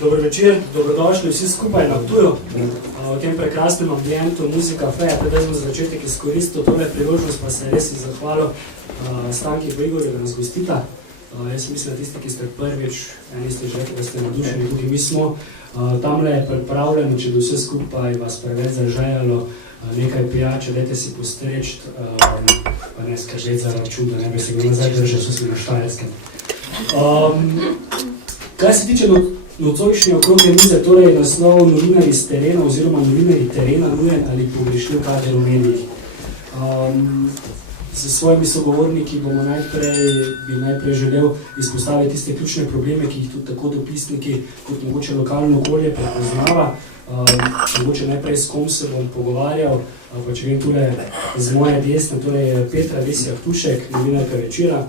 Dober večer, dobrodošli vsi skupaj na Ptuju v tem prekrasnem ambientu Muzika Feja. Predaj sem za začetek izkoristil tole priložnost, pa se res zahvalil Stanki Igorju, da nas gostita. Jaz mislim, da tisti, ki ste prvič, eni ste že rekli, da ste navdušeni, tudi mi smo. Tamle je pripravljeno, če bi vse skupaj vas preveč zažejalo, nekaj pijače, dajte si postreči, pa ne skrbeti za račun, da ne bi se ga nazaj držal, so smo na Štajerskem. Kaj se tiče nocojšnje okrogle mize, torej naslov novinarji z terena oziroma novinarji terena, nujen ali pogrešljiv kader v medijih. S svojimi sogovorniki bi najprej želel izpostaviti tiste ključne probleme, ki jih tudi tako dopisniki kot mogoče lokalno okolje prepoznava. Mogoče najprej s kom se bom pogovarjal, pa če vem tule z moje desne, torej Petra Vesija Htušek, novinarka Večera,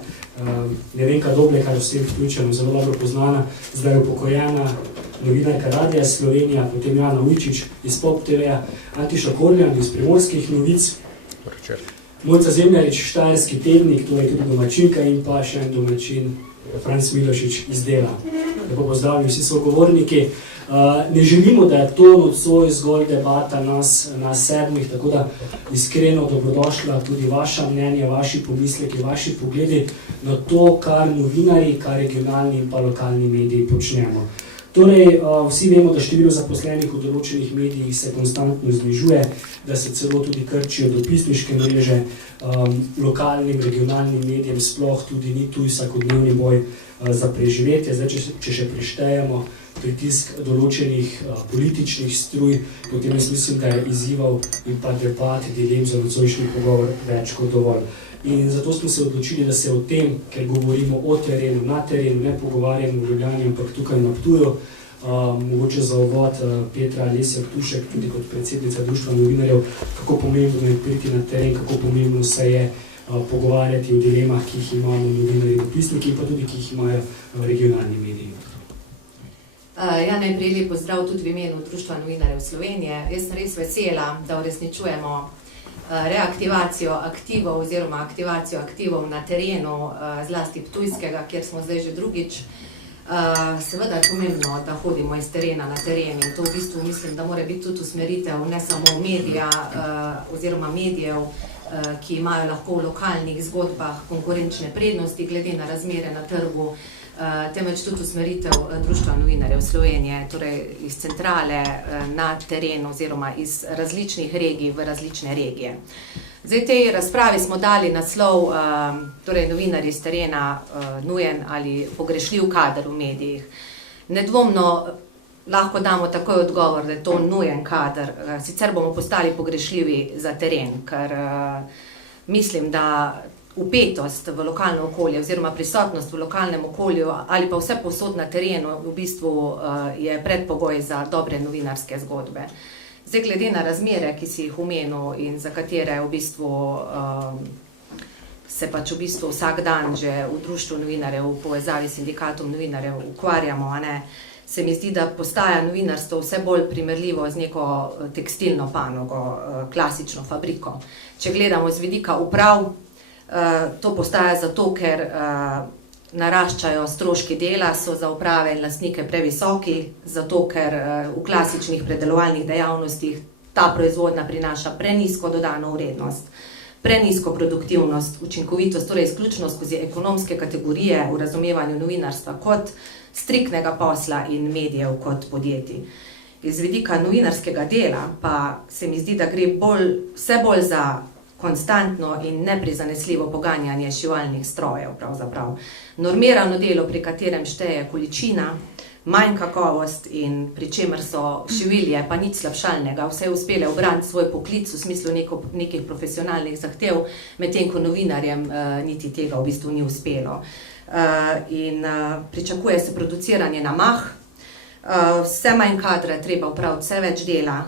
ne vem kaj doble, kar vsem vključeno, zelo dobro poznana, zdaj upokojena novinarka Radia Slovenija, potem Jana Ujčič iz Pop TV-ja, Antiša Korljan iz Primorskih novic, Mojca Zemljarič, Štajerski tednik, torej tudi domačinka in pa še en domačin, Franc Milošič iz Dela. Lepo pozdravljeni vsi sogovorniki. Ne želimo, da je to nocoj zgolj debata nas sedmih, tako da iskreno dobrodošla tudi vaša mnenja, vaši pomisleki, vaši pogledi na to, kar novinarji, kar regionalni in pa lokalni mediji počnemo. Torej, vsi vemo, da število zaposlenih v določenih medijih se konstantno znižuje, da se celo tudi krčijo dopisniške mreže, lokalnim, regionalnim medijem sploh tudi ni tuj vsakodnevni boj za preživetje. Zdaj, če še prištejemo pritisk določenih političnih struj, potem jaz mislim, da je izzivov in pa debat, dilem za nocojšnji pogovor več kot dovolj. In zato smo se odločili, da se o tem, ker govorimo o terenu, na terenu, ne pogovarjamo v Ljubljani, ampak tukaj na Ptuju, mogoče za uvod Petra Vesija Htušek, tudi kot predsednica Društva novinarjev, kako pomembno je priti na teren, kako pomembno se je pogovarjati o dilemah, ki jih imamo novinarji dopisniki in pa tudi, ki jih imajo regionalni mediji. Ja, najprej lep pozdrav tudi v imenu Društva novinarjev Slovenije. Jaz sem res vesela, da uresničujemo reaktivacijo aktivov oziroma aktivacijo aktivov na terenu, zlasti ptujskega, kjer smo zdaj že drugič. Seveda je pomembno, da hodimo iz terena na teren in to v bistvu mislim, da mora biti tudi usmeritev ne samo medija oziroma medijev, ki imajo lahko v lokalnih zgodbah konkurenčne prednosti glede na razmere na trgu, temveč tudi usmeritev Društva novinarjev Slovenije, torej iz centrale na teren oziroma iz različnih regij v različne regije. Zdaj, tej razpravi smo dali naslov, torej novinarji iz terena, nujen ali pogrešljiv kader v medijih. Nedvomno lahko damo takoj odgovor, da je to nujen kader, sicer bomo postali pogrešljivi za teren, ker mislim, da vpetost v lokalno okolje oziroma prisotnost v lokalnem okolju ali pa vse povsod na terenu v bistvu je predpogoj za dobre novinarske zgodbe. Zdaj, glede na razmere, ki si jih omenil in za katere v bistvu se pač v bistvu vsak dan že v Društvu novinarjev v povezavi s sindikatom novinarjev ukvarjamo, se mi zdi, da postaja novinarstvo vse bolj primerljivo z neko tekstilno panogo, klasično fabriko. Če gledamo z vidika uprav, to postaja zato, ker naraščajo stroški dela, so za uprave in lastnike previsoki, zato ker v klasičnih predelovalnih dejavnostih ta proizvodnja prinaša prenizko dodano vrednost, prenizko produktivnost, učinkovitost, torej izključno skozi ekonomske kategorije v razumevanju novinarstva kot striktnega posla in medijev kot podjetij. Iz vidika novinarskega dela pa se mi zdi, da gre vse bolj za konstantno in neprizanesljivo poganjanje šivalnih strojev pravzaprav. Normirano delo, pri katerem šteje količina, manj kakovost in pri čemer so šivilje pa nič slabšalnega, vse uspele obraniti svoj poklic v smislu nekih profesionalnih zahtev, medtem ko novinarjem niti tega v bistvu ni uspelo. In pričakuje se produciranje na mah, vse manj kadra, treba opraviti vse več dela,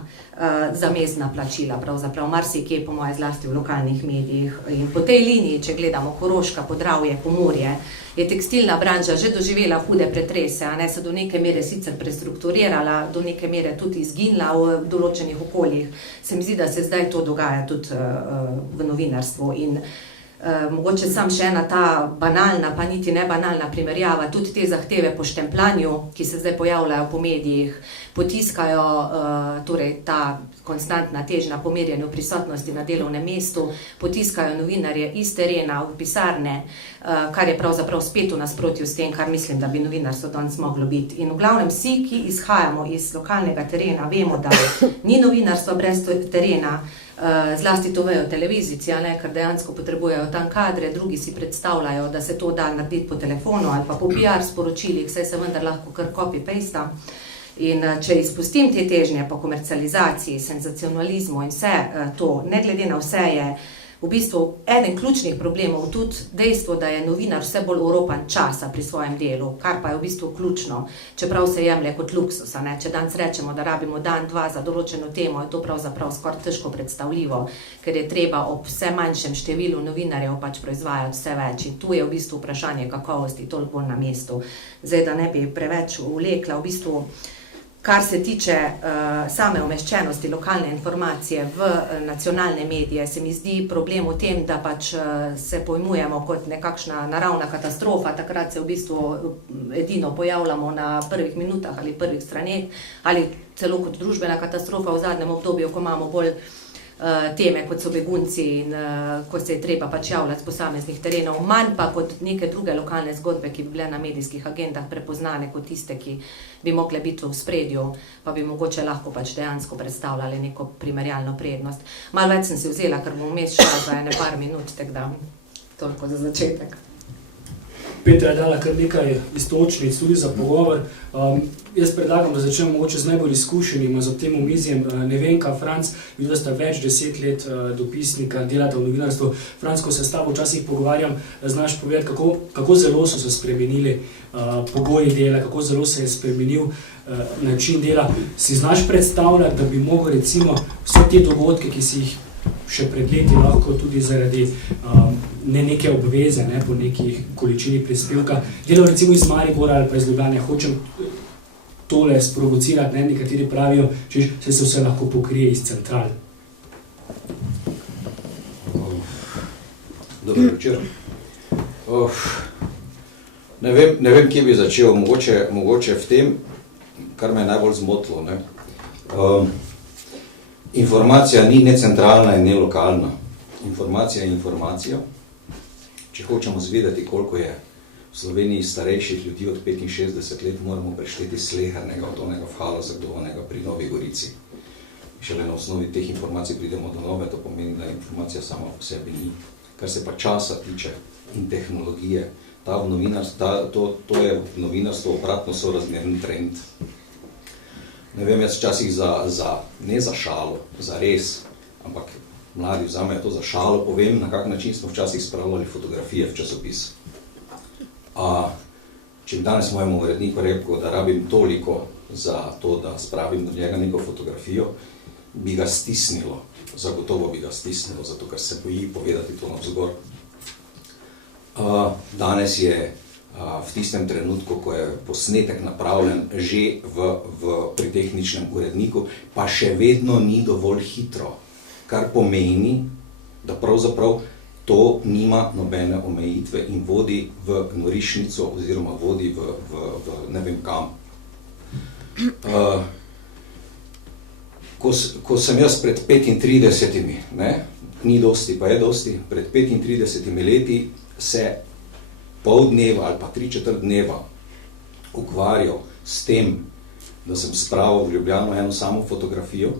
zamezna plačila, pravzaprav marsikje, po moje zlasti v lokalnih medijih. In po tej liniji, če gledamo Koroška, Podravje, Pomurje, je tekstilna branža že doživela hude pretrese, se do neke mere sicer prestrukturirala, do neke mere tudi izginila v določenih okoljih. Se mi zdi, da se zdaj to dogaja tudi v novinarstvu in Mogoče sam še ena ta banalna, pa niti ne banalna primerjava, tudi te zahteve po štempljanju, ki se zdaj pojavljajo po medijih, potiskajo torej ta konstantna težnja po merjenju prisotnosti na delovnem mestu, potiskajo novinarje iz terena v pisarne, kar je pravzaprav spet v nasprotju s tem, kar mislim, da bi novinarstvo danes moglo biti. In v glavnem vsi, ki izhajamo iz lokalnega terena, vemo, da ni novinarstva brez terena, zlasti to vejo televizici, ker dejansko potrebujejo tam kadre, drugi si predstavljajo, da se to da narediti po telefonu ali pa po PR sporočilih, saj se vendar lahko kar copy-pasta. In če izpustim te težnje po komercializaciji, senzacionalizmu in vse to, ne glede na vse, je v bistvu eden ključnih problemov tudi dejstvo, da je novinar vse bolj oropan časa pri svojem delu, kar pa je v bistvu ključno, čeprav se jemlje kot luksus. Če danes rečemo, da rabimo dan, dva za določeno temo, je to pravzaprav skoraj težko predstavljivo, ker je treba ob vse manjšem številu novinarjev pač proizvajati vse več. In tu je v bistvu vprašanje kakovosti toliko bolj na mestu. Zdaj, da ne bi preveč vlekla, v bistvu kar se tiče same umeščenosti lokalne informacije v nacionalne medije, se mi zdi problem v tem, da pač se pojmujemo kot nekakšna naravna katastrofa, takrat se v bistvu edino pojavljamo na prvih minutah ali prvih straneh, ali celo kot družbena katastrofa v zadnjem obdobju, ko imamo bolj teme, kot so begunci in ko se je treba pač javljati z posameznih terenov, manj pa kot neke druge lokalne zgodbe, ki bi bile na medijskih agendah prepoznane kot tiste, ki bi mogle biti v spredju, pa bi mogoče lahko pač dejansko predstavljali neko primerjalno prednost. Malo več sem si vzela, ker bom vmes šla za ene par minut, tako da toliko za začetek. Petra je dala kar nekaj istočnic tudi za pogovor. Jaz predlagam, da začnemo mogoče z najbolj izkušenima za tem omizjem. Nevenka, Franc, videla sta več 10 let dopisnika, delata v novinarstvu. Franc, ko se s tabo včasih pogovarjam, znaš povedati, kako zelo so se spremenili pogoji dela, kako zelo se je spremenil način dela. Si znaš predstavljati, da bi mogel recimo vse te dogodke, ki si jih še pred leti lahko tudi zaradi ne neke obveze, ne, po neki količini prispevka, delal recimo iz Maribora ali pa iz Ljubljane, hočem tole sprovocirati, ne, nekateri pravijo, če se vse lahko pokrije iz central. Dobro večer. Ne vem, kje bi začel, mogoče v tem, kar me je najbolj zmotilo, ne. Informacija ni ne centralna in ne lokalna. Informacija je informacija. Če hočemo zvedeti, koliko je v Sloveniji starejših ljudi od 65 let, moramo prešteti slehernega od onega v Halozu, do onega pri Novi Gorici. Šele na osnovi teh informacij pridemo do nove, to pomeni, da informacija sama po sebi ni. Kar se pa časa tiče in tehnologije, to je v novinarstvu obratno sorazmeren trend. Ne vem, jaz včasih ne za šalo, za res, ampak mladi vzamejo to za šalo, povem, na kak način smo včasih spravljali fotografije v časopis. Če bi danes mojemu uredniku rekel, da rabim toliko za to, da spravim do njega neko fotografijo, bi ga stisnilo, zagotovo bi ga stisnilo, zato ker se boji povedati to navzgor. Danes je v tistem trenutku, ko je posnetek napravljen že pri tehničnem uredniku, pa še vedno ni dovolj hitro, kar pomeni, da pravzaprav to nima nobene omejitve in vodi v norišnico oziroma vodi v ne vem kam. Ko sem jaz pred 35, ne, ni dosti, pa je dosti, pred 35 leti se pol dneva ali pa 3/4 dneva ukvarjal s tem, da sem spravil v Ljubljano eno samo fotografijo,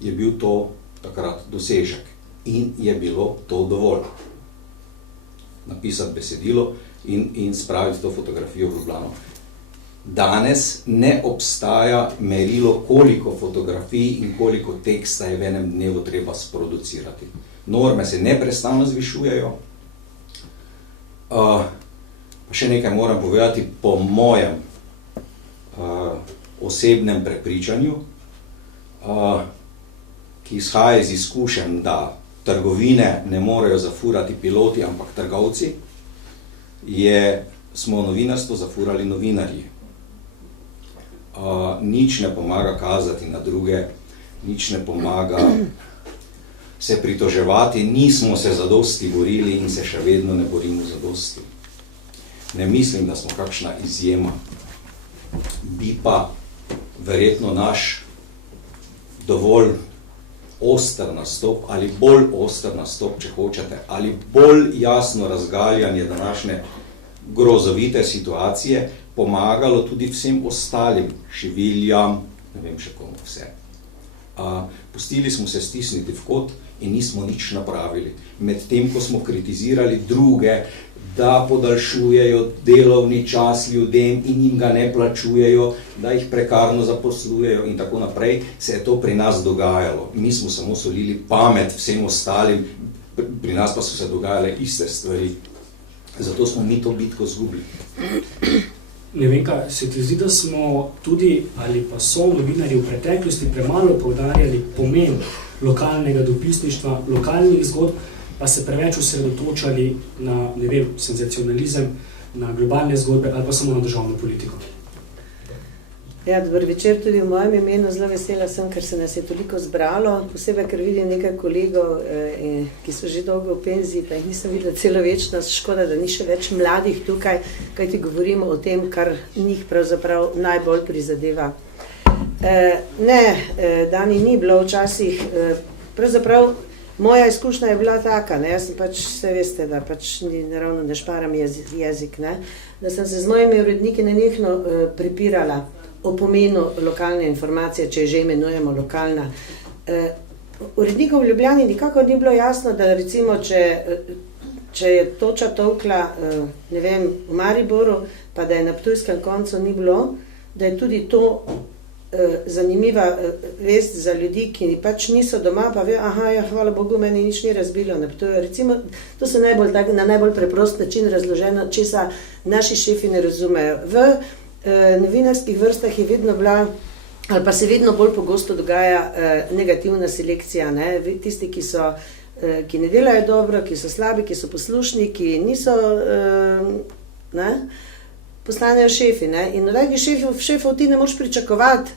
je bil to takrat dosežek in je bilo to dovolj. Napisati besedilo in spraviti to fotografijo v Ljubljano. Danes ne obstaja merilo, koliko fotografij in koliko teksta je v enem dnevu treba sproducirati. Norme se neprestano zvišujejo. Še nekaj moram povedati po mojem osebnem prepričanju, ki izhaja iz izkušenj, da trgovine ne morejo zafurati piloti, ampak trgovci, smo novinarstvo zafurali novinarji. Nič ne pomaga kazati na druge, nič ne pomaga se pritoževati, nismo se zadosti borili in se še vedno ne borimo zadosti. Ne mislim, da smo kakšna izjema. Bi pa verjetno naš dovolj oster nastop ali bolj oster nastop, če hočete, ali bolj jasno razgaljanje današnje grozovite situacije pomagalo tudi vsem ostalim šiviljam, ne vem še komu vse. Pustili smo se stisniti v kot in nismo nič napravili. Medtem, ko smo kritizirali druge, da podaljšujejo delovni čas ljudem in jim ga ne plačujejo, da jih prekarno zaposlujejo in tako naprej, se je to pri nas dogajalo. Mi smo samo solili pamet vsem ostalim, pri nas pa so se dogajale iste stvari. Zato smo mi to bitko izgubili. Ne vem, kaj se ti zdi, da smo tudi, ali pa so novinarji v preteklosti premalo poudarjali pomen lokalnega dopisništva, lokalnih zgodb, pa se preveč osredotočali na, ne vem, senzacionalizem, na globalne zgodbe ali pa samo na državno politiko. Ja, dober večer tudi v mojem imenu. Zelo vesela sem, ker se nas je toliko zbralo, posebej, ker vidim nekaj kolegov, ki so že dolgo v penziji, pa jih nisem videla celo večnost. Škoda, da ni še več mladih tukaj, kajti govorimo o tem, kar njih pravzaprav najbolj prizadeva. Dani ni bilo včasih, pravzaprav moja izkušnja je bila taka, ne? Jaz sem pač, vse veste, da pač naravno ne šparam jezik, ne? Da sem se z mojimi uredniki nenehno prepirala o pomenu lokalne informacije, če že imenujemo lokalna. Urednikom v Ljubljani nikako ni bilo jasno, da recimo, če je toča tolkla, ne vem, v Mariboru, pa da je na ptujskem koncu ni bilo, da je tudi to zanimiva vest za ljudi, ki pač niso doma, pa ve, hvala Bogu, meni nič ni razbilo na Ptuju. Recimo, to se na najbolj preprost način razloženo, česa naši šefi ne razumejo. V novinarskih vrstah je vedno bila, ali pa se vedno bolj pogosto dogaja negativna selekcija, ne? Tisti, ki ne delajo dobro, ki so slabi, ki so poslušni, ki niso, postanejo šefi, ne? In od šefov ti ne moreš pričakovati,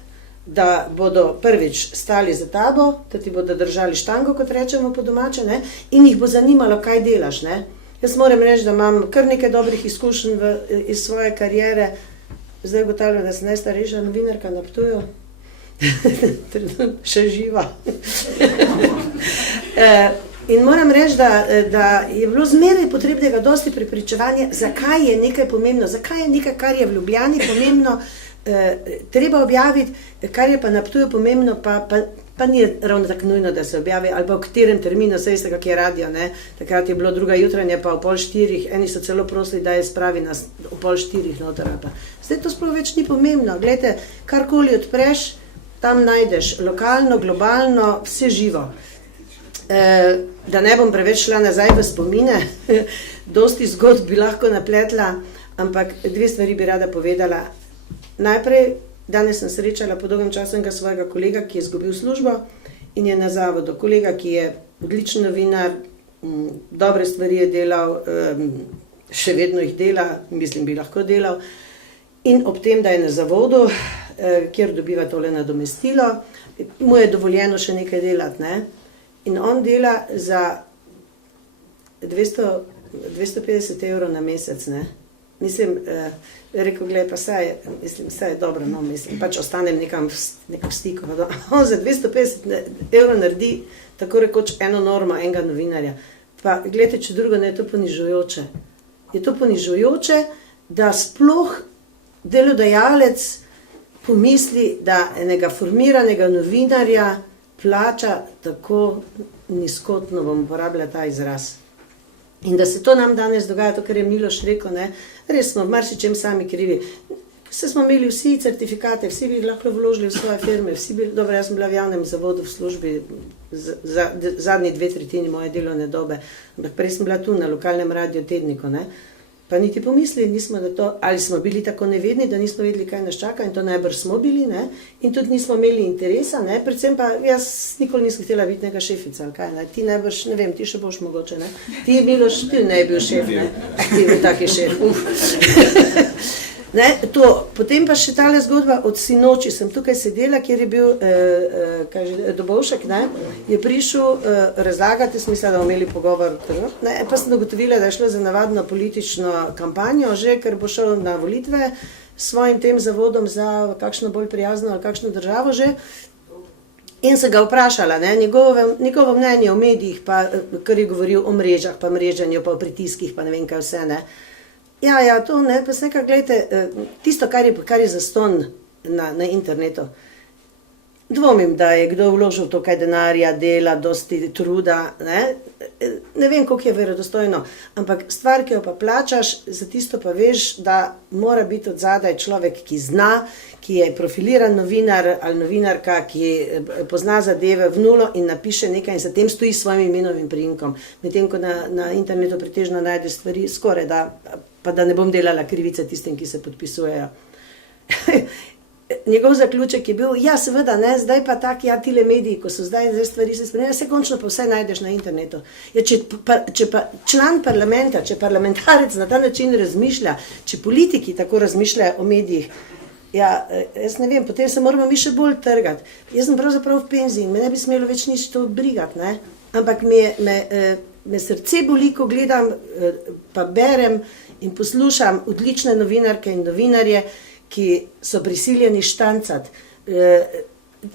da bodo prvič stali za tabo, da ti bodo držali štango, kot rečemo po domače, ne? In jih bo zanimalo, kaj delaš, ne? Jaz moram reči, da imam kar nekaj dobrih izkušenj iz svoje kariere. Zdaj ugotavljam, da sem najstarejša novinarka na Ptuju. Še živa. In moram reči, da je bilo zmeraj potrebnega dosti prepričevanja, zakaj je nekaj pomembno, zakaj je nekaj, kar je v Ljubljani pomembno, treba objaviti, kar je pa na Ptuju pomembno, pa ni ravno tako nujno, da se objavi, ali pa v katerem terminu, saj veste, kak je radio, ne? Takrat je bilo 2. jutranje, pa v 3:30, eni so celo prosili, da je spravi nas v 3:30 noter. Zdaj to sploh več ni pomembno. Glejte, karkoli odpreš, tam najdeš lokalno, globalno, vse živo. Da ne bom preveč šla nazaj v spomine, dosti zgodb bi lahko napletla, ampak dve stvari bi rada povedala. Najprej, danes sem srečala po dolgem času enega svojega kolega, ki je izgubil službo in je na zavodu. Kolega, ki je odličen novinar, dobre stvari je delal, še vedno jih dela, mislim, bi lahko delal. In ob tem, da je na zavodu, kjer dobiva tole nadomestilo, mu je dovoljeno še nekaj delati, ne? In on dela za 250 evrov na mesec, ne? Mislim, rekel, gled, pa saj je dobro, no, mislim, pač ostanem nekam v stiku. On za 250 evrov naredi tako rekoč eno normo enega novinarja. Pa, gledajte, če drugo, ne, je to ponižujoče. Je to ponižujoče, da sploh delodajalec pomisli, da enega formiranega novinarja plača tako nizkotno, bom uporabljala ta izraz. In da se to nam danes dogaja, to, kar je Miloš rekel, ne, res smo v marsičem sami krivi. Vse smo imeli vsi certifikate, vsi bi lahko vložili v svoje firme, dobro, jaz sem bila v javnem zavodu v službi zadnji 2/3 moje delovne dobe, ampak prej sem bila tu na lokalnem radio tedniku, ne. Pa niti pomislili nismo, da to, ali smo bili tako nevedni, da nismo vedeli, kaj nas čaka, in to najbrž smo bili, ne, in tudi nismo imeli interesa, ne, predvsem pa jaz nikoli nisem htela biti nekega šefica, ali kaj, ne, ti najbrž, ne vem, ti še boš mogoče, ne, ti Miloš, ti ne je bil šef, ne, ti je bil taki šef, Ne, to. Potem pa še tale zgodba od sinoči. Sem tukaj sedela, kjer je bil Dobovšek, ne, je prišel razlagati, smisla, da bomo imeli pogovor. Ne, pa sem dogotovila, da je šlo za navadno politično kampanjo, že ker bo šel na volitve s svojim tem zavodom za kakšno bolj prijazno ali kakšno državo že. In se ga vprašala, ne, njegovo mnenje o medijih, pa kar je govoril o mrežah, pa mreženju, pa o pritiskih, pa ne vem kaj vse, ne. Ja, to ne, pa se nekaj, gledajte, tisto, kar je zastonj na internetu. Dvomim, da je kdo vložil to kaj denarja, dela, dosti truda, ne. Ne vem, koliko je verodostojno, ampak stvar, ki jo pa plačaš, za tisto pa veš, da mora biti od zadaj človek, ki zna, ki je profiliran novinar ali novinarka, ki pozna zadeve v nulo in napiše nekaj in za tem stoji s svojim imenom in priimkom. Medtem, ko na internetu pretežno najdeš stvari skoraj, pa da ne bom delala krivice tistim, ki se podpisujejo. Njegov zaključek je bil, ja seveda, ne, zdaj pa tak, ja tile mediji, ko so zdaj stvari se spremenjajo, vse končno pa vse najdeš na internetu. Ja, če pa član parlamenta, če parlamentarec na ta način razmišlja, če politiki tako razmišljajo o medijih, ja, jaz ne vem, potem se moramo mi še bolj trgati. Jaz sem pravzaprav v penziji in me ne bi smelo več nič to brigati, ne, ampak me srce boli, ko gledam, pa berem in poslušam odlične novinarke in novinarje, ki so prisiljeni štancati,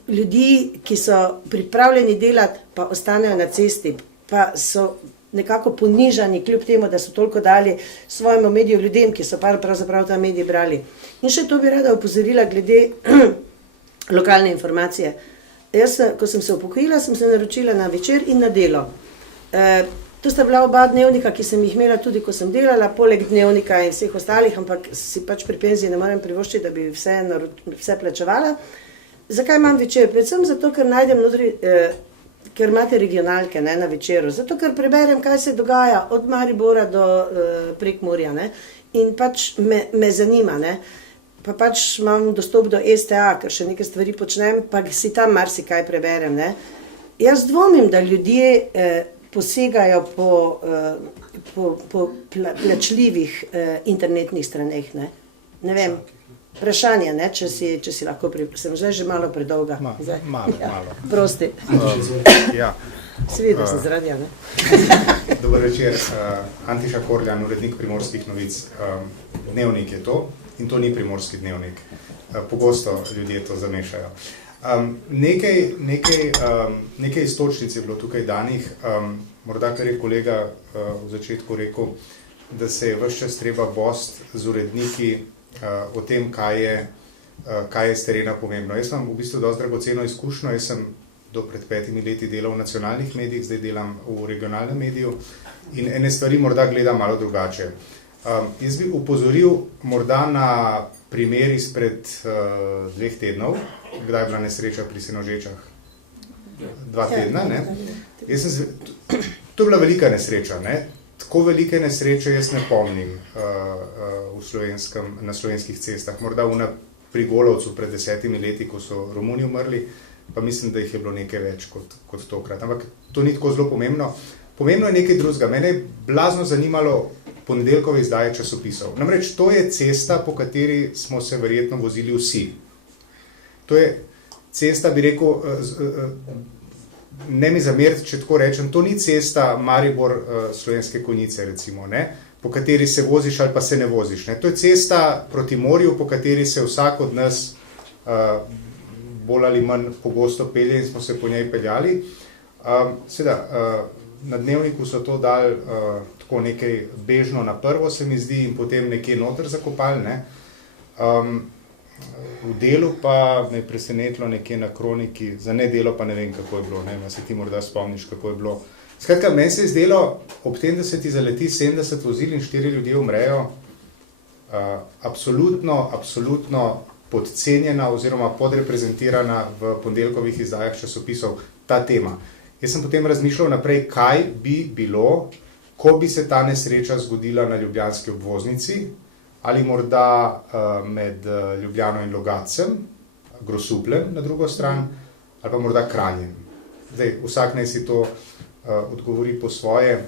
ljudi, ki so pripravljeni delati, pa ostanejo na cesti, pa so nekako ponižani, kljub temu, da so toliko dali svojemu mediju ljudem, ki so pravzaprav ta medij brali. In še to bi rada opozorila glede lokalne informacije. Jaz, ko sem se upokojila, sem se naročila na Večer in na Delo. To sta bila oba dnevnika, ki sem jih imela tudi, ko sem delala, poleg dnevnika in vseh ostalih, ampak si pač pri penziji ne morem privoščiti, da bi vse plačevala. Zakaj imam Večer? Predvsem zato, ker najdem notri, ker imate regionalke, ne, na Večeru. Zato, ker preberem, kaj se dogaja od Maribora do Prekmurja, ne. In pač me zanima, ne. Pa pač imam dostop do STA, ker še neke stvari počnem, pa si tam marsikaj preberem, ne. Jaz dvomim, da ljudje posegajo po plačljivih internetnih straneh, ne. Ne vem, vprašanje, ne, če si lahko sem zdaj že malo predolga. Malo. Prosti. Ja. Se vidi, da sem zradja, ne. Dober večer, Antiša Korljan, urednik Primorskih novic. Dnevnik je to in to ni Primorski dnevnik. Pogosto ljudje to zamešajo. Nekaj istočnic je bilo tukaj danih, morda kar je kolega v začetku rekel, da se je ves čas treba bost z uredniki o tem, kaj je s terena pomembno. Jaz imam v bistvu dosti dragoceno izkušnjo, jaz sem do pred 5 leti delal v nacionalnih medijih, zdaj delam v regionalnem mediju in ene stvari morda gledam malo drugače. Jaz bi upozoril morda na primer izpred 2 tednov, kdaj je bila nesreča pri Senožečah? 2 tedna, ne? To je bila velika nesreča, ne? Tako velike nesreče jaz ne pomnim na slovenskih cestah. Morda pri Golovcu pred 10 leti, ko so Romuni umrli, pa mislim, da jih je bilo nekaj več kot tokrat. Ampak to ni tako zelo pomembno. Pomembno je nekaj drugega. Mene je blazno zanimalo ponedeljkove izdaje časopisov. Namreč to je cesta, po kateri smo se verjetno vozili vsi. To je cesta, bi rekel, ne mi zameriti, če tako rečem, to ni cesta Maribor Slovenske Konjice, recimo, ne, po kateri se voziš ali pa se ne voziš. Ne. To je cesta proti morju, po kateri se vsak od nas bolj ali manj pogosto pelje in smo se po njej peljali. Na dnevniku so to dali tako nekaj bežno na prvo, se mi zdi, in potem nekje noter zakopali. Ne. V Delu pa me je presenetilo nekje na Kroniki, za Nedelo pa ne vem, kako je bilo, ne, se ti morda spomniš, kako je bilo. Skratka, meni se je zdelo, ob tem, da se ti zaleti 70 vozil in 4 ljudje umrejo, absolutno podcenjena oziroma podreprezentirana v ponedeljkovih izdajah časopisov ta tema. Jaz sem potem razmišljal naprej, kaj bi bilo, ko bi se ta nesreča zgodila na ljubljanski obvoznici, ali morda med Ljubljano in Logatcem, Grosupljem na drugo stran, ali pa morda Kranjem. Zdaj, vsak naj si to odgovori po svoje.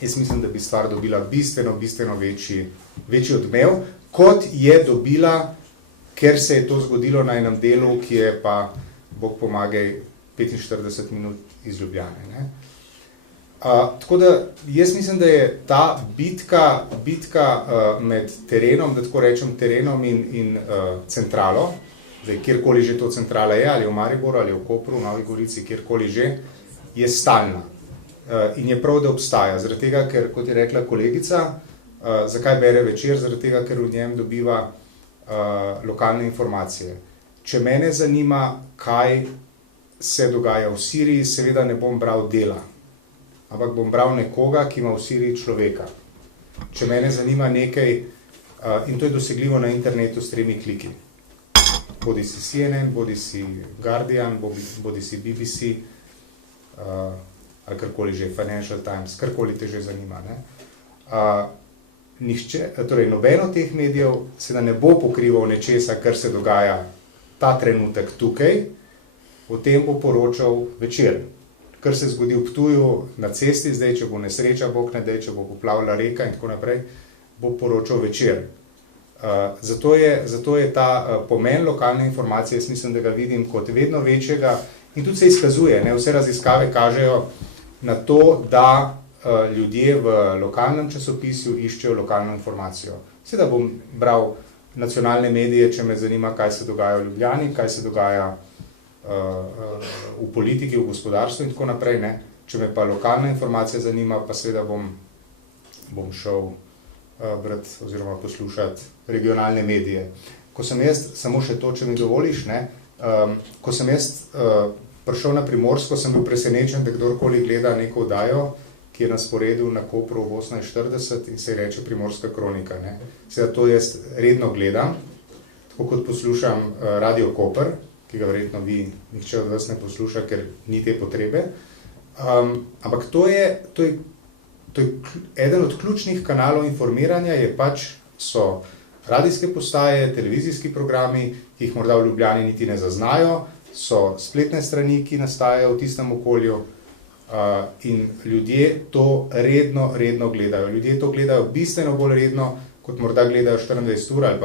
Jaz mislim, da bi stvar dobila bistveno večji odmev. kot je dobila, ker se je to zgodilo na enem delu, ki je pa, Bog pomagaj, 45 minut iz Ljubljane. Ne? Tako da jaz mislim, da je ta bitka med terenom, da tako rečem, terenom in centralo, zdaj, kjerkoli že to centrala je, ali v Mariboru, ali v Kopru, v Novi Gorici, kjerkoli že, je stalna. In je prav, da obstaja. Zaradi tega, ker, kot je rekla kolegica, zakaj bere Večer? Zaradi tega, ker v njem dobiva lokalne informacije. Če mene zanima, kaj se dogaja v Siriji, seveda ne bom bral Dela, ampak bom bral nekoga, ki ima v Siriji človeka. Če mene zanima nekaj, in to je dosegljivo na internetu s 3 kliki. Bodi si CNN, bodi si Guardian, bodi si BBC, ali karkoli že, Financial Times, karkoli te že zanima. Ne? Torej, noben od teh medijev se da ne bo pokrival nečesa, kar se dogaja ta trenutek tukaj, o tem bo poročal Večer. Kar se zgodi v Ptuju na cesti, zdaj, če bo nesreča, Bog ne daj, če bo poplavila reka in tako naprej, bo poročal Večer. Zato je ta pomen lokalne informacije, jaz mislim, da ga vidim kot vedno večjega in tudi se izkazuje. Ne? Vse raziskave kažejo na to, da ljudje v lokalnem časopisju iščejo lokalno informacijo. Seveda bom bral nacionalne medije, če me zanima, kaj se dogaja v Ljubljani, kaj se dogaja v politiki, v gospodarstvu in tako naprej. Ne? Če me pa lokalna informacija zanima, pa seveda bom šel brati oziroma poslušati regionalne medije. Ko sem jaz, samo še to, če mi dovoliš, ne? Ko sem jaz prišel na Primorsko, sem bil presenečen, da kdorkoli gleda neko oddajo, ki je na sporedu na Kopru v 18:40 in se reče Primorska kronika. Ne? Seveda to jaz redno gledam, tako kot poslušam Radio Koper, ki ga verjetno nihče od vas ne posluša, ker ni te potrebe. Ampak to je eden od ključnih kanalov informiranja, so radijske postaje, televizijski programi, ki jih morda v Ljubljani niti ne zaznajo, so spletne strani, ki nastajajo v tistem okolju in ljudje to redno gledajo. Ljudje to gledajo bistveno bolj redno, kot morda gledajo 24 ur ali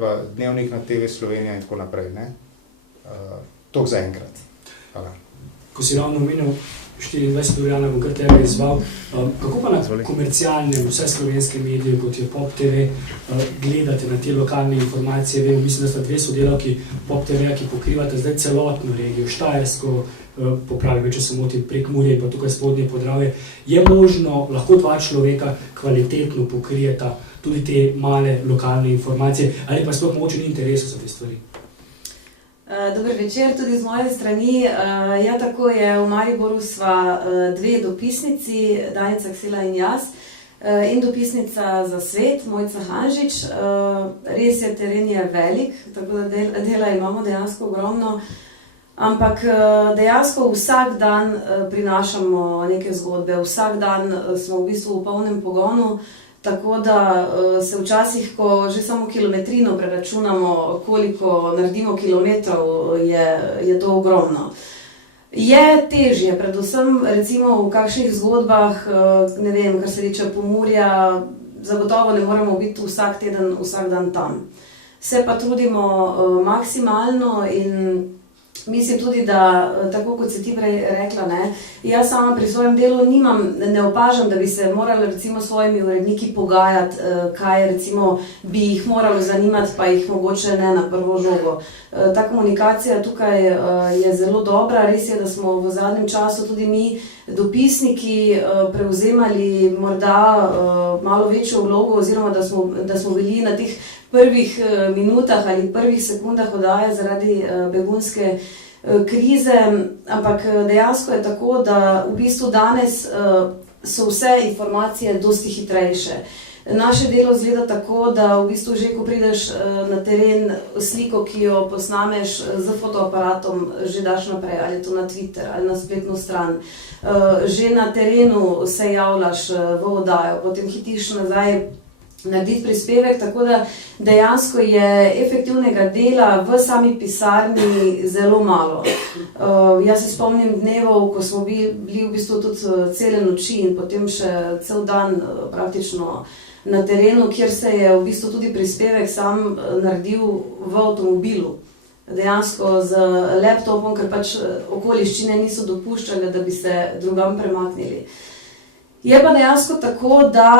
pa dnevnik na TV Slovenija in tako naprej. Toliko za enkrat. Hvala. Ko si ravno omenil 24 ur, Jana, bom kar tebe izval. Kako pa na komercialnem, vse slovenske medije, kot je Pop TV, gledate na te lokalne informacije? Vem, mislim, da sta 2 sodelavki Pop TV, ki pokrivate zdaj celotno regijo, Štajersko, popravim, če se motim, Prekmurje in pa tukaj spodnje Podravje. Je možno, lahko 2 človeka kvalitetno pokrijeta tudi te male lokalne informacije, ali pa sploh mogoče ni interesu za te stvari? Dober večer, tudi z moje strani. Ja, tako je, v Mariboru sva 2 dopisnici, Danica Ksela in jaz, in dopisnica za svet, Mojca Hanžič. Res je, teren je velik, tako da dela imamo dejansko ogromno, ampak dejansko vsak dan prinašamo neke zgodbe, vsak dan smo v bistvu v polnem pogonu. Tako da se včasih, ko že samo kilometrino preračunamo, koliko naredimo kilometrov, je to ogromno. Je težje, predvsem recimo v kakšnih zgodbah, ne vem, kar se tiče Pomurja, zagotovo ne moremo biti vsak teden, vsak dan tam. Se pa trudimo maksimalno in mislim tudi, da tako kot si ti prej rekla, ne, jaz sama pri svojem delu ne opažam, da bi se morali recimo s svojimi uredniki pogajati, kaj recimo bi jih moralo zanimati, pa jih mogoče ne na prvo žogo. Ta komunikacija tukaj je zelo dobra, res je, da smo v zadnjem času tudi mi dopisniki prevzemali morda malo večjo vlogo oziroma da smo bili na teh prvih minutah ali prvih sekundah oddaje zaradi begunske krize, ampak dejansko je tako, da v bistvu danes so vse informacije dosti hitrejše. Naše delo izgleda tako, da v bistvu že ko prideš na teren, sliko, ki jo posnameš z fotoaparatom, že daš naprej, ali to na Twitter ali na spletno stran. Že na terenu se javljaš v oddajo, potem hitiš nazaj narediti prispevek, tako da dejansko je efektivnega dela v sami pisarni zelo malo. Jaz se spomnim dnevov, ko smo bili v bistvu tudi cele noči in potem še cel dan praktično na terenu, kjer se je v bistvu tudi prispevek sam naredil v avtomobilu. Dejansko z laptopom, ker pač okoliščine niso dopuščale, da bi se drugam premaknili. Je pa dejansko tako, da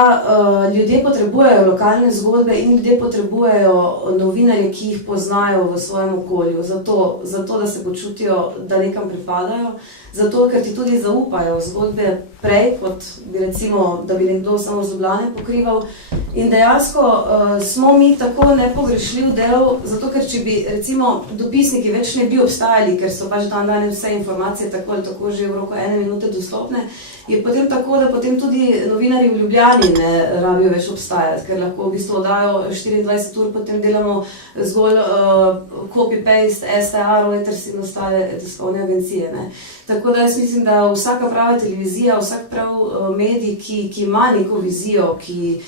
ljudje potrebujejo lokalne zgodbe in ljudje potrebujejo novinarje, ki jih poznajo v svojem okolju, zato da se počutijo, da nekam pripadajo, zato ker ti tudi zaupajo zgodbe prej, kot bi recimo, da bi nekdo samo z Ljubljane pokrival. In dejansko smo mi tako nepogrešljiv del, zato ker če bi recimo dopisniki več ne bi obstajali, ker so pač danes vse informacije tako ali tako že v roku 1 minute dostopne, je potem tako, da potem tudi novinarji v Ljubljani ne rabijo več obstajati, ker lahko v bistvu oddajo 24 ur, potem delamo zgolj copy-paste, STA, Reuters in ostale tiskovne agencije. Ne. Tako da jaz mislim, da vsaka prava televizija, vsak prav medij, ki ima neko vizijo, ki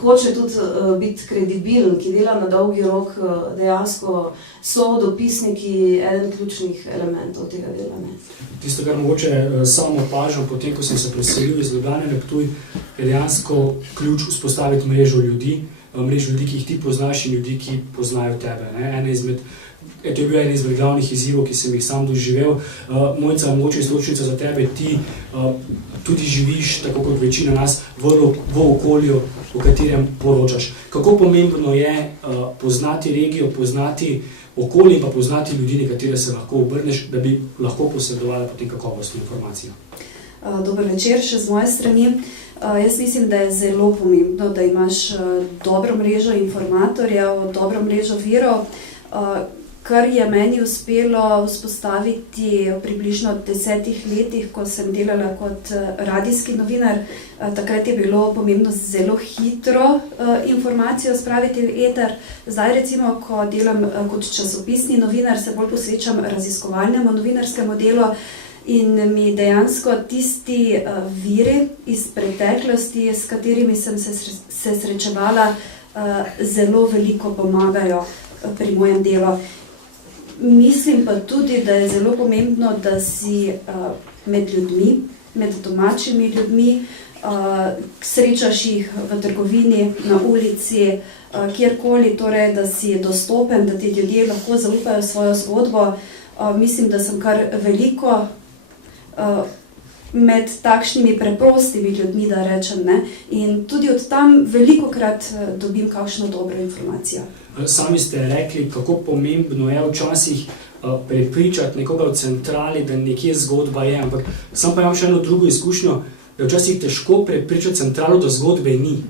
hoče tudi biti kredibilen, ki dela na dolgi rok, dejansko so dopisniki eden ključnih elementov tega dela. Ne. Tisto, kar mogoče samo opažam, potem, ko sem se preselil iz Ljubljane na Ptuj, je dejansko ključ vzpostaviti mrežo ljudi, ki jih ti poznaš in ljudi, ki poznajo tebe. Ne. To je bil eden izmed glavnih izzivov, ki sem jih sam doživel. Mojca, mogoče iztočnica za tebe, ti tudi živiš, tako kot večina nas, v okolju, v katerem poročaš. Kako pomembno je poznati regijo, poznati okolje in pa poznati ljudi, na katere se lahko obrneš, da bi lahko posredovala potem kakovostno informacijo? Dober večer še z moje strani. Jaz mislim, da je zelo pomembno, da imaš dobro mrežo informatorjev, dobro mrežo virov, kar je meni uspelo vzpostaviti v približno 10 letih, ko sem delala kot radijski novinar. Takrat je bilo pomembno zelo hitro informacijo spraviti v eter. Zdaj recimo, ko delam kot časopisni novinar, se bolj posvečam raziskovalnemu novinarskemu delu in mi dejansko tisti viri iz preteklosti, s katerimi sem se srečevala, zelo veliko pomagajo pri mojem delu. Mislim pa tudi, da je zelo pomembno, da si med ljudmi, med domačimi ljudmi, srečaš jih v trgovini, na ulici, kjerkoli, torej, da si dostopen, da ti ljudje lahko zaupajo svojo zgodbo. Mislim, da sem kar veliko med takšnimi preprostimi ljudmi, da rečem, ne? In tudi od tam velikokrat dobim kakšno dobro informacijo. Sami ste rekli, kako pomembno je včasih prepričati nekoga v centrali, da nekje zgodba je, ampak sam pa imam še eno drugo izkušnjo, da včasih težko prepričati centralo, da zgodbe ni.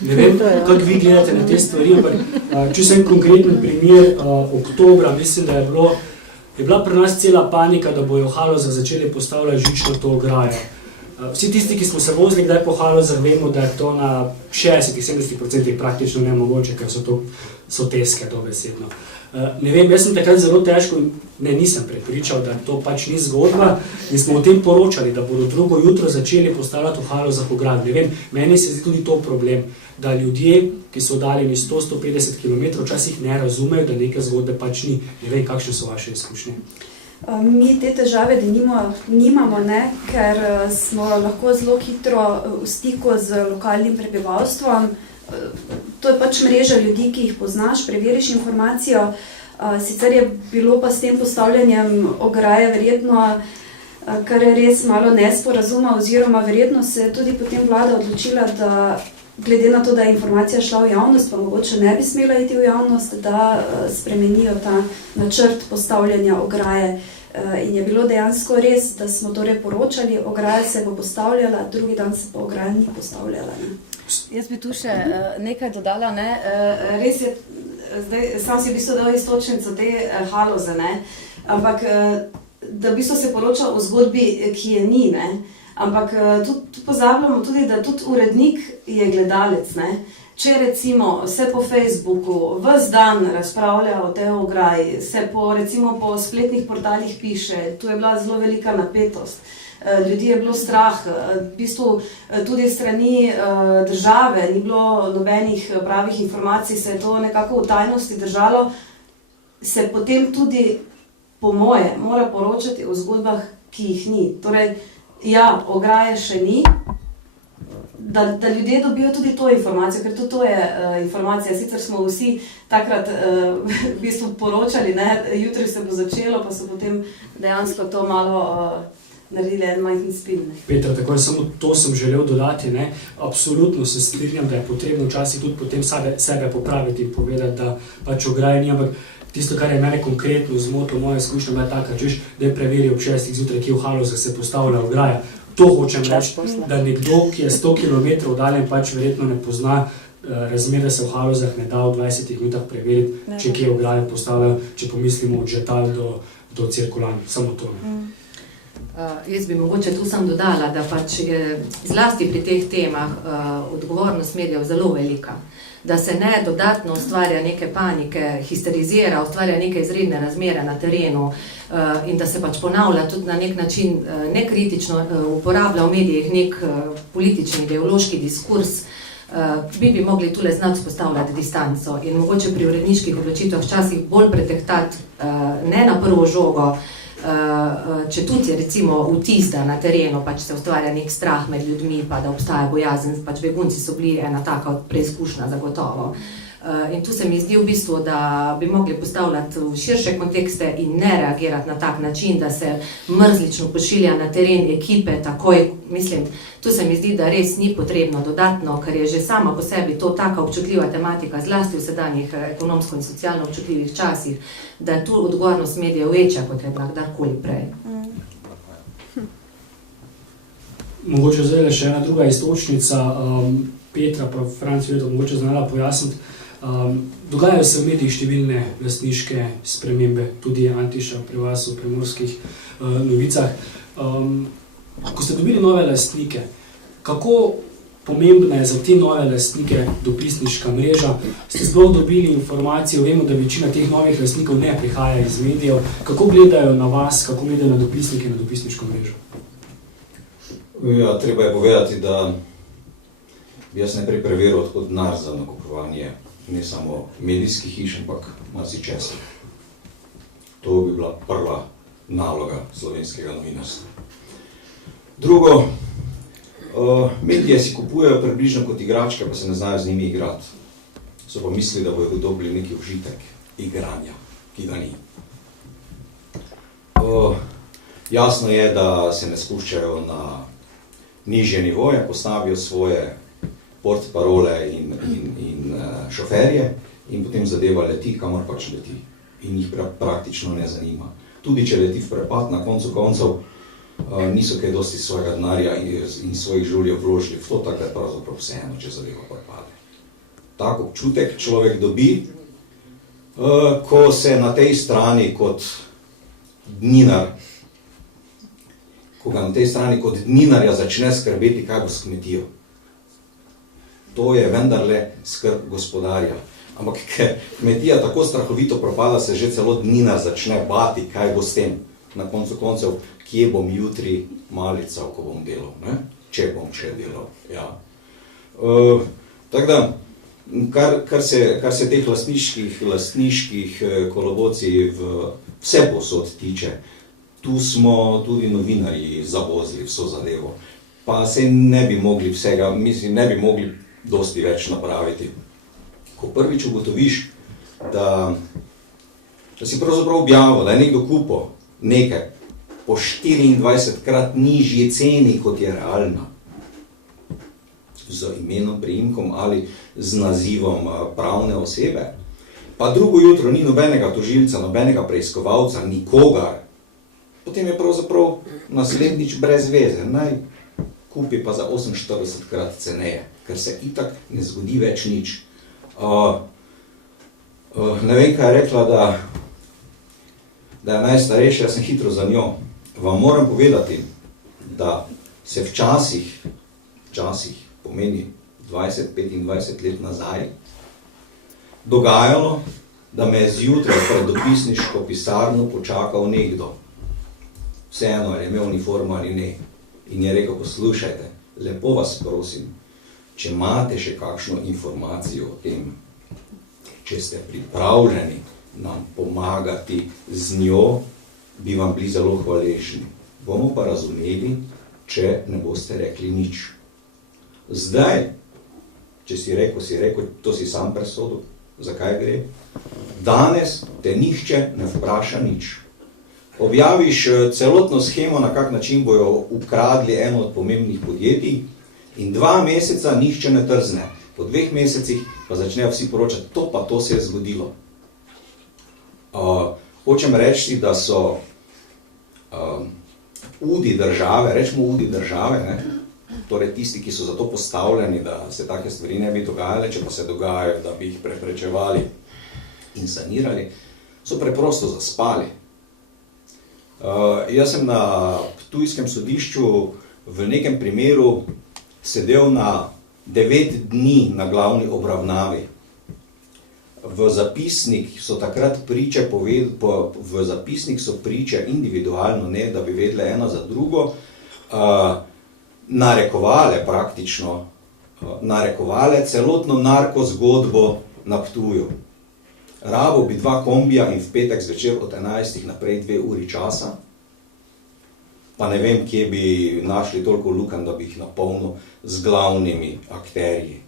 Ne vem, kako vi gledate na te stvari, ampak če sem konkreten primer, oktobra, mislim, da je bila pri nas cela panika, da bojo Haloze začeli postavljati žično to ograjo. Vsi tisti, ki smo se vozili kdaj po Halozah, vemo, da je to na 60-70% praktično nemogoče, ker so to soteske dobesedno. Ne vem, jaz sem takrat zelo težko, nisem prepričal, da to pač ni zgodba in smo o tem poročali, da bodo drugo jutro začeli postavljati v Halozah ograjo. Ne vem, meni se zdi tudi to problem, da ljudje, ki so oddaljeni 100-150 km, včasih ne razumejo, da neke zgodbe pač ni. Ne vem, kakšne so vaše izkušnje? Mi te težave nimamo, ne, ker smo lahko zelo hitro v stiku z lokalnim prebivalstvom. To je pač mreža ljudi, ki jih poznaš, preveriš informacijo. Sicer je bilo pa s tem postavljanjem ograje verjetno, kar je res malo nesporazuma, oziroma verjetno se je tudi potem vlada odločila, da glede na to, da je informacija šla v javnost, pa mogoče ne bi smela iti v javnost, da spremenijo ta načrt postavljanja ograje. In je bilo dejansko res, da smo torej poročali, ograja se bo postavljala, drugi dan se pa ograja ni postavljala. Ne. Jaz bi tu še nekaj dodala. Ne. Res je, zdaj sam si v bistvu dal istočnico te Haloze, ne. Ampak da v bistvu se poroča o zgodbi, ki je ni, ne. Ampak tu pozabljamo tudi, da tudi urednik je gledalec, ne. Če recimo se po Facebooku ves dan razpravlja o tej ograji, se recimo po spletnih portalih piše, tu je bila zelo velika napetost, ljudi je bilo strah, v bistvu tudi strani države ni bilo nobenih pravih informacij, se je to nekako v tajnosti držalo, se potem tudi, po moje, mora poročati o zgodbah, ki jih ni. Torej, ja, ograje še ni, da ljudje dobijo tudi to informacijo, ker tudi to je informacija. Sicer smo vsi takrat v bistvu poročali, ne, jutri se bo začelo, pa so potem dejansko to malo naredili en majhen spin. Petra, tako je, samo to sem želel dodati, ne. Absolutno se strinjam, da je potrebno včasih tudi potem sebe popraviti in povedati, da pač ograje ni, ampak tisto, kar je mene konkretno zmotilo, moja izkušnja bila taka, češ, da je preveril ob 6. zjutraj, kje v Halozah se postavlja ograja. To hočem reči, da nekdo, ki je 100 km oddaljen, pač verjetno ne pozna razmere, se v Halozah ne da v 20 minutah preveriti, če kje ograje postavljajo, če pomislimo od Žetal do Cirkulan, samo to. Jaz bi mogoče tu sam dodala, da pač je zlasti pri teh temah odgovornost medijev zelo velika. Da se ne dodatno ustvarja neke panike, histerizira, ustvarja neke izredne razmere na terenu in da se pač ponavlja tudi na nek način nekritično, uporablja v medijih nek politični, ideološki diskurs, bi mogli tule znati spostavljati distanco in mogoče pri uredniških odločitvah včasih bolj pretehtati ne na prvo žogo, če tudi je recimo vtis, da na terenu pač se ustvarja nek strah med ljudmi, pa da obstaja bojazen, pač begunci so bili ena taka preizkušnja zagotovo. In tu se mi zdi v bistvu, da bi mogli postavljati v širše kontekste in ne reagirati na tak način, da se mrzlično pošilja na teren ekipe takoj, mislim, tu se mi zdi, da res ni potrebno dodatno, ker je že sama po sebi to taka občutljiva tematika, zlasti v sedanjih ekonomsko in socialno občutljivih časih, da je tu odgovornost medijev večja, kot je bila kdarkoli prej. Mogoče zdaj še ena druga istočnica, Petra pa Franci Vedo, mogoče znala pojasniti. Dogajajo se v medijih številne lastniške spremembe, tudi Antiša pri vas v Primorskih novicah. Ko ste dobili nove lastnike, kako pomembna je za te nove lastnike dopisniška mreža? Ste sploh dobili informacijo, vemo, da večina teh novih lastnikov ne prihaja iz medijev. Kako gledajo na vas, kako gledajo na dopisnike, na dopisniško mrežo? Ja, treba je povedati, da bi jaz najprej preveril, odkot denar za nakupovanje ne samo medijskih hiš, ampak marsičesa. To bi bila prva naloga slovenskega novinarstva. Drugo, medije si kupujejo približno kot igračke, pa se ne znajo z njimi igrati. So pa mislili, da bojo dobili neki užitek igranja, ki ga ni. Jasno je, da se ne spuščajo na nižje nivoje, postavijo svoje portparole in šoferje in potem zadeva leti, kamor pač leti. In jih praktično ne zanima. Tudi če leti v prepad, na koncu koncev niso kaj dosti svojega denarja in svojih življenj vložili v to, tako je pravzaprav vseeno, če zadeva prepade. Tak občutek človek dobi, ko se na tej strani kot dninar, ko ga na tej strani kot dninarja začne skrbeti, kaj bo s kmetijo. To je vendarle skrb gospodarja. Ampak ker kmetija tako strahovito propada, se že celo dninar začne bati, kaj bo s tem. Na koncu koncev, kje bom jutri malical, ko bom delal, ne? Če bom še delal. Ja. Tako da, kar se teh lastniških kolobocij vse posod tiče, tu smo tudi novinarji zavozili vso zadevo. Pa se ne bi mogli vsega, mislim, ne bi mogli dosti več napraviti. Ko prvič ugotoviš, da si pravzaprav objavil, da je nekdo kupil nekaj po 24-krat nižji ceni, kot je realna, z imenom, priimkom ali z nazivom pravne osebe, pa drugo jutro ni nobenega tožilca, nobenega preiskovalca, nikogar, potem je pravzaprav naslednjič brez veze. Naj kupi pa za 48-krat ceneje, ker se itak ne zgodi več nič. Ne vem, kaj je rekla, da je najstarejša, jaz sem hitro za njo. Vam moram povedati, da se včasih pomeni 20-25 let nazaj, dogajalo, da me je zjutraj pred dopisniško pisarno počakal nekdo. Vseeno, ali je imel uniformo ali ne. In je rekel, poslušajte, lepo vas prosim, če imate še kakšno informacijo o tem, če ste pripravljeni nam pomagati z njo, bi vam bili zelo hvaležni. Bomo pa razumeli, če ne boste rekli nič. Zdaj, če si rekel, to si sam presodil, zakaj gre. Danes te nihče ne vpraša nič. Objaviš celotno shemo, na kak način bojo ukradli eno od pomembnih podjetij in 2 meseca nihče ne trzne. Po 2 mesecih pa začnejo vsi poročati, to se je zgodilo. Hočem reči, da so udi države, rečemo udi države, ne? Torej tisti, ki so za to postavljeni, da se take stvari ne bi dogajale, če pa se dogajajo, da bi jih preprečevali in sanirali, so preprosto zaspali. Jaz sem na ptujskem sodišču v nekem primeru sedel na 9 dni na glavni obravnavi. V zapisnik so takrat priče v zapisnik so priče individualno, ne da bi vedele ena za drugo, narekovale celotno narkozgodbo na Ptuju. Rabo bi 2 kombija in v petek zvečer od 11 naprej 2 uri časa, pa ne vem, kje bi našli toliko lukenj, da bi jih napolnil z glavnimi akterji.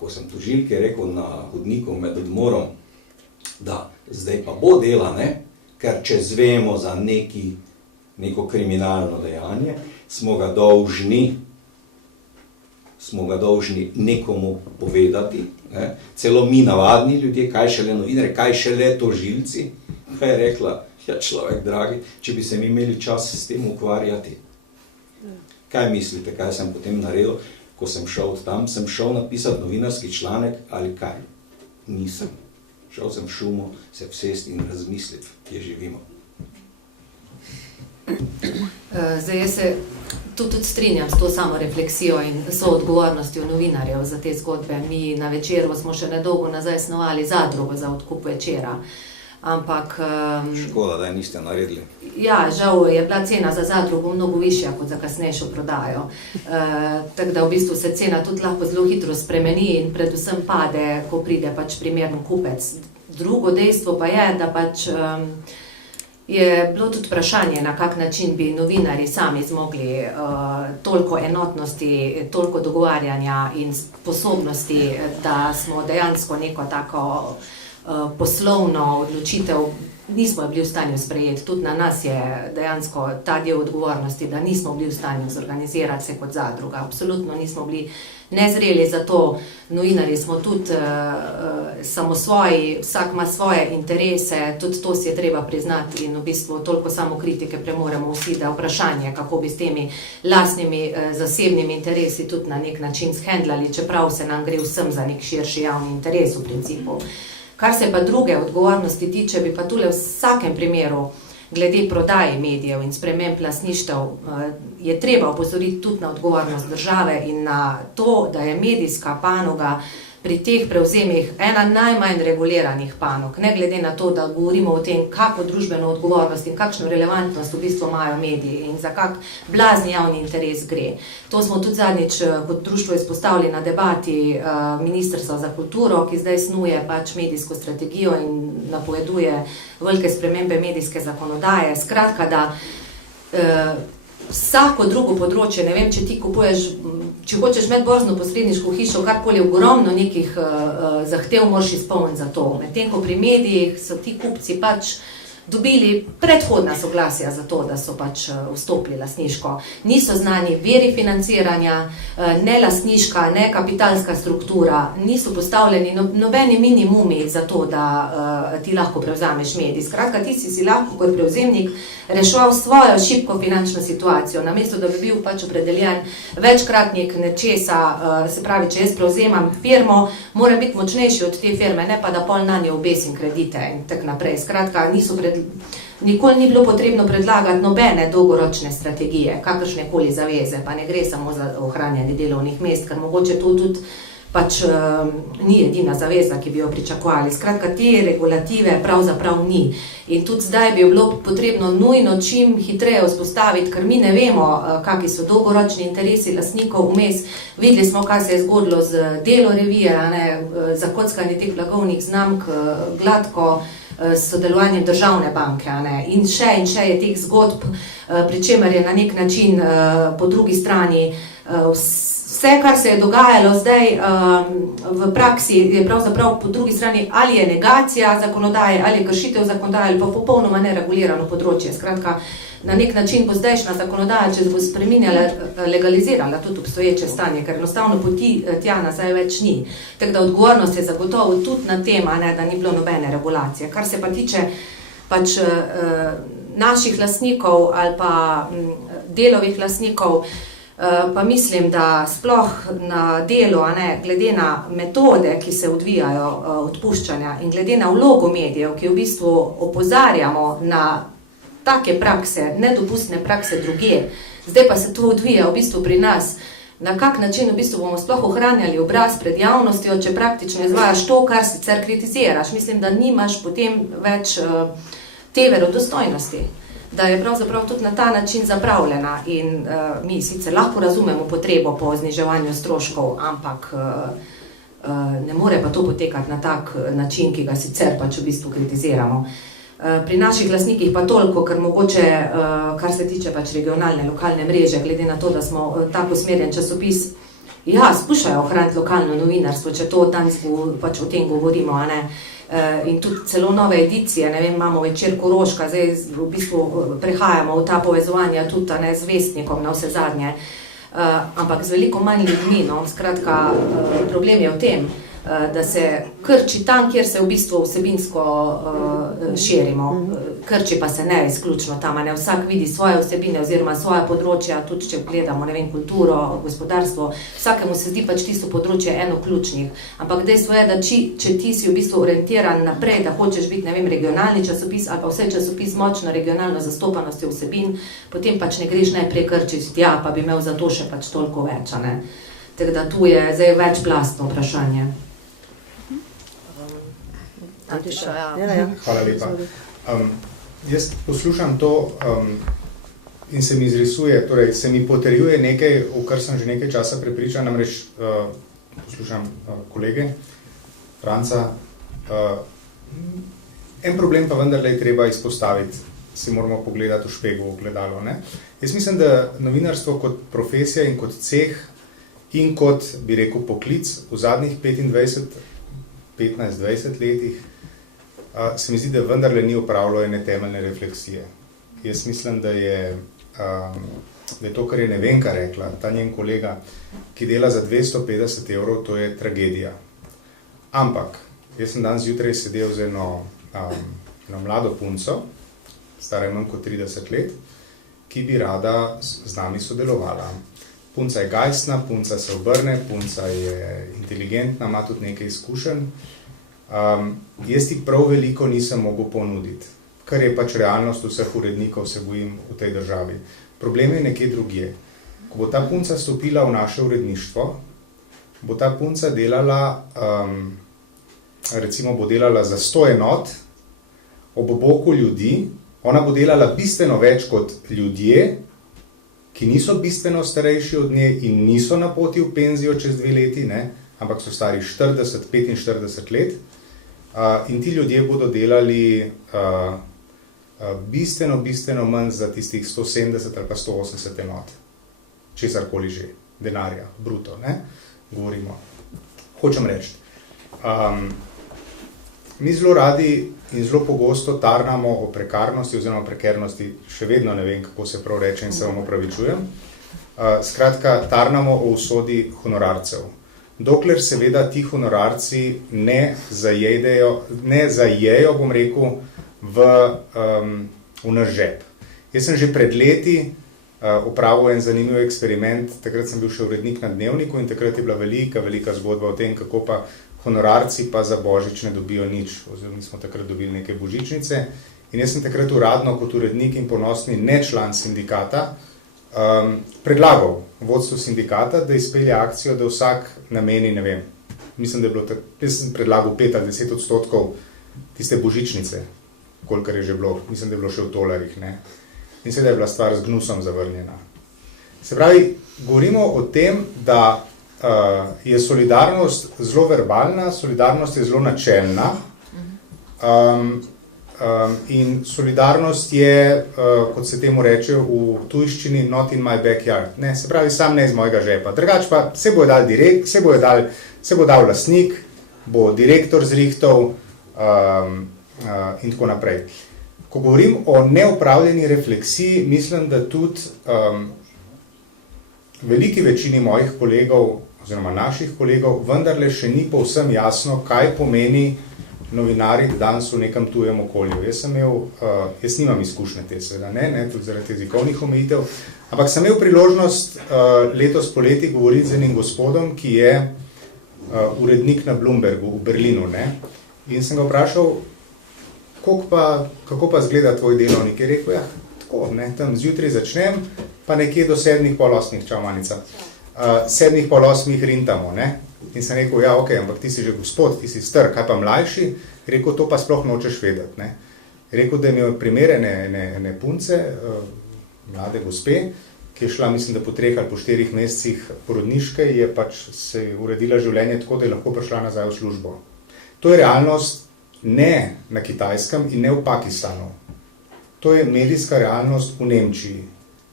Ko sem tožilki rekel na hodniku med odmorom, da zdaj pa bo dela, ne? Ker če zvemo za neko kriminalno dejanje, smo ga dolžni nekomu povedati, ne? Celo mi navadni ljudje, kaj šele novinarji, kaj šele tožilci, kaj je rekla, ja človek dragi, če bi se mi imeli čas s tem ukvarjati. Kaj mislite, kaj sem potem naredil? Ko sem šel od tam, sem šel napisati novinarski članek ali kaj? Nisem. Šel sem v šumo se vsesti in razmisliti, kje živimo. Zdaj, jaz se tudi strinjam s to samo refleksijo in soodgovornostjo novinarjev za te zgodbe. Mi na Večeru smo še nedolgo nazaj snovali zadrugo za odkup Večera. Ampak... Škoda, da je niste naredili. Ja, žal je bila cena za zadrugo mnogo višja kot za kasnejšo prodajo. Tako da v bistvu se cena tudi lahko zelo hitro spremeni in predvsem pade, ko pride pač primeren kupec. Drugo dejstvo pa je, da pač je bilo tudi vprašanje, na kak način bi novinarji sami zmogli toliko enotnosti, toliko dogovarjanja in sposobnosti, da smo dejansko neko tako poslovno odločitev nismo bili v stanju sprejeti. Tudi na nas je dejansko ta del odgovornosti, da nismo bili v stanju zorganizirati se kot zadruga. Absolutno nismo bili nezreli za to. Novinarji smo tudi samosvoji, vsak ima svoje interese, tudi to si je treba priznati in v bistvu toliko samo kritike premoremo vsi, da vprašanje, kako bi s temi lastnimi zasebnimi interesi tudi na nek način shendlali, čeprav se nam gre vsem za nek širši javni interes v principu. Kar se pa druge odgovornosti tiče, bi pa tule v vsakem primeru glede prodaje medijev in sprememb lastništev je treba opozoriti tudi na odgovornost države in na to, da je medijska panoga pri teh prevzemih ena najmanj reguliranih panog, ne glede na to, da govorimo o tem, kako družbeno odgovornost in kakšno relevantnost v bistvu imajo mediji in za kak blazni javni interes gre. To smo tudi zadnjič kot društvo izpostavili na debati Ministrstva za kulturo, ki zdaj snuje pač medijsko strategijo in napoveduje velike spremembe medijske zakonodaje. Skratka, da vsako drugo področje, ne vem, če ti kupuješ, če hočeš imeti borzno posredniško hišo, karkoli ogromno nekih zahtev moraš izpolniti za to. Medtem ko pri medijih so ti kupci pač dobili predhodna soglasja za to, da so pač vstopili lastniško. Niso znani viri financiranja, ne lastniška, ne kapitalska struktura, niso postavljeni nobeni minimumi za to, da ti lahko prevzameš medij. Skratka, ti si lahko kot prevzemnik reševal svojo šibko finančno situacijo, namesto da bi bil pač opredeljen večkratnik nečesa, se pravi, če jaz prevzemam firmo, moram biti močnejši od te firme, ne pa da pol nanjo obesim kredite in tak naprej. Skratka, nikoli ni bilo potrebno predlagati nobene dolgoročne strategije, kakršnekoli zaveze, pa ne gre samo za ohranjanje delovnih mest, ker mogoče to tudi pač ni edina zaveza, ki bi jo pričakovali. Skratka, te regulative pravzaprav ni. In tudi zdaj bi bilo potrebno nujno čim hitreje vzpostaviti, ker mi ne vemo, kakšni so dolgoročni interesi lastnikov vmes. Videli smo, kaj se je zgodilo z Delo revije, zakockanje teh blagovnih znamk, gladko, s sodelovanjem državne banke, in še je teh zgodb, pri čemer je na nek način po drugi strani Vse, kar se je dogajalo zdaj v praksi, je pravzaprav po drugi strani ali je negacija zakonodaje, ali je kršitev zakonodaje, ali pa popolnoma neregulirano področje. Skratka, na nek način bo zdajšnja zakonodaja, če se bo spreminjala, legalizirala tudi obstoječe stanje, ker enostavno poti tja nazaj več ni. Tako da odgovornost je zagotovo tudi na tem, da ni bilo nobene regulacije. Kar se pa tiče pač naših lastnikov ali pa delovih lastnikov, pa mislim, da sploh na delu, glede na metode, ki se odvijajo odpuščanja in glede na vlogo medijev, ki v bistvu opozarjamo na take prakse, nedopustne prakse drugje, zdaj pa se to odvija v bistvu pri nas, na kak način v bistvu bomo sploh ohranjali obraz pred javnostjo, če praktično izvajaš to, kar sicer kritiziraš. Mislim, da nimaš potem več te verodostojnosti, da je pravzaprav tudi na ta način zapravljena in mi sicer lahko razumemo potrebo po zniževanju stroškov, ampak ne more pa to potekati na tak način, ki ga sicer pač v bistvu kritiziramo. Pri naših lastnikih pa toliko, ker mogoče, kar se tiče pač regionalne, lokalne mreže, glede na to, da smo tako usmerjen časopis, skušajo ohraniti lokalno novinarstvo, če to danes pač o tem govorimo, in tudi celo nove edicije, ne vem, imamo Večer Koroška, zdaj v bistvu prehajamo v ta povezovanja tudi z Vestnikom na vse zadnje, ampak z veliko manj ljudmi, skratka, problem je v tem, da se krči tam, kjer se v bistvu vsebinsko širimo. Krči pa se ne izključno tam, vsak vidi svoje vsebine oziroma svoje področja, tudi če gledamo, ne vem, kulturo, gospodarstvo, vsakemu se zdi pač tisto področje eno ključnih. Ampak dejstvo je, da če ti si v bistvu orientiran naprej, da hočeš biti, ne vem, regionalni časopis ali pa vse časopis močno regionalno zastopanostjo vsebin, potem pač ne greš najprej krčiti, pa bi imel za to še pač toliko več, Tako da tu je zdaj večplastno vprašanje. Hvala lepa. Jaz poslušam to in se mi izrisuje, torej se mi potrjuje nekaj, v kar sem že nekaj časa prepričan, namreč poslušam kolege, Franca. En problem pa vendarle je treba izpostaviti, si moramo pogledati v špegu v gledalo. Jaz mislim, da novinarstvo kot profesija in kot ceh in kot, bi rekel, poklic v zadnjih 15-20 letih se mi zdi, da vendarle ni opravilo ene temeljne refleksije. Jaz mislim, da je to, kar je Nevenka rekla, ta njen kolega, ki dela za 250 evrov, to je tragedija. Ampak, jaz sem danes zjutraj sedel z eno mlado punco, stara manj kot 30 let, ki bi rada z nami sodelovala. Punca je gajstna, punca se obrne, punca je inteligentna, ima tudi nekaj izkušenj. Jaz ti prav veliko nisem mogel ponuditi, kar je pač realnost vseh urednikov, se bojim, v tej državi. Problem je nekje drugje. Ko bo ta punca stopila v naše uredništvo, bo ta punca delala, recimo bo delala za 100 enot, ob boku ljudi, ona bo delala bistveno več kot ljudje, ki niso bistveno starejši od nje in niso na poti v penzijo čez 2 leti, ampak so stari 40-45 let. In ti ljudje bodo delali bistveno manj za tistih 170 ali pa 180 enot. Česarkoli že, denarja, bruto, govorimo. Hočem reči. Mi zelo radi in zelo pogosto tarnamo o prekarnosti oziroma prekernosti, še vedno ne vem, kako se prav reče in se vam opravičujem. Skratka, tarnamo o usodi honorarcev. Dokler seveda ti honorarci ne zajejo, bom rekel, v naš žep. Jaz sem že pred leti opravil en zanimiv eksperiment, takrat sem bil še urednik na Dnevniku in takrat je bila velika zgodba o tem, kako pa honorarci pa za božič ne dobijo nič, oziroma mi smo takrat dobili neke božičnice in jaz sem takrat uradno kot urednik in ponosni nečlan sindikata predlagal vodstvu sindikata, da izpelje akcijo, da vsak nameni, ne vem, mislim, da je bilo jaz sem predlagal 5 ali 10% tiste božičnice, kolikor je že bilo, mislim, da je bilo še v tolarjih, in seveda je bila stvar z gnusom zavrnjena. Se pravi, govorimo o tem, da je solidarnost zelo verbalna, solidarnost je zelo načelna In solidarnost je, kot se temu reče v tujščini, not in my backyard. Ne? Se pravi, sam ne iz mojega žepa. Drugač pa se bo dal lastnik, bo direktor zrihtal in tako naprej. Ko govorim o neopravljeni refleksiji, mislim, da tudi veliki večini mojih kolegov oziroma naših kolegov vendarle še ni povsem jasno, kaj pomeni novinariti danes v nekem tujem okolju. Jaz nimam izkušnje te, seveda ne, tudi zaradi jezikovnih omejitev, ampak sem imel priložnost letos poleti govoriti z enim gospodom, ki je urednik na Bloombergu v Berlinu, ne, in sem ga vprašal, kako pa izgleda tvoj delovnik, je rekel, ja, tako, ne, tam zjutraj začnem, pa nekje do 7:30, čau Manica, 7:30 rintamo, ne, in sem rekel, ja, ok, ampak ti si že gospod, ti si star, kaj pa mlajši, rekel, to pa sploh nočeš vedeti, ne, rekel, da je imel primere ene punce, mlade gospe, ki je šla, mislim, da po 3 ali po 4 mesecih porodniške, je pač se uredila življenje tako, da je lahko prišla nazaj v službo. To je realnost ne na Kitajskem in ne v Pakistanu. To je medijska realnost v Nemčiji,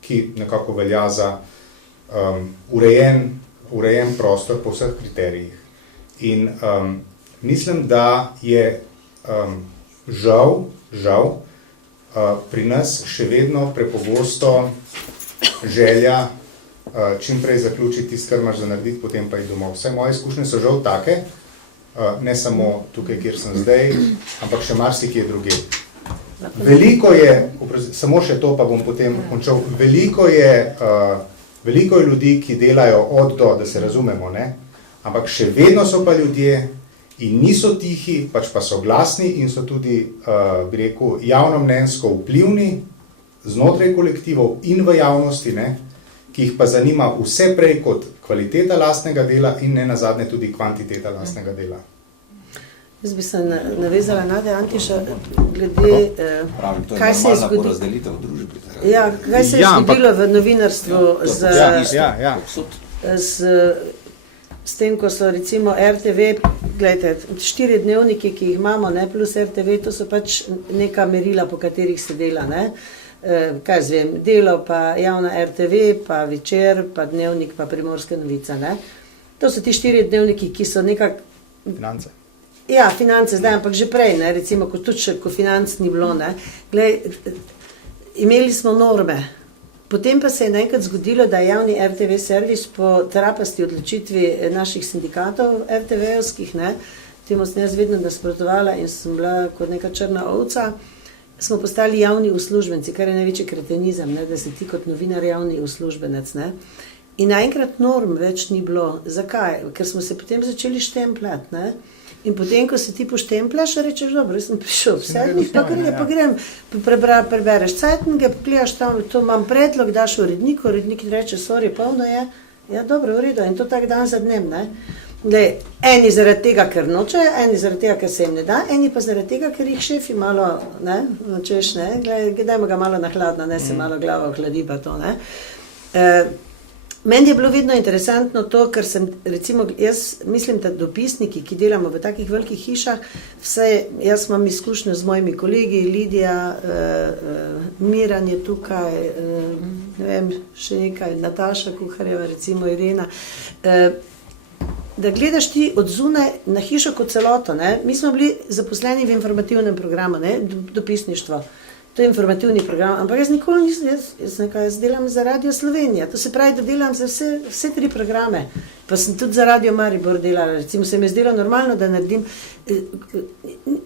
ki nekako velja za urejen prostor po vseh kriterijih. In mislim, da je žal pri nas še vedno prepogosto želja čim prej zaključiti tisto, kar imaš za narediti, potem pa iti domov. Vse moje izkušnje so žal take, ne samo tukaj, kjer sem zdaj, ampak še marsikje drugje. Veliko je, samo še to pa bom potem končal, veliko je ljudi, ki delajo od do, da se razumemo, ne? Ampak še vedno so pa ljudje in niso tihi, pač pa so glasni in so tudi, bi rekel, javnomnenjsko vplivni znotraj kolektivov in v javnosti, ne? Ki jih pa zanima vse prej kot kvaliteta lastnega dela in ne nazadnje tudi kvantiteta lastnega dela. Jaz bi se navezala Nade Antiša glede, kaj se je zgodilo. Porazdelitev v družbi. Ja, kaj se je zgodilo v novinarstvu s tem, ko so recimo RTV, gledajte, 4 dnevniki, ki jih imamo, ne, plus RTV, to so pač neka merila, po katerih se dela, ne. Kaj zvem, Delo, pa javna RTV, pa Večer, pa Dnevnik, pa Primorske novice, ne. To so ti 4 dnevniki, ki so nekako... Finance. Ja, Finance zdaj, ampak že prej, ne, recimo, ko Financ ni bilo, ne. Glej, imeli smo norme, potem pa se je naenkrat zgodilo, da je javni RTV servis po trapasti odločitvi naših sindikatov RTV-ovskih, ne, temu sem jaz vedno nasprotovala in sem bila kot neka črna ovca, smo postali javni uslužbenci, kar je največji kretenizem, ne, da si ti kot novinar javni uslužbenec, ne. In naenkrat norm več ni bilo. Zakaj? Ker smo se potem začeli štempljati, ne. In potem, ko se ti poštempljaš, rečeš, dobro, jaz sem prišel v 7, pa grem, prebereš Zeitungen, pogledaš tam, to imam predlog, daš urednik reče, sorry, polno je, ja, dobro, v redu, in to tak dan za dnem, ne. Glej, eni zaradi tega, ker nočejo, eni zaradi tega, ker se jim ne da, eni pa zaradi tega, ker jih šefi malo, ne, češ, ne, glej, dajmo ga malo na hladno, ne, se malo glavo hladi pa to, ne. Meni je bilo vedno interesantno to, ker sem, recimo, jaz mislim, da dopisniki, ki delamo v takih velikih hišah, vse, jaz imam izkušnjo z mojimi kolegi, Lidija, Miran je tukaj, ne vem, še nekaj, Nataša Kuharjeva, recimo Irena, da gledaš ti od zunaj na hišo kot celoto, ne. Mi smo bili zaposleni v informativnem programu, ne, dopisništvo. To je informativni program, ampak jaz nikoli nisem, jaz delam za Radio Slovenija, to se pravi, da delam za vse 3 programe, pa sem tudi za Radio Maribor delala, recimo se mi je zdelo normalno, da naredim,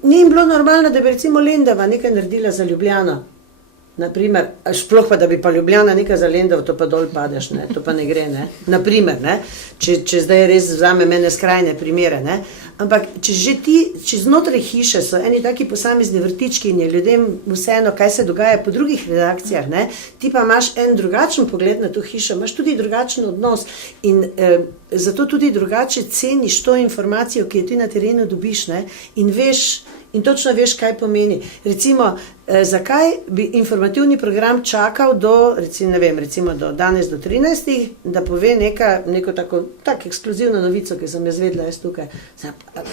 ni jim bilo normalno, da bi recimo Lendava nekaj naredila za Ljubljano, naprimer, sploh pa, da bi pa Ljubljana nekaj za Lendavo, to pa dol padeš, ne, to pa ne gre, ne, naprimer, ne, če zdaj res vzame mene skrajne primere, ne, ampak če znotraj hiše so eni taki posamezni vrtički in je ljudem vseeno, kaj se dogaja po drugih redakcijah, ne, ti pa imaš en drugačen pogled na to hišo, imaš tudi drugačen odnos in zato tudi drugače ceniš to informacijo, ki jo ti na terenu dobiš, ne, in veš, in točno veš, kaj pomeni. Recimo, zakaj bi informativni program čakal do, recimo do danes do 13, da pove neko tako ekskluzivno novico, ki sem jaz vedela jaz tukaj.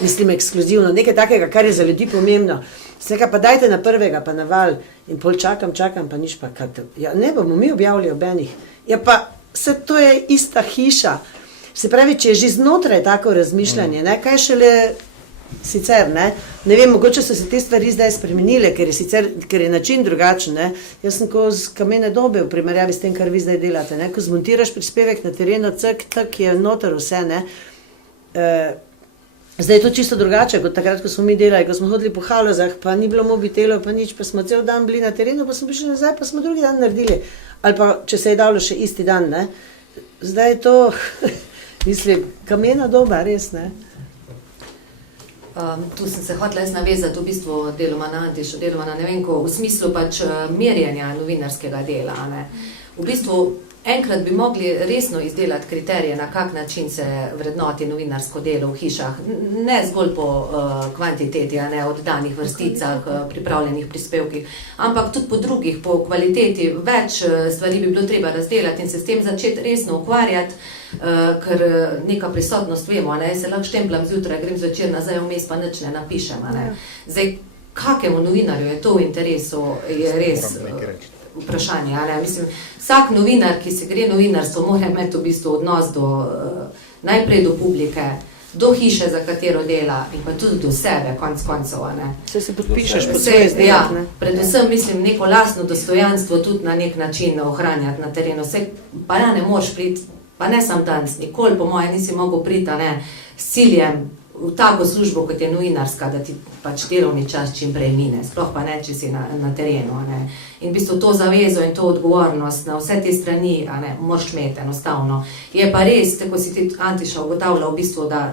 Mislim, ekskluzivno, nekaj takega, kar je za ljudi pomembno. Sveka pa dajte na prvega, pa na val in pol čakam, pa nič pa. Ja, ne bomo mi objavili ob enih. Ja pa, vse to je ista hiša. Se pravi, če je že znotraj tako razmišljanje, ne, kaj šele sicer, ne vem, mogoče so se te stvari zdaj spremenile, ker je način drugačen, ne. Jaz sem ko z kamene dobe v primerjavi s tem, kar vi zdaj delate, ne, ko zmontiraš prispevek na terenu, tak je noter vse, ne. Zdaj je to čisto drugače, kot takrat, ko smo mi delali, ko smo hodili po Halozah, pa ni bilo mobitelov, pa nič, pa smo cel dan bili na terenu, pa smo prišli nazaj, pa smo drugi dan naredili. Ali pa, če se je dalo še isti dan, ne. Zdaj je to, mislim, kamena doba, res, ne. Tu sem se hotela jaz navezati v bistvu deloma na Antišo, deloma na Nevenko, v smislu pač merjenja novinarskega dela, ne. V bistvu enkrat bi mogli resno izdelati kriterije, na kak način se vrednoti novinarsko delo v hišah, ne zgolj po kvantiteti, ne, oddanih vrsticah, pripravljenih prispevkih, ampak tudi po drugih, po kvaliteti. Več stvari bi bilo treba razdelati in se s tem začeti resno ukvarjati, ker neka prisotnost vemo, ne, se lahko štemplam zjutraj, grem zvečer nazaj, vmes pa nič ne napišem, ne. Zdaj, kakemu novinarju je to v interesu, je res vprašanje, ne, mislim, vsak novinar, ki se gre novinarstvo, mora imeti v bistvu odnos do, najprej do publike, do hiše, za katero dela, in pa tudi do sebe, konc koncev, ne. Se podpišeš pod svoje izdelek, ne. Predvsem, mislim, neko lastno dostojanstvo tudi na nek način ohranjati na terenu. Pa ja, ne moreš priti, pa ne sam danes, nikoli po moje nisi mogel priti, ne, s ciljem v tako službo, kot je novinarska, da ti pač delovni čas čim prej mine, sploh pa ne, če si na terenu, ne. In v bistvu to zavezo in to odgovornost na vse te strani, ne, moraš imeti enostavno. Je pa res, tako si ti Antiša ugotavlja v bistvu, da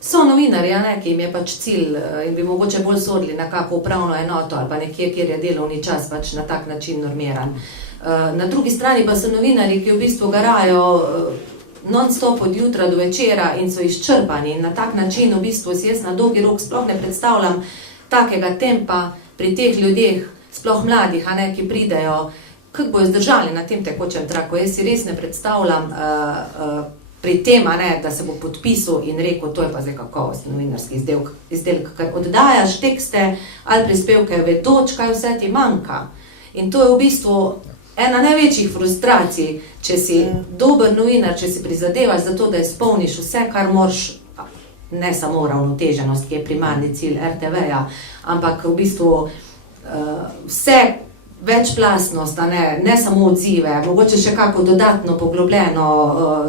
so novinarji, ne, ki jim je pač cilj in bi mogoče bolj sodili na kako upravno enoto ali pa nekje, kjer je delovni čas pač na tak način normiran. Na drugi strani pa so novinarji, ki v bistvu garajo non-stop od jutra do večera in so izčrpani in na tak način v bistvu si jaz na dolgi rok sploh ne predstavljam takega tempa pri teh ljudeh, sploh mladih, ne, ki pridejo, kako bojo zdržali na tem tekočem traku. Jaz si res ne predstavljam pri tem, ne, da se bo podpisal in rekel, to je pa zdaj kakovostni novinarski izdelek, ker oddajaš tekste ali prispevke vedoč, kaj vse ti manjka. In to je v bistvu ena največjih frustracij, če si dober novinar, če si prizadevaš za to, da izpolniš vse, kar moraš, ne samo uravnoteženost, ki je primarni cilj RTV-ja, ampak v bistvu vse večplastnost, ne samo odzive, mogoče še kako dodatno poglobljeno,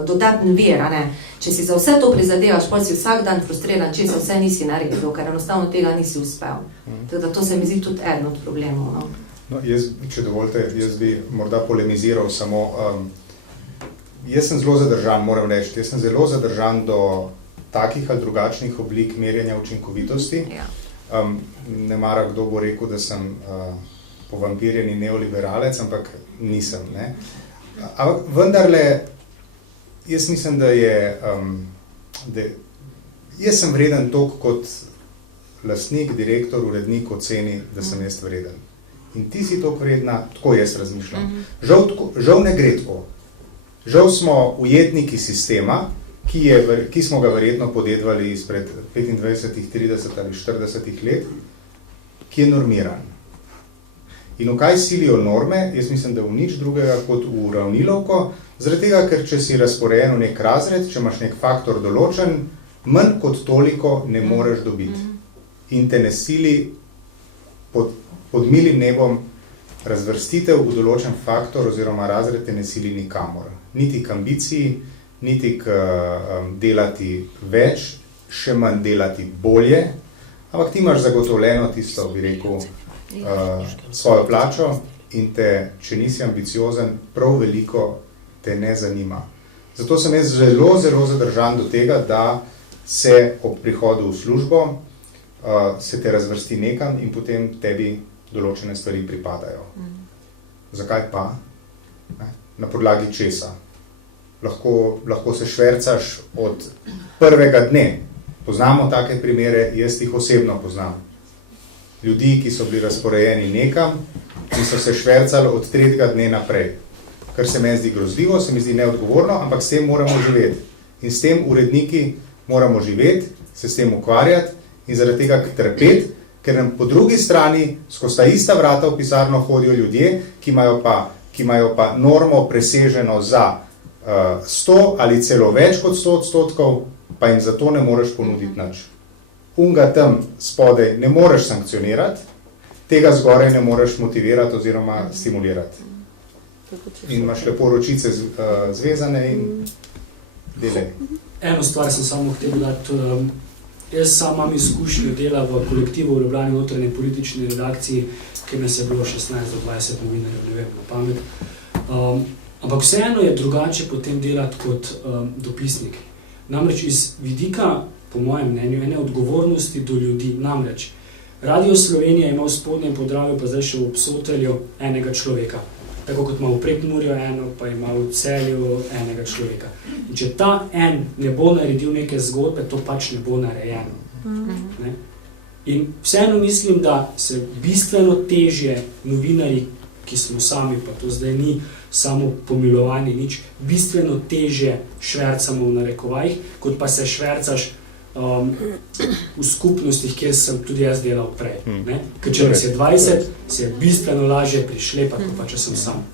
dodatni vir, ne. Če si za vse to prizadevaš, potem si vsak dan frustriran, če se vse nisi naredil, ker enostavno tega nisi uspel. Tako da to se mi zdi tudi eden od problemov, no. No, jaz, če dovolite, jaz bi morda polemiziral samo, jaz sem zelo zadržan, moram reči, jaz sem zelo zadržan do takih ali drugačnih oblik merjenja učinkovitosti. Ne mara kdo bo rekel, da sem povampirjeni neoliberalec, ampak nisem, ne. Ampak vendarle, jaz mislim, da jaz sem vreden toliko kot lastnik, direktor, urednik oceni, da sem jaz vreden. In ti si toliko vredna, tako jaz razmišljam. Žal ne gre tako. Žal smo ujetniki sistema, ki smo ga verjetno podedovali izpred 25, 30 ali 40 let, ki je normiran. In v kaj silijo norme? Jaz mislim, da v nič drugega kot v uravnilovko, zaradi tega, ker če si razporejen v nek razred, če imaš nek faktor določen, manj kot toliko ne moreš dobiti. In te ne sili pod milim nebom razvrstitev v določen faktor oziroma razred te ne sili nikamor. Niti k ambiciji, niti k delati več, še manj delati bolje, ampak ti imaš zagotovljeno tisto, bi rekel, svojo plačo in te, če nisi ambiciozen, prav veliko te ne zanima. Zato sem jaz zelo, zelo zadržan do tega, da se ob prihodu v službo se te razvrsti nekam in potem tebi določene stvari pripadajo. Zakaj pa? Na podlagi česa? Lahko se švercaš od prvega dne. Poznamo take primere, jaz jih osebno poznam. ljudi, ki so bili razporejeni nekam in so se švercali od 3. dne naprej. Kar se meni zdi grozljivo, se mi zdi neodgovorno, ampak s tem moramo živeti. In s tem uredniki moramo živeti, se s tem ukvarjati in zaradi tega trpeti, ker nam po drugi strani skozi ta ista vrata v pisarno hodijo ljudje, ki imajo pa normo preseženo za 100 ali celo več kot 100%, pa jim zato ne moreš ponuditi nič. Unga tam spodaj ne moreš sankcionirati, tega zgoraj ne moreš motivirati oziroma stimulirati. In imaš lepo ročice zvezane in delaj. Eno stvar sem samo hotel dodati. Jaz sam imam izkušnjo dela v kolektivu v Ljubljani notranje politični redakciji, kjer nas je bilo 16 do 20 novinarjev, ne vem, na pamet. Ampak vseeno je drugače potem delati kot dopisnik. Namreč iz vidika, po mojem mnenju, ene odgovornosti do ljudi. Namreč Radio Slovenija ima v Spodnjem Podravju, pa zdaj še v Obsotelju, enega človeka. Tako kot ima v Prekmurju eno, pa ima v Celju enega človeka. In če ta en ne bo naredil neke zgodbe, to pač ne bo narejeno. Ne? In vseeno mislim, da se bistveno težje novinarji, ki smo sami, pa to zdaj ni samo pomilovanje nič, bistveno težje švercamo v narekovajih, kot pa se švercaš v skupnostih, kjer sem tudi jaz delal prej. Ne? Ker če nas je 20, se je bistveno lažje prišlepati, pa če sem sam.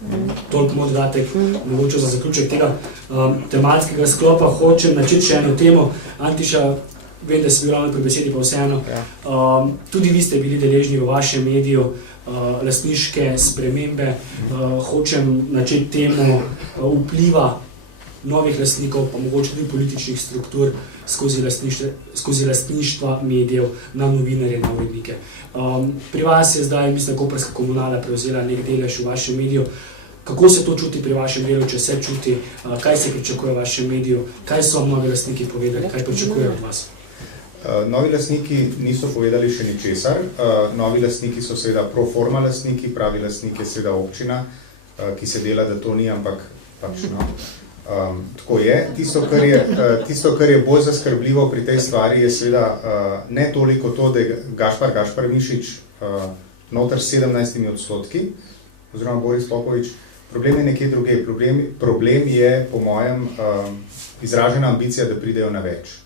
Toliko moj dodatek, mogoče za zaključek tega tematskega sklopa, hočem načeti še eno temo. Antiša, vem, da si bil ravno pri besedi, pa vseeno. Tudi vi ste bili deležni v vašem mediju lastniške spremembe. Hočem načeti temo vpliva novih lastnikov, pa mogoče tudi političnih struktur skozi lastništva medijev na novinarje, na urednike. Pri vas je zdaj, mislim, Koprska komunala prevzela nek delež v vašem mediju. Kako se to čuti pri vašem delu, če se čuti, kaj se pričakuje v vašem mediju, kaj so novi lastniki povedali, kaj pričakujejo od vas? Novi lastniki niso povedali še ničesar. Novi lastniki so seveda pro forma lastniki, pravi lastnik je seveda občina, ki se dela, da to ni, ampak pač no. Tako je. Tisto, kar je bolj zaskrbljivo pri tej stvari, je seveda ne toliko to, da je Gašpar Mišič noter s 17%, oziroma Boris Popovič. Problem je nekje druge. Problem je, po mojem, izražena ambicija, da pridejo na več.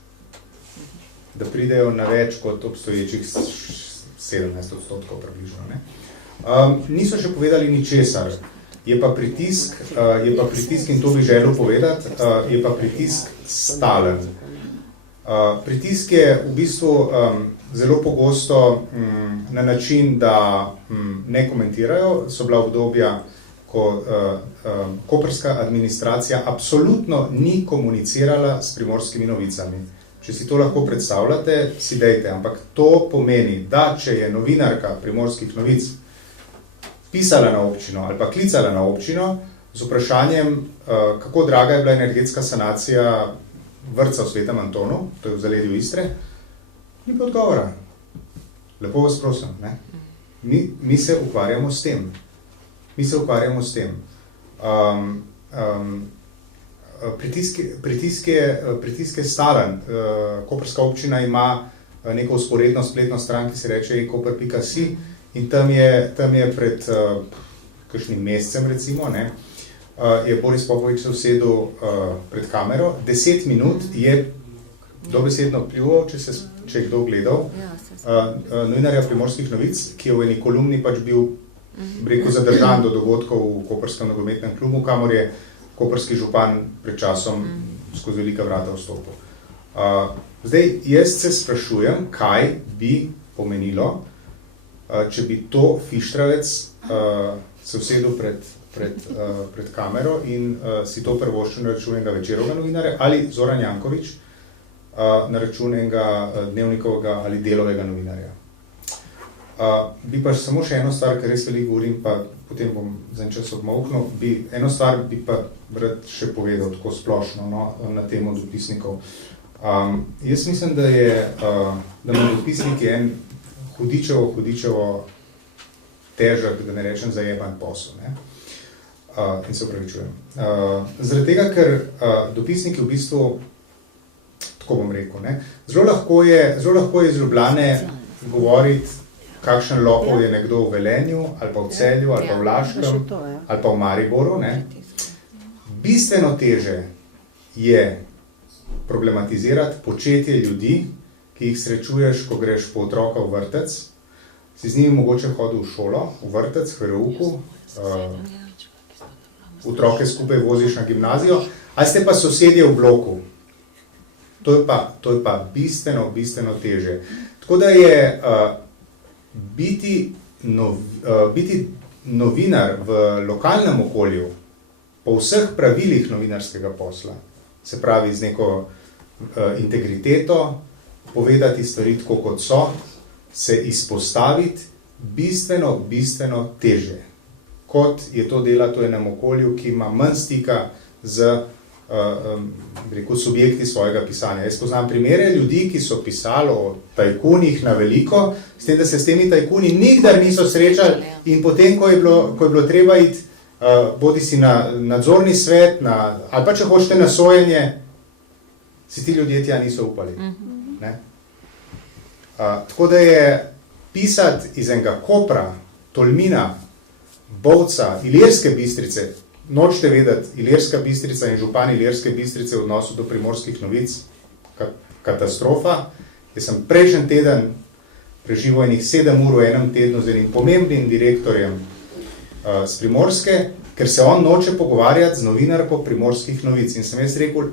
Da pridejo na več kot obstoječih 17% približno. Ne? Niso še povedali ničesar. Je pa pritisk, in to bi želel povedati, je pa pritisk stalen. Pritisk je v bistvu zelo pogosto na način, da ne komentirajo. So bila obdobja, ko koprska administracija absolutno ni komunicirala s Primorskimi novicami. Če si to lahko predstavljate, si dejte, ampak to pomeni, da če je novinarka Primorskih novic pisala na občino ali pa klicala na občino z vprašanjem, kako draga je bila energetska sanacija vrtca v Svetem Antonu, to je v zaledju Istre, ni pa odgovora. Lepo vas prosim, ne? Mi se ukvarjamo s tem. Pritisk je stalen. Koprska občina ima neko vzporedno spletno stran, ki se reče koper.si, in tam je pred kakšnim mesecem, recimo, ne, je Boris Popovič se usedel pred kamero. 10 minut je dobesedno pljuval, če je kdo gledal, novinarja Primorskih novic, ki je v eni kolumni pač bil zadržan do dogodkov v Koprskem nogometnem klubu, kamor je koprski župan pred časom skozi velika vrata vstopil. Zdaj, jaz se sprašujem, kaj bi pomenilo, če bi to Fištravec se usedel pred kamero in si to prvoščil na račun enega večerovega novinarja ali Zoran Janković na račun enega dnevnikovega ali delovega novinarja. Bi pa samo še eno stvar, ker res veliko govorim, pa potem bom za en čas odmolknil, eno stvar bi pa rad še povedal tako splošno, no, na temo dopisnikov. Jaz mislim, da ima dopisnik je en hudičevo težak, da ne rečem zajeban posel. Ne? In se upravičujem. Zaradi tega, ker dopisniki v bistvu, tako bom rekel, ne? Zelo lahko je iz Ljubljane govoriti kakšen lopov je nekdo v Velenju, ali pa v Celju, ali pa v Laškem, ali pa v Mariboru. Ne? Bistveno teže je problematizirati početje ljudi, ki jih srečuješ, ko greš po otroka v vrtec, si z njimi mogoče hodil v šolo, v vrtec, v verouku, otroke skupaj voziš na gimnazijo, ali ste pa sosedje v bloku. To je pa bistveno teže. Tako da je biti novinar v lokalnem okolju po vseh pravilih novinarskega posla, se pravi z neko integriteto, povedati stvari tako, kot so, se izpostaviti bistveno teže, kot je to delati v enem okolju, ki ima manj stika z subjekti svojega pisanja. Jaz poznam primere ljudi, ki so pisali o tajkunih na veliko, s tem, da se s temi tajkuni nikdar niso srečali in potem, ko je bilo treba iti bodi si na nadzorni svet, ali pa če hočete na sojenje, si ti ljudje tja niso upali. Ne? Tako da je pisati iz enega Kopra, Tolmina, Bovca, Ilirske Bistrice, nočete vedeti, Ilirska Bistrica in župan Ilirske Bistrice v odnosu do Primorskih novic, katastrofa. Jaz sem prejšnji teden preživel enih 7 ur v enem tednu z enim pomembnim direktorjem z Primorske, ker se on noče pogovarjati z novinarko Primorskih novic. In sem jaz rekel,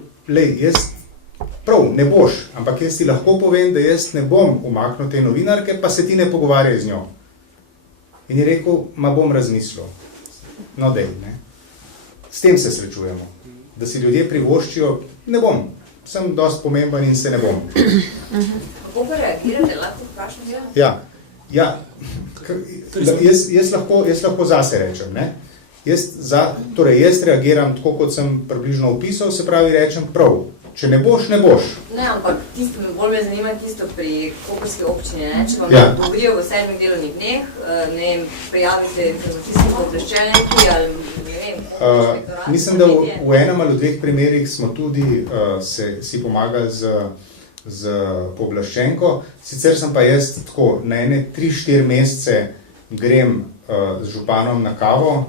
prav, ne boš, ampak jaz ti lahko povem, da jaz ne bom umaknil te novinarke, pa se ti ne pogovarjaj z njo. In je rekel, ma bom razmislil. No, dej, ne. S tem se srečujemo. Da si ljudje privoščijo, ne bom, sem dosti pomemben in se ne bom. Kako pa reagirate, lahko vprašam? Ja, jaz lahko zase rečem, ne. Jaz reagiram tako, kot sem približno opisal, se pravi rečem prav. Če ne boš, ne boš. Ne, ampak tisto bolj me zanima tisto pri koprski občini, ne? Če vam govorijo v 7 delovnih dneh, ne vem, prijavite informacijski pooblaščenki ali ne vem. Mislim, da v enem ali 2 primerih smo tudi si pomagali z pooblaščenko. Sicer sem pa jaz tako, na ene 3-4 mesece grem z županom na kavo,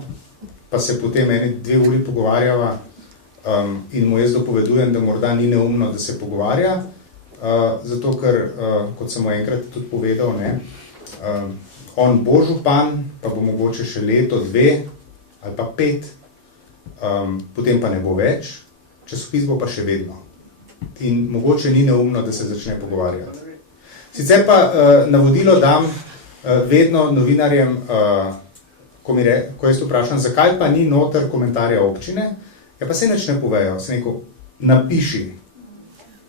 pa se potem ene 2 uri pogovarjava, in mu jaz dopovedujem, da morda ni neumno, da se pogovarja, zato ker, kot sem mu enkrat tudi povedal, ne, on bo župan, pa bo mogoče še leto, 2 ali pa 5, potem pa ne bo več, časopis bo pa še vedno. In mogoče ni neumno, da se začne pogovarjati. Sicer pa navodilo dam vedno novinarjem, ko jaz vprašam, zakaj pa ni noter komentarja občine, ja pa se nič ne povejo, se neko napiši.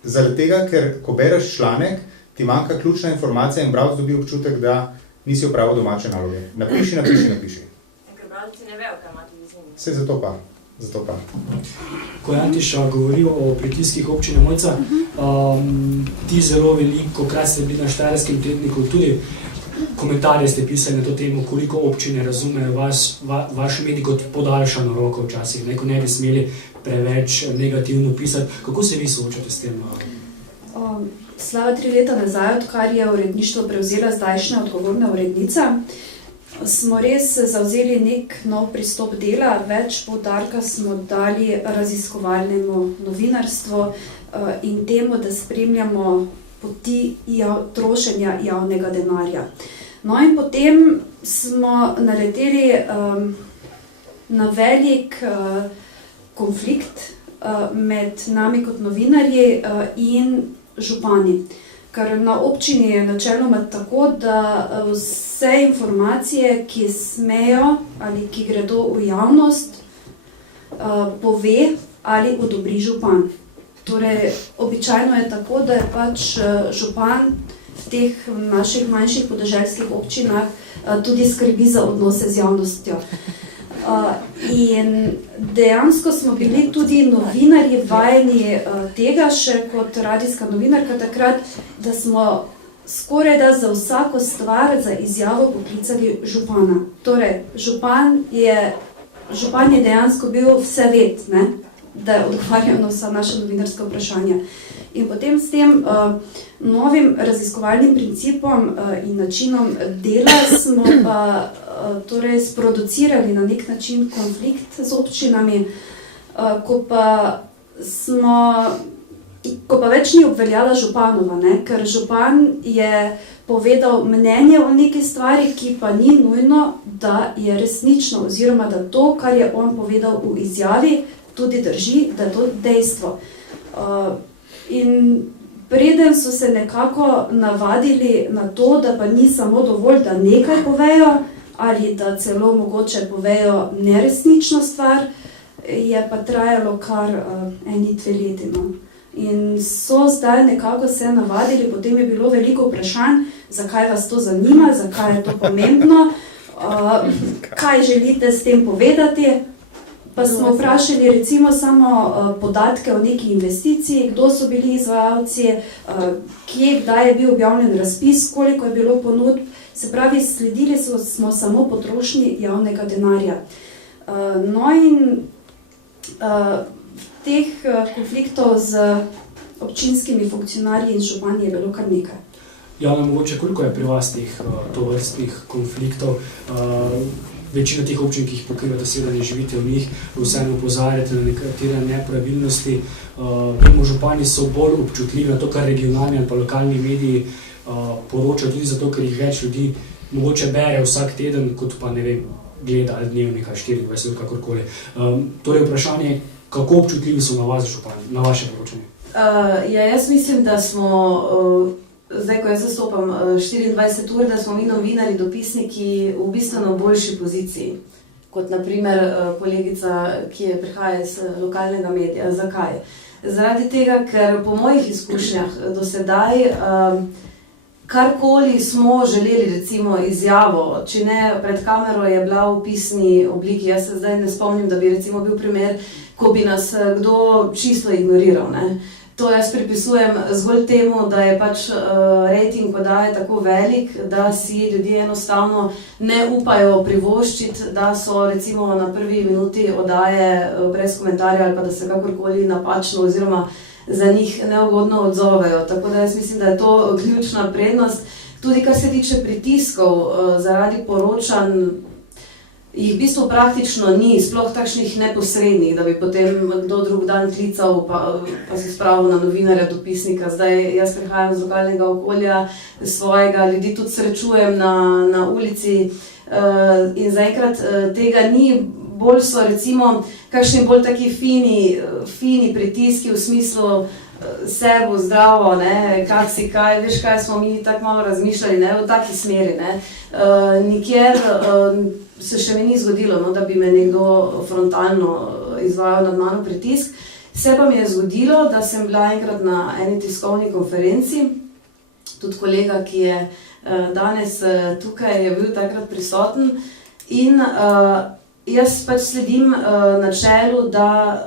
Zaradi tega, ker ko bereš članek, ti manjka ključna informacija in bralec dobi občutek, da nisi opravil domače naloge. Napiši. Ker bralci ne vejo, kaj imate z njimi. Saj zato pa. Ko je Antiša govoril o pritiskih občine Mojca, ti zelo veliko, krat ste bili na Štajerskem tedniku, tudi komentarje ste pisali na to temo, koliko občine razumejo vaš medij kot podaljšano roko včasih, ko ne bi smeli preveč negativno pisati. Kako se vi soočate s tem? Slava 3 leta nazaj, odkar je uredništvo prevzela zdajšnja odgovorna urednica, smo res zavzeli nek nov pristop dela, več poudarka smo dali raziskovalnemu novinarstvu in temu, da spremljamo poti trošenja javnega denarja. No in potem smo naredili na velik konflikt med nami kot novinarji in župani. Ker na občini je načeloma tako, da vse informacije, ki smejo ali ki gredo v javnost, pove ali odobri župan. Torej, običajno je tako, da je pač župan v teh naših manjših podeželskih občinah tudi skrbi za odnose z javnostjo. In dejansko smo bili tudi novinarji vajeni tega, še kot radijska novinarka takrat, da smo skoraj da za vsako stvar, za izjavo poklicali župana. Torej, župan je dejansko bil vseved, ne? da je odgovarjal na vsa naša novinarska vprašanja. In potem s tem novim raziskovalnim principom in načinom dela smo pa torej sproducirali na nek način konflikt z občinami, ko pa več ni obveljala županova, ne? Ker župan je povedal mnenje o neki stvari, ki pa ni nujno, da je resnično, oziroma da to, kar je on povedal v izjavi, tudi drži, da je to dejstvo. In preden so se nekako navadili na to, da pa ni samo dovolj, da nekaj povejo, ali da celo mogoče povejo neresnično stvar, je pa trajalo kar 1-2 leti. No. In so zdaj nekako se navadili, potem je bilo veliko vprašanj, zakaj vas to zanima, zakaj je to pomembno, kaj želite s tem povedati. Pa smo vprašali recimo samo podatke o neki investiciji, kdo so bili izvajalci, kje, kdaj je bil objavljen razpis, koliko je bilo ponudb. Se pravi, sledili smo samo potrošnji javnega denarja. No in teh konfliktov z občinskimi funkcionarji in župani je bilo kar nekaj. Jana, mogoče koliko je pri vas teh tovrstnih konfliktov? Večina teh občin, ki jih pokrivate, seveda ne živite v njih, vseeno opozarjate na nekatere nepravilnosti. Vemo, župani so bolj občutljivi na to, kar regionalni ali pa lokalni mediji poročajo, tudi zato, ker jih več ljudi mogoče bere vsak teden, kot pa ne vem, gleda ali dnevnika 24 ur, kakorkoli. Torej vprašanje, kako občutljivi so na vas župani, na vaše poročanje? Jaz mislim, da smo... Zdaj, ko jaz zastopam 24 ur, da smo mi novinari, dopisniki v bistveno boljši poziciji, kot naprimer kolegica, ki prihaja iz lokalnega medija. Zakaj? Zaradi tega, ker po mojih izkušnjah do sedaj karkoli smo želeli, recimo izjavo, če ne pred kamero je bila v pisni obliki. Jaz se zdaj ne spomnim, da bi recimo bil primer, ko bi nas kdo čisto ignoriral, ne? To jaz pripisujem zgolj temu, da je pač rating podaje tako velik, da si ljudje enostavno ne upajo privoščiti, da so recimo na prvi minuti oddaje brez komentarja ali pa da se kakorkoli napačno oziroma za njih neugodno odzovejo. Tako da jaz mislim, da je to ključna prednost. Tudi kar se tiče pritiskov zaradi poročanj, jih v bistvu praktično ni, sploh takšnih neposrednih, da bi potem kdo drug dan klical pa se spravil na novinarja, dopisnika. Zdaj jaz prihajam z lokalnega okolja svojega, ljudi tudi srečujem na ulici in zaenkrat tega ni. Bolj so recimo kakšni bolj taki fini pritiski v smislu sebu, zdravo, ne, kak si kaj, veš kaj smo mi tako malo razmišljali, ne, v taki smeri, ne. Nikjer se še mi ni zgodilo, no, da bi me nekdo frontalno izvajal nad mano pritisk. Se pa mi je zgodilo, da sem bila enkrat na eni tiskovni konferenci, tudi kolega, ki je danes tukaj, je bil takrat prisoten in jaz pač sledim načelu, da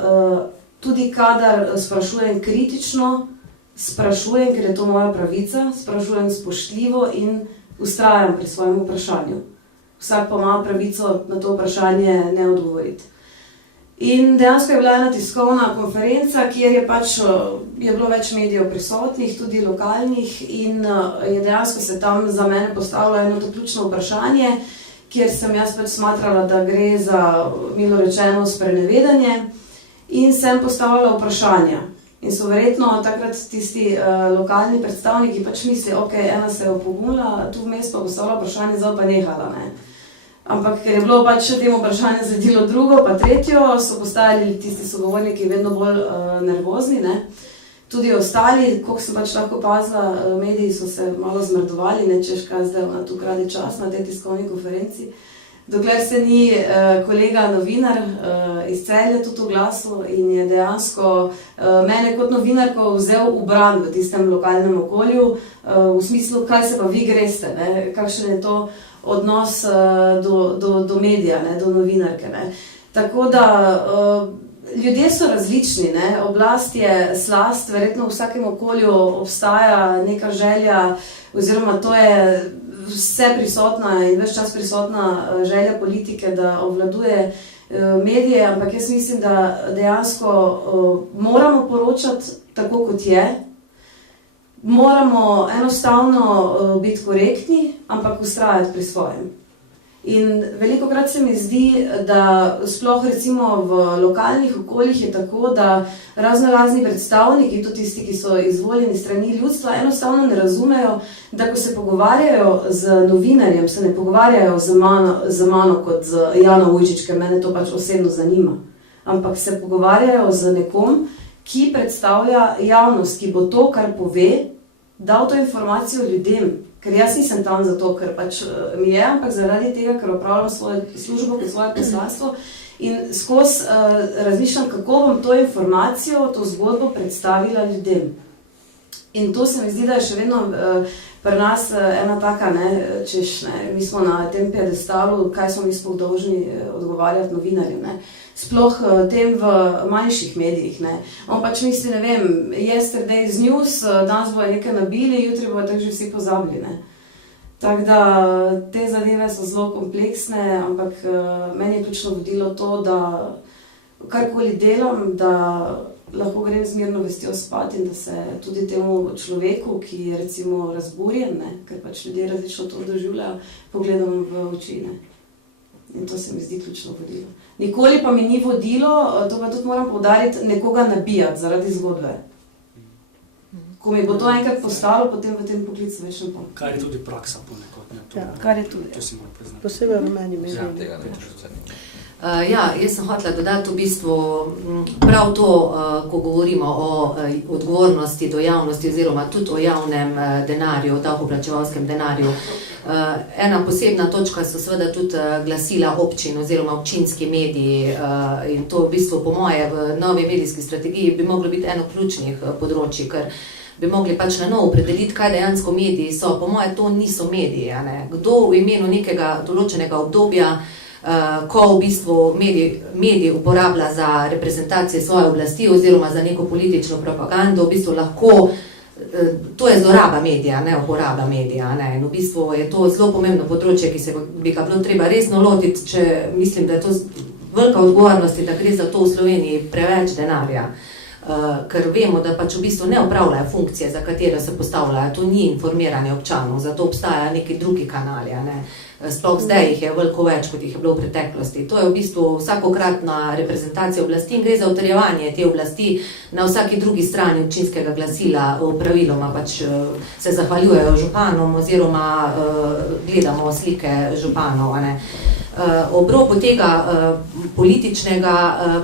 tudi kadar sprašujem kritično, sprašujem, ker je to moja pravica, sprašujem spoštljivo in vztrajam pri svojem vprašanju. Vsak pa ima pravico na to vprašanje ne odgovoriti. In dejansko je bila ena tiskovna konferenca, kjer je bilo več medijev prisotnih, tudi lokalnih, in je dejansko se tam za mene postavilo eno to ključno vprašanje, kjer sem jaz pač smatrala, da gre za, milo rečeno, sprenevedanje, in sem postavila vprašanja. In so verjetno takrat tisti lokalni predstavniki pač misli, ok, ena se je opogumila, tu vmes pa postavila vprašanje, zdaj pa nehala, ne. Ampak ker je bilo pač temu vprašanju sledilo drugo, pa tretjo, so postajali tisti sogovorniki vedno bolj nervozni, ne. Tudi ostali, koliko sem pač lahko opazila, mediji so se malo zmrdovali, ne, češ kaj zdaj ona tu krade čas na tej tiskovni konferenci. Dokler se ni kolega novinar iz Celja tudi oglasil in je dejansko mene kot novinarko vzel v bran v tistem lokalnem okolju, v smislu, kaj se pa vi greste, ne, kakšen je to odnos do medija, ne, do novinarke, ne. Tako da ljudje so različni, ne, oblast je slast, verjetno v vsakem okolju obstaja neka želja, oziroma to je vse prisotna in ves čas prisotna želja politike, da obvladuje medije, ampak jaz mislim, da dejansko moramo poročati tako, kot je. Moramo enostavno biti korektni, ampak ustrajati pri svojem. In velikokrat se mi zdi, da sploh recimo v lokalnih okoljih je tako, da razni predstavniki, tudi tisti, ki so izvoljeni strani ljudstva, enostavno ne razumejo, da ko se pogovarjajo z novinarjem, se ne pogovarjajo z mano kot z Jano Ujčič, ker mene to pač osebno zanima. Ampak se pogovarjajo z nekom, ki predstavlja javnost, ki bo to, kar pove, dal to informacijo ljudem. Ker jaz nisem tam zato, ker pač mi je, ampak zaradi tega, ker opravljam svojo službo kot svoje poslanstvo in skozi razmišljam, kako bom to informacijo, to zgodbo predstavila ljudem. In to se mi zdi, da je še vedno pri nas ena taka, češ, mi smo na tem piedestalu, kaj smo mi sploh dolžni odgovarjati novinarjem, sploh tem v manjših medijih. On pač misli, ne vem, yesterday's news, danes bojo nekaj nabili, jutri bojo tako že vsi pozabili. Tako da te zadeve so zelo kompleksne, ampak meni je ključno vodilo to, da karkoli delam, da lahko grem z mirno vestjo spat in da se tudi temu človeku, ki je recimo razburjen, ker pač ljudje različno to doživljajo, pogledam v oči. In to se mi zdi ključno vodilo. Nikoli pa mi ni vodilo, to pa tudi moram poudariti, nekoga nabijati zaradi zgodbe. Ko mi bo to enkrat postalo, potem v tem poklicu več ne bom. Kar je tudi praksa ponekod. Kar je tudi. To si moram priznati. Posebej v meni mediji. Tega ne čutim. Jaz sem hotela dodati v bistvu prav to, ko govorimo o odgovornosti do javnosti oziroma tudi o javnem denarju, davkoplačevalskem denarju. Ena posebna točka so seveda tudi glasila občin oziroma občinski mediji in to v bistvu po moje v novi medijski strategiji bi moglo biti eno ključnih področji, ker bi mogli pač na novo opredeliti, kaj dejansko mediji so. Po moje to niso mediji, Kdo v imenu nekega določenega obdobja, ko v bistvu medij uporablja za reprezentacije svoje oblasti oziroma za neko politično propagando, v bistvu lahko, to je zloraba medija, ne uporaba medija. In v bistvu je to zelo pomembno področje, ki se bi ga bilo treba resno lotiti, če mislim, da je to velika odgovornost, da gre za to v Sloveniji preveč denarja. Ker vemo, da pač v bistvu ne opravljajo funkcije, za katere se postavljajo, to ni informiranje občanov, zato obstajajo neki drugi kanali, Sploh zdaj jih je veliko več, kot jih je bilo v preteklosti. To je v bistvu vsakokratna reprezentacija oblasti in gre za utrjevanje te oblasti na vsaki drugi strani občinskega glasila, praviloma pač se zahvaljujejo županom oziroma gledamo slike županov. Ob robu tega političnega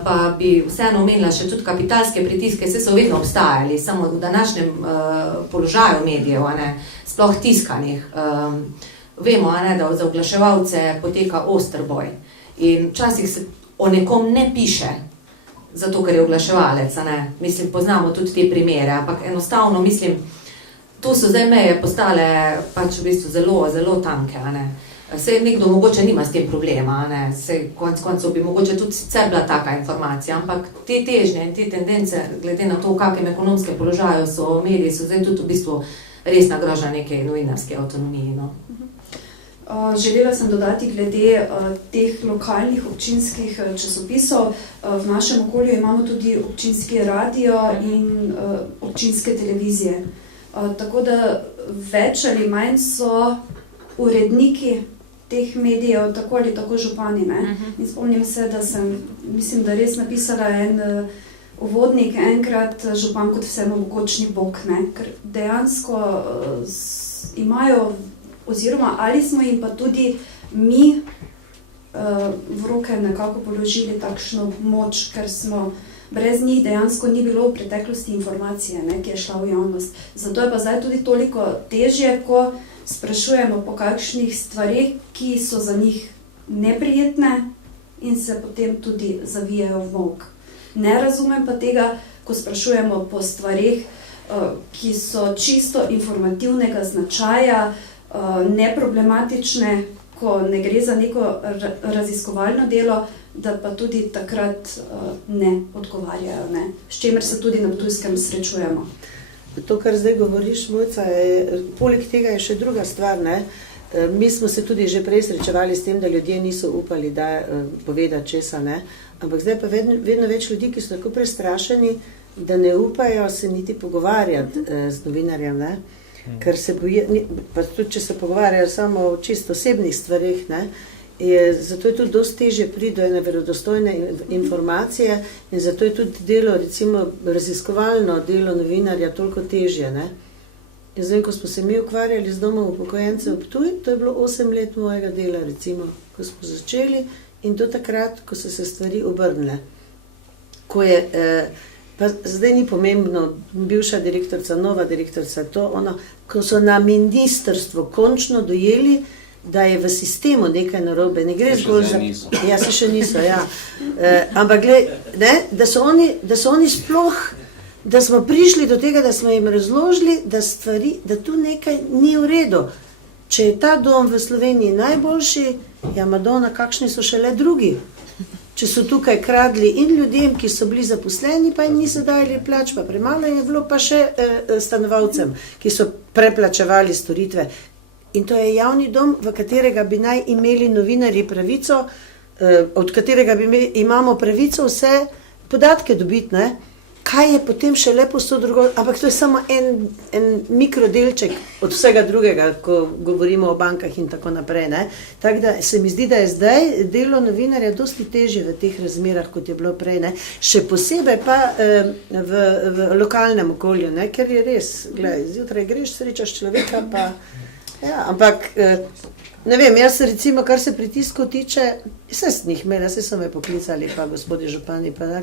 pa bi vseeno omenila še tudi kapitalske pritiske, se so vedno obstajali, samo v današnjem položaju medijev, sploh tiskanih. Vemo, da za oglaševalce poteka oster boj in včasih se o nekom ne piše, zato ker je oglaševalec, Mislim, poznamo tudi te primere, ampak enostavno mislim, to so zdaj meje postale pač v bistvu zelo, zelo tanke, Sej nekdo mogoče nima s tem problema, Sej koncev bi mogoče tudi sicer bila taka informacija, ampak te težnje in te tendence, glede na to, v kakem ekonomskem položaju so mediji, so zdaj tudi v bistvu resna grožnja neke novinarske avtonomije. Želela sem dodati glede teh lokalnih občinskih časopisov. V našem okolju imamo tudi občinski radio in občinske televizije. Tako da več ali manj so uredniki teh medijev tako ali tako župani. In spomnim se, da sem, mislim, da res napisala en uvodnik enkrat župan kot vsemogočni bog, ker dejansko imajo oziroma ali smo jim pa tudi mi v roke nekako položili takšno moč, ker smo brez njih dejansko ni bilo v preteklosti informacije, ki je šla v javnost. Zato je pa zdaj tudi toliko težje, ko sprašujemo po kakšnih stvarih, ki so za njih neprijetne in se potem tudi zavijajo v molk. Ne razumem pa tega, ko sprašujemo po stvarih, ki so čisto informativnega značaja, neproblematične, ko ne gre za neko raziskovalno delo, da pa tudi takrat ne odgovarjajo, s čimer se tudi na Ptujskem srečujemo. To, kar zdaj govoriš, Mojca, poleg tega je še druga stvar, Mi smo se tudi že prej srečevali s tem, da ljudje niso upali povedati česa, ne? Ampak zdaj pa vedno več ljudi, ki so tako prestrašeni, da ne upajo se niti pogovarjati z novinarjem, ne? Ker se boji, pa tudi če se pogovarjajo samo o čisto osebnih stvarih, ne? Zato je tudi dosti težje priti do ene verodostojne informacije in zato je tudi delo, recimo raziskovalno delo novinarja toliko težje, ne? Jaz vem, ko smo se mi ukvarjali z domom upokojencev v Ptuj, to je bilo 8 let mojega dela, recimo, ko smo začeli in do takrat, ko so se stvari obrnile. Ko je, pa zdaj ni pomembno, bivša direktorica, nova direktorica, ko so na ministrstvu končno dojeli, da je v sistemu nekaj narobe, ne gre zgolj za... Ja, se še niso, ja. Ampak gled, ne, da so oni sploh, da smo prišli do tega, da smo jim razložili, da tu nekaj ni v redu. Če je ta dom v Sloveniji najboljši, ja, Madonna, kakšni so šele drugi. Če so tukaj kradli in ljudem, ki so bili zaposleni, pa jim niso dali plač, pa premalo je bilo pa še stanovalcem, ki so preplačevali storitve. In to je javni dom, v katerega bi naj imeli novinarji pravico, od katerega imamo pravico vse podatke dobiti, ne? Kaj je potem še lepo so drugo, ampak to je samo en mikrodelček od vsega drugega, ko govorimo o bankah in tako naprej, ne? Tako da se mi zdi, da je zdaj delo novinarja dosti težje v teh razmerah, kot je bilo prej, ne? Še posebej pa v lokalnem okolju, ne? Ker je res, gledaj, zjutraj greš, srečaš človeka, pa... Ja, ampak, ne vem, jaz recimo, kar se pritiskov tiče, sem njih imela, so me poklicali, pa gospodi župani, pa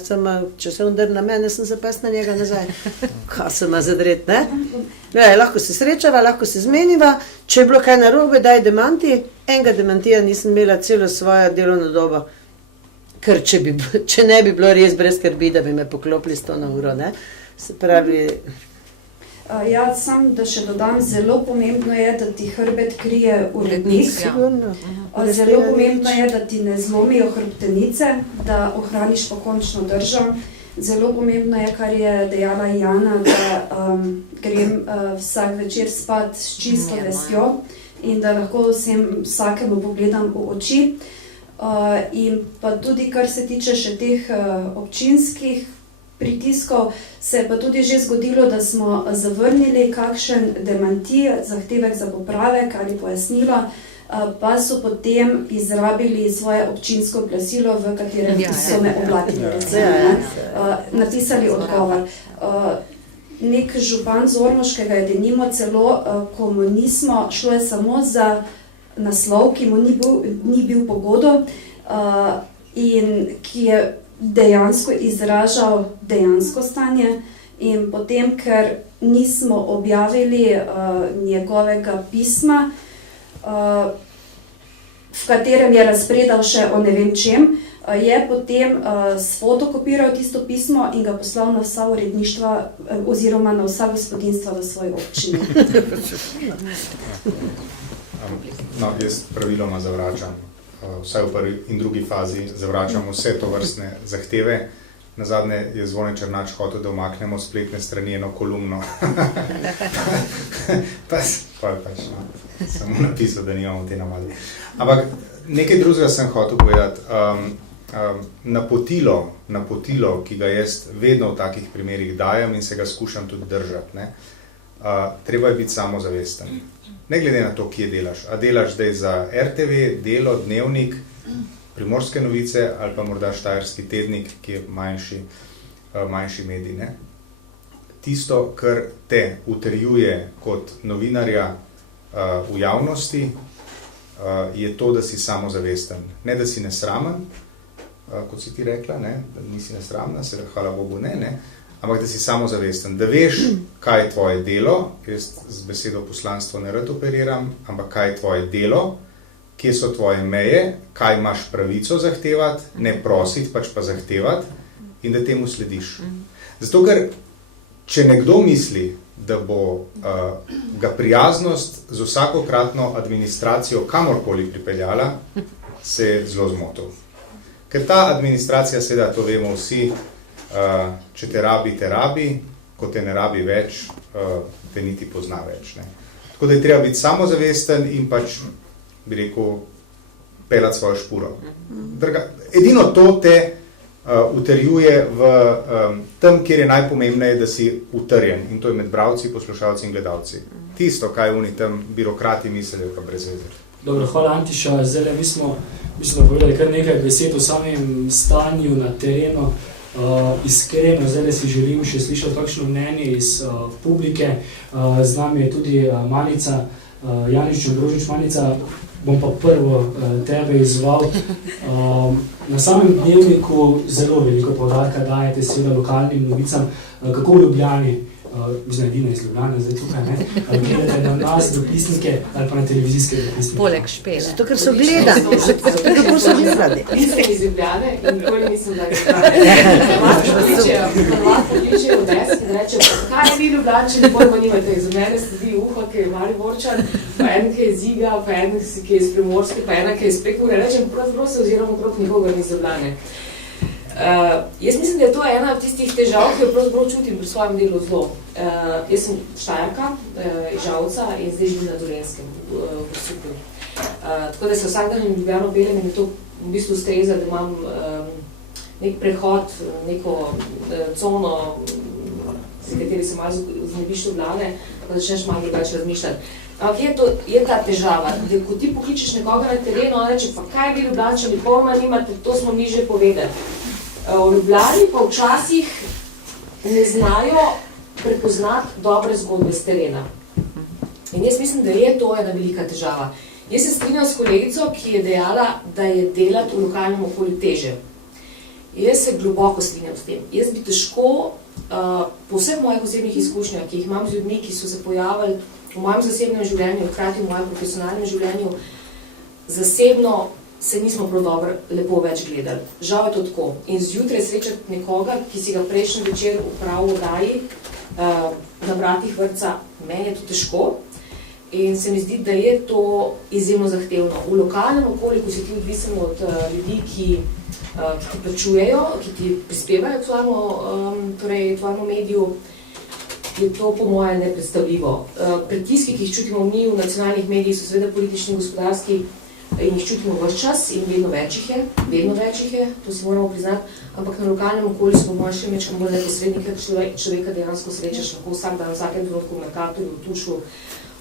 če se on drn na mene, sem se pes na njega nazaj. Kaj se ima zadret, ne? Ja, lahko se srečava, lahko se zmeniva, če je bilo kaj narobe, daj demanti, enega demantija nisem imela celo svojo delovno dobo. Ker če ne bi bilo res brez skrbi, da bi me poklopili 100 na uro, ne? Se pravi... Ja, sam, da še dodam, zelo pomembno je, da ti hrbet krije urednik. Zelo pomembno je, da ti ne zlomijo hrbtenice, da ohraniš pokončno držo. Zelo pomembno je, kar je dejala Jana, da grem vsak večer spat s čisto vestjo in da lahko vsakemu pogledam v oči. In pa tudi, kar se tiče še teh občinskih pritiskov, se je pa tudi že zgodilo, da smo zavrnili kakšen demantij, zahtevek za popravek ali pojasnilo, pa so potem izrabili svoje občinsko glasilo, v katerem so me oblatili, napisali odgovor. Nek župan z Ormoškega je denimo celo komunizmo, šlo je samo za naslov, ki mu ni bil pogodo in ki je dejansko izražal dejansko stanje in potem, ker nismo objavili njegovega pisma, v katerem je razpredal še o ne vem čem, je potem sfotokopiral tisto pismo in ga poslal na vsa uredništva oziroma na vsa gospodinjstva v svoji občini. No, jaz praviloma zavračam. Vsaj v prvi in drugi fazi zavračamo vse to vrstne zahteve. Nazadnje je Zvone Černač hotel, da umaknemo spletne strani eno kolumno. Sem mu napisal, da nimamo te navade. Ampak nekaj drugega sem hotel povedati. Napotilo, ki ga jaz vedno v takih primerih dajem in se ga skušam tudi držati. Treba je biti samozavesten. Ne glede na to, kje delaš. A delaš zdaj za RTV, Delo, Dnevnik, Primorske novice ali pa morda Štajerski tednik, ki je manjši medij. Ne? Tisto, kar te utrjuje kot novinarja v javnosti, je to, da si samozavesten. Ne, da si nesramen, kot si ti rekla, ne? Da nisi nesramna, se hvala Bogu ne? Ampak da si samozavesten, da veš, kaj je tvoje delo, jaz z besedo poslanstvo ne rad operiram, ampak kaj je tvoje delo, kje so tvoje meje, kaj imaš pravico zahtevati, ne prositi, pač pa zahtevati in da temu slediš. Zato, ker če nekdo misli, da bo ga prijaznost z vsakokratno administracijo kamorkoli pripeljala, se je zelo zmotil. Ker ta administracija, seveda, to vemo vsi, če te rabi, ko te ne rabi več, te niti pozna več. Ne? Tako da je treba biti samozavesten in pač, bi rekel, pelati svojo špuro. Edino to te utrjuje v tem, kjer je najpomembneje, da si utrjen. In to je med bralci, poslušalci in gledalci. Tisto, kaj oni tam birokrati mislijo, pa brez veze. Dobro, hvala Antiša. Zdaj mi smo povedali kar nekaj besed o samem stanju na terenu. Iskreno, zdaj si želim še slišati kakšno mnenje iz publike. Z nami je tudi Manica, Janič Čondrožič. Manica, bom pa prvo tebe izval. Na samem dnevniku zelo veliko poudarka dajete seveda lokalnim novicam, kako v Ljubljani, mislim, edina iz Ljubljane, zdaj tukaj, ne, ali gledate na nas dopisnike ali pa na televizijske dopisnike. Poleg Špele. Zato, ker so gledani. Kako so gledani? Nisem iz Ljubljane in nikoli nisem da Ljubljane. Lahko kličejo v desk in rečejo, kaj vi Ljubljančani, pojma nimate, iz mene sledi Uha, ki je Mariborčan, pa en, ki je iz Iga, pa en, ki je iz Primorske, pa ena, ki je iz Prekmurja. Rečem, pravzaprav se oziramo proti nikogar iz Ljubljane. Jaz mislim, da je to ena od tistih težav, ki jo pravzaprav čutim pri svojem delu zelo. Jaz sem Štajerka, iz Žalca in zdaj živim na Dolenjskem, v Grosuplju. Tako da se vsak dan v Ljubljano peljem in mi to v bistvu ustreza, da imam nek prehod, neko cono, s kateri se malo znebiš Ljubljane, pa začneš malo drugače razmišljati. Ampak je ta težava, da ko ti pokličeš nekoga na terenu, on reče, pa kaj vi Ljubljančani, pojma nimate, to smo mi že povedali. V Ljubljani pa včasih ne znajo prepoznati dobre zgodbe z terena. In jaz mislim, da je to ena velika težava. Jaz se strinjam s kolegico, ki je dejala, da je delati v lokalnem okolju teže. Jaz se globoko strinjam s tem. Jaz bi težko, po vseh mojih osebnih izkušnjah, ki jih imam z ljudmi, ki so se pojavili v mojem zasebnem življenju, hkrati v mojem profesionalnem življenju, zasebno se nismo prav dobro lepo več gledali. Žal je to tako. In zjutraj srečati nekoga, ki si ga prejšnji večer v pravu oddaji na vratih vrtca, meni je to težko. In se mi zdi, da je to izjemno zahtevno. V lokalnem okolju, ko si ti odvisen od ljudi, ki ti plačujejo, ki ti prispevajo k tvojemu mediju, je to po moje nepredstavljivo. Pritiski, ki jih čutimo mi v nacionalnih medijih, so seveda politični in gospodarski, in jih čutimo ves čas in vedno več jih je, to si moramo priznati, ampak na lokalnem okolju smo moja še mečka bolj neposrednika, človeka dejansko srečaš lahko vsak dan, vsakem trenutku v Merkatorju, v Tušu,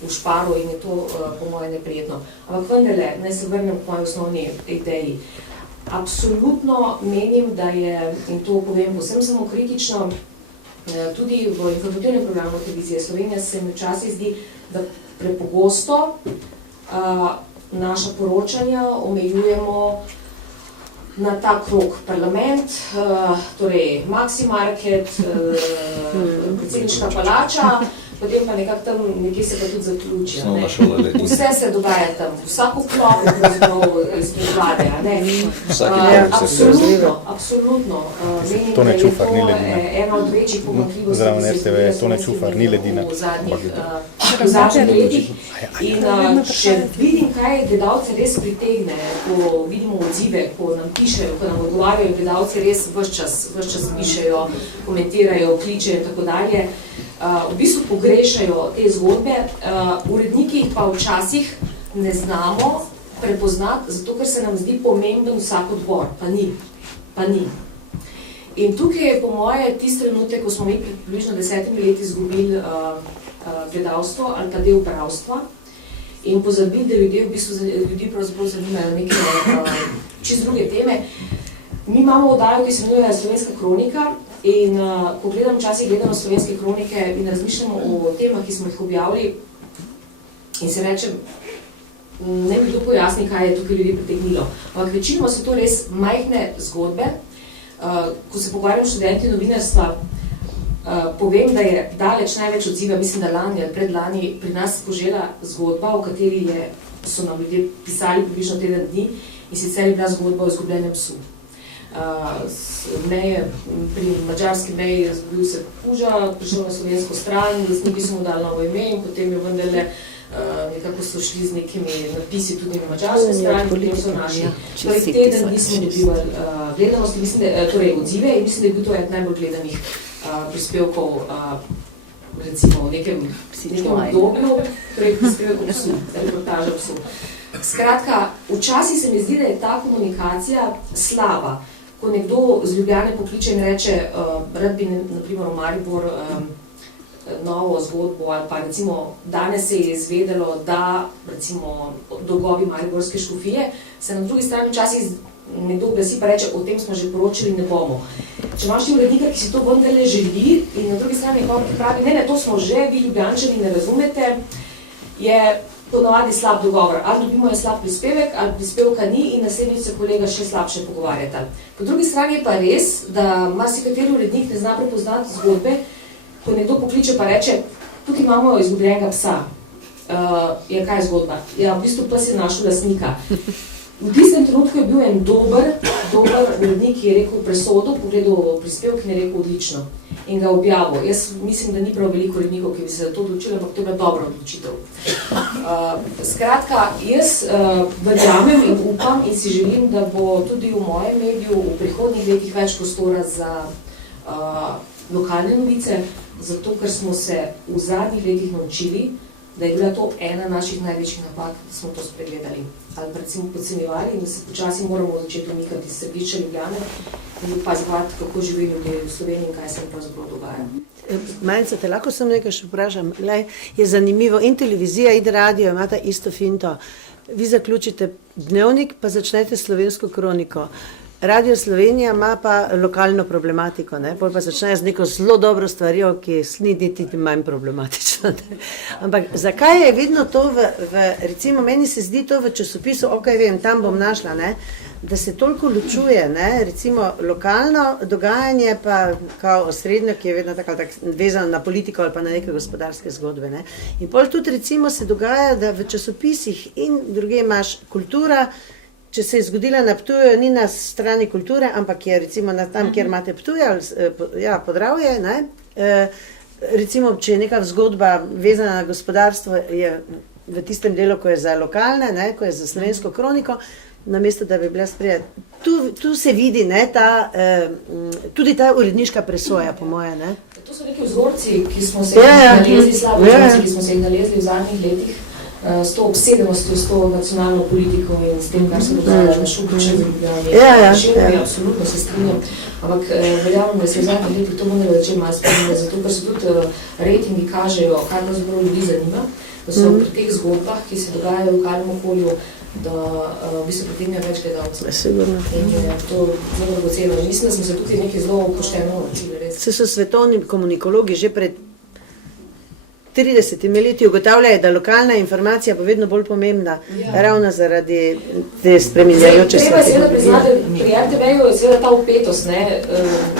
v Šparu in je to po moje neprijetno. Ampak vendarle, naj se vrnem k moji osnovni ideji. Absolutno menim, da je, in to povem povsem samokritično, tudi v informativnem programu televizije Slovenija se mi včasih zdi, da prepogosto naša poročanja omejujemo na ta krog parlament, torej Maxi Market, predsedniška palača, potem pa nekako tam nekje se pa tudi zaključi. Vse se dogaja tam, vsako klopo izpred vlade. Absolutno. Menim, da je to ena od večjih pomanjkljivosti, ki se je v zadnjih letih. In če vidim, kaj gledalce res pritegne, ko vidimo odzive, ko nam pišejo, ko nam odgovarjajo, gledalci res ves čas pišejo, komentirajo, kličejo in tako dalje, v bistvu pogrešajo te zgodbe, uredniki jih pa včasih ne znamo prepoznati, zato ker se nam zdi pomemben vsak odbor, pa ni. In tukaj je po moje tisti trenutek, ko smo mi približno 10 leti izgubili gledalstvo ali pa del bralstva in pozabili, da ljudi pravzaprav zanimajo neke čisto druge teme. Mi imamo oddajo, ki se imenuje Slovenska kronika, in ko včasih gledamo slovenske kronike in razmišljamo o temah, ki smo jih objavili, in se rečem, ne bi kdo pojasni, kaj je tukaj ljudi pritegnilo. Ampak večinoma so to res majhne zgodbe. Ko se pogovarjam s študenti novinarstva, povem, da je daleč največ odziva, mislim, da lani ali predlani pri nas požela zgodba, o kateri so nam ljudje pisali približno teden dni, in sicer je bila zgodba o izgubljenem psu. Pri madžarski meji je zgodil se kuža, prišel na slovensko stran, lastniki so mu dali novo ime in potem je vendarle nekako so šli z nekimi napisi tudi na madžarsko stran, potem so naši. Torej, teden dni smo dobivali gledanosti, torej odzive, in mislim, da je bil to eden najbolj gledanih prispevkov recimo v nekem obdobju prek prispevek o psu, reportaža o psu. Skratka, včasih se mi zdi, da je ta komunikacija slaba. Ko nekdo z Ljubljane pokliče in reče, rad bi naprimer v Maribor novo zgodbo, ali pa recimo danes se je izvedelo, da recimo dolgovi Mariborske škofije, se na drugi strani včasih nekdo glasi pa reče, o tem smo že poročali, ne bomo. Če imaš ti urednika, ki si to vendarle želi in na drugi strani nekoga, ki pravi, ne, to smo že, vi Ljubljančani ne razumete, je ponavadi slab dogovor. Ali dobimo je slab prispevek, ali prispevka ni in naslednjič se kolega še slabše pogovarjata. Po drugi strani je pa res, da marsikateri urednik ne zna prepoznati zgodbe, ko nekdo pokliče pa reče, tukaj imamo izgubljenega psa. Je kaj zgodba? Ja, v bistvu pes je našel lastnika. V tistem trenutku je bil en dober urednik, ki je rekel presodo, pogledal prispevek in je rekel odlično. In ga objavil. Jaz mislim, da ni prav veliko urednikov, ki bi se za to odločili, ampak to je bila dobra odločitev. Skratka, jaz verjamem in upam in si želim, da bo tudi v mojem mediju v prihodnjih letih več prostora za lokalne novice, zato ker smo se v zadnjih letih naučili, da je bila to ena naših največjih napak, da smo to spregledali. Ali pa recimo podcenjevali in da se počasi moramo začeti umikati iz središča Ljubljane in opazovati, kako živijo ljudje v Sloveniji in kaj se jim pravzaprav dogaja. Malce, te lahko sem nekaj še vprašam. Je zanimivo, in televizija, in radio imata isto finto. Vi zaključite dnevnik, pa začnete Slovensko kroniko. Radio Slovenija ima pa lokalno problematiko, pol pa začnejo z neko zelo dobro stvarjo, ki ni niti manj problematična. Ampak zakaj je vedno to recimo meni se zdi to v časopisu, vem, tam bom našla, da se toliko ločuje, recimo lokalno dogajanje pa kao osrednjo, ki je vedno tako vezano na politiko ali pa na neke gospodarske zgodbe. In pol tudi recimo se dogaja, da v časopisih in druge imaš kultura. Če se je zgodila na Ptuju, ni na strani kulture, ampak je recimo tam, kjer imate Ptuj, Podravje, recimo, če je neka zgodba vezana na gospodarstvo, je v tistem delu, ko je za lokalne, ko je za Slovensko kroniko, namesto da bi bila sprejeta. Tu se vidi tudi ta uredniška presoja, po moje. To so neki vzorci, ki smo se nalezli, slabi vzorci, ki smo se jih nalezli v zadnjih letih. S to obsedenostjo, s to nacionalno politiko in s tem, kar se dogaja na Šubičevi Ljubljani. Absolutno se strinjam. Ampak verjamem, da se v zadnjih letih to vendar začne malo spremeniti, zato ker se tudi rejtingi kažejo, kaj pravzaprav ljudi zanima, da so pri teh zgodbah, ki se dogajajo v lokalnem okolju, da v bistvu pritegnejo več gledalcev. Sigurno. In je to zelo dragoceno. Mislim, da smo se tukaj nekaj zelo pošteno naučili, res. Se so svetovni komunikologi že pred 30 leti ugotavljajo, da lokalna informacija bo vedno bolj pomembna, ravno zaradi te spreminjajoče se. Treba je seveda priznati, pri RTV-ju je seveda ta upetost,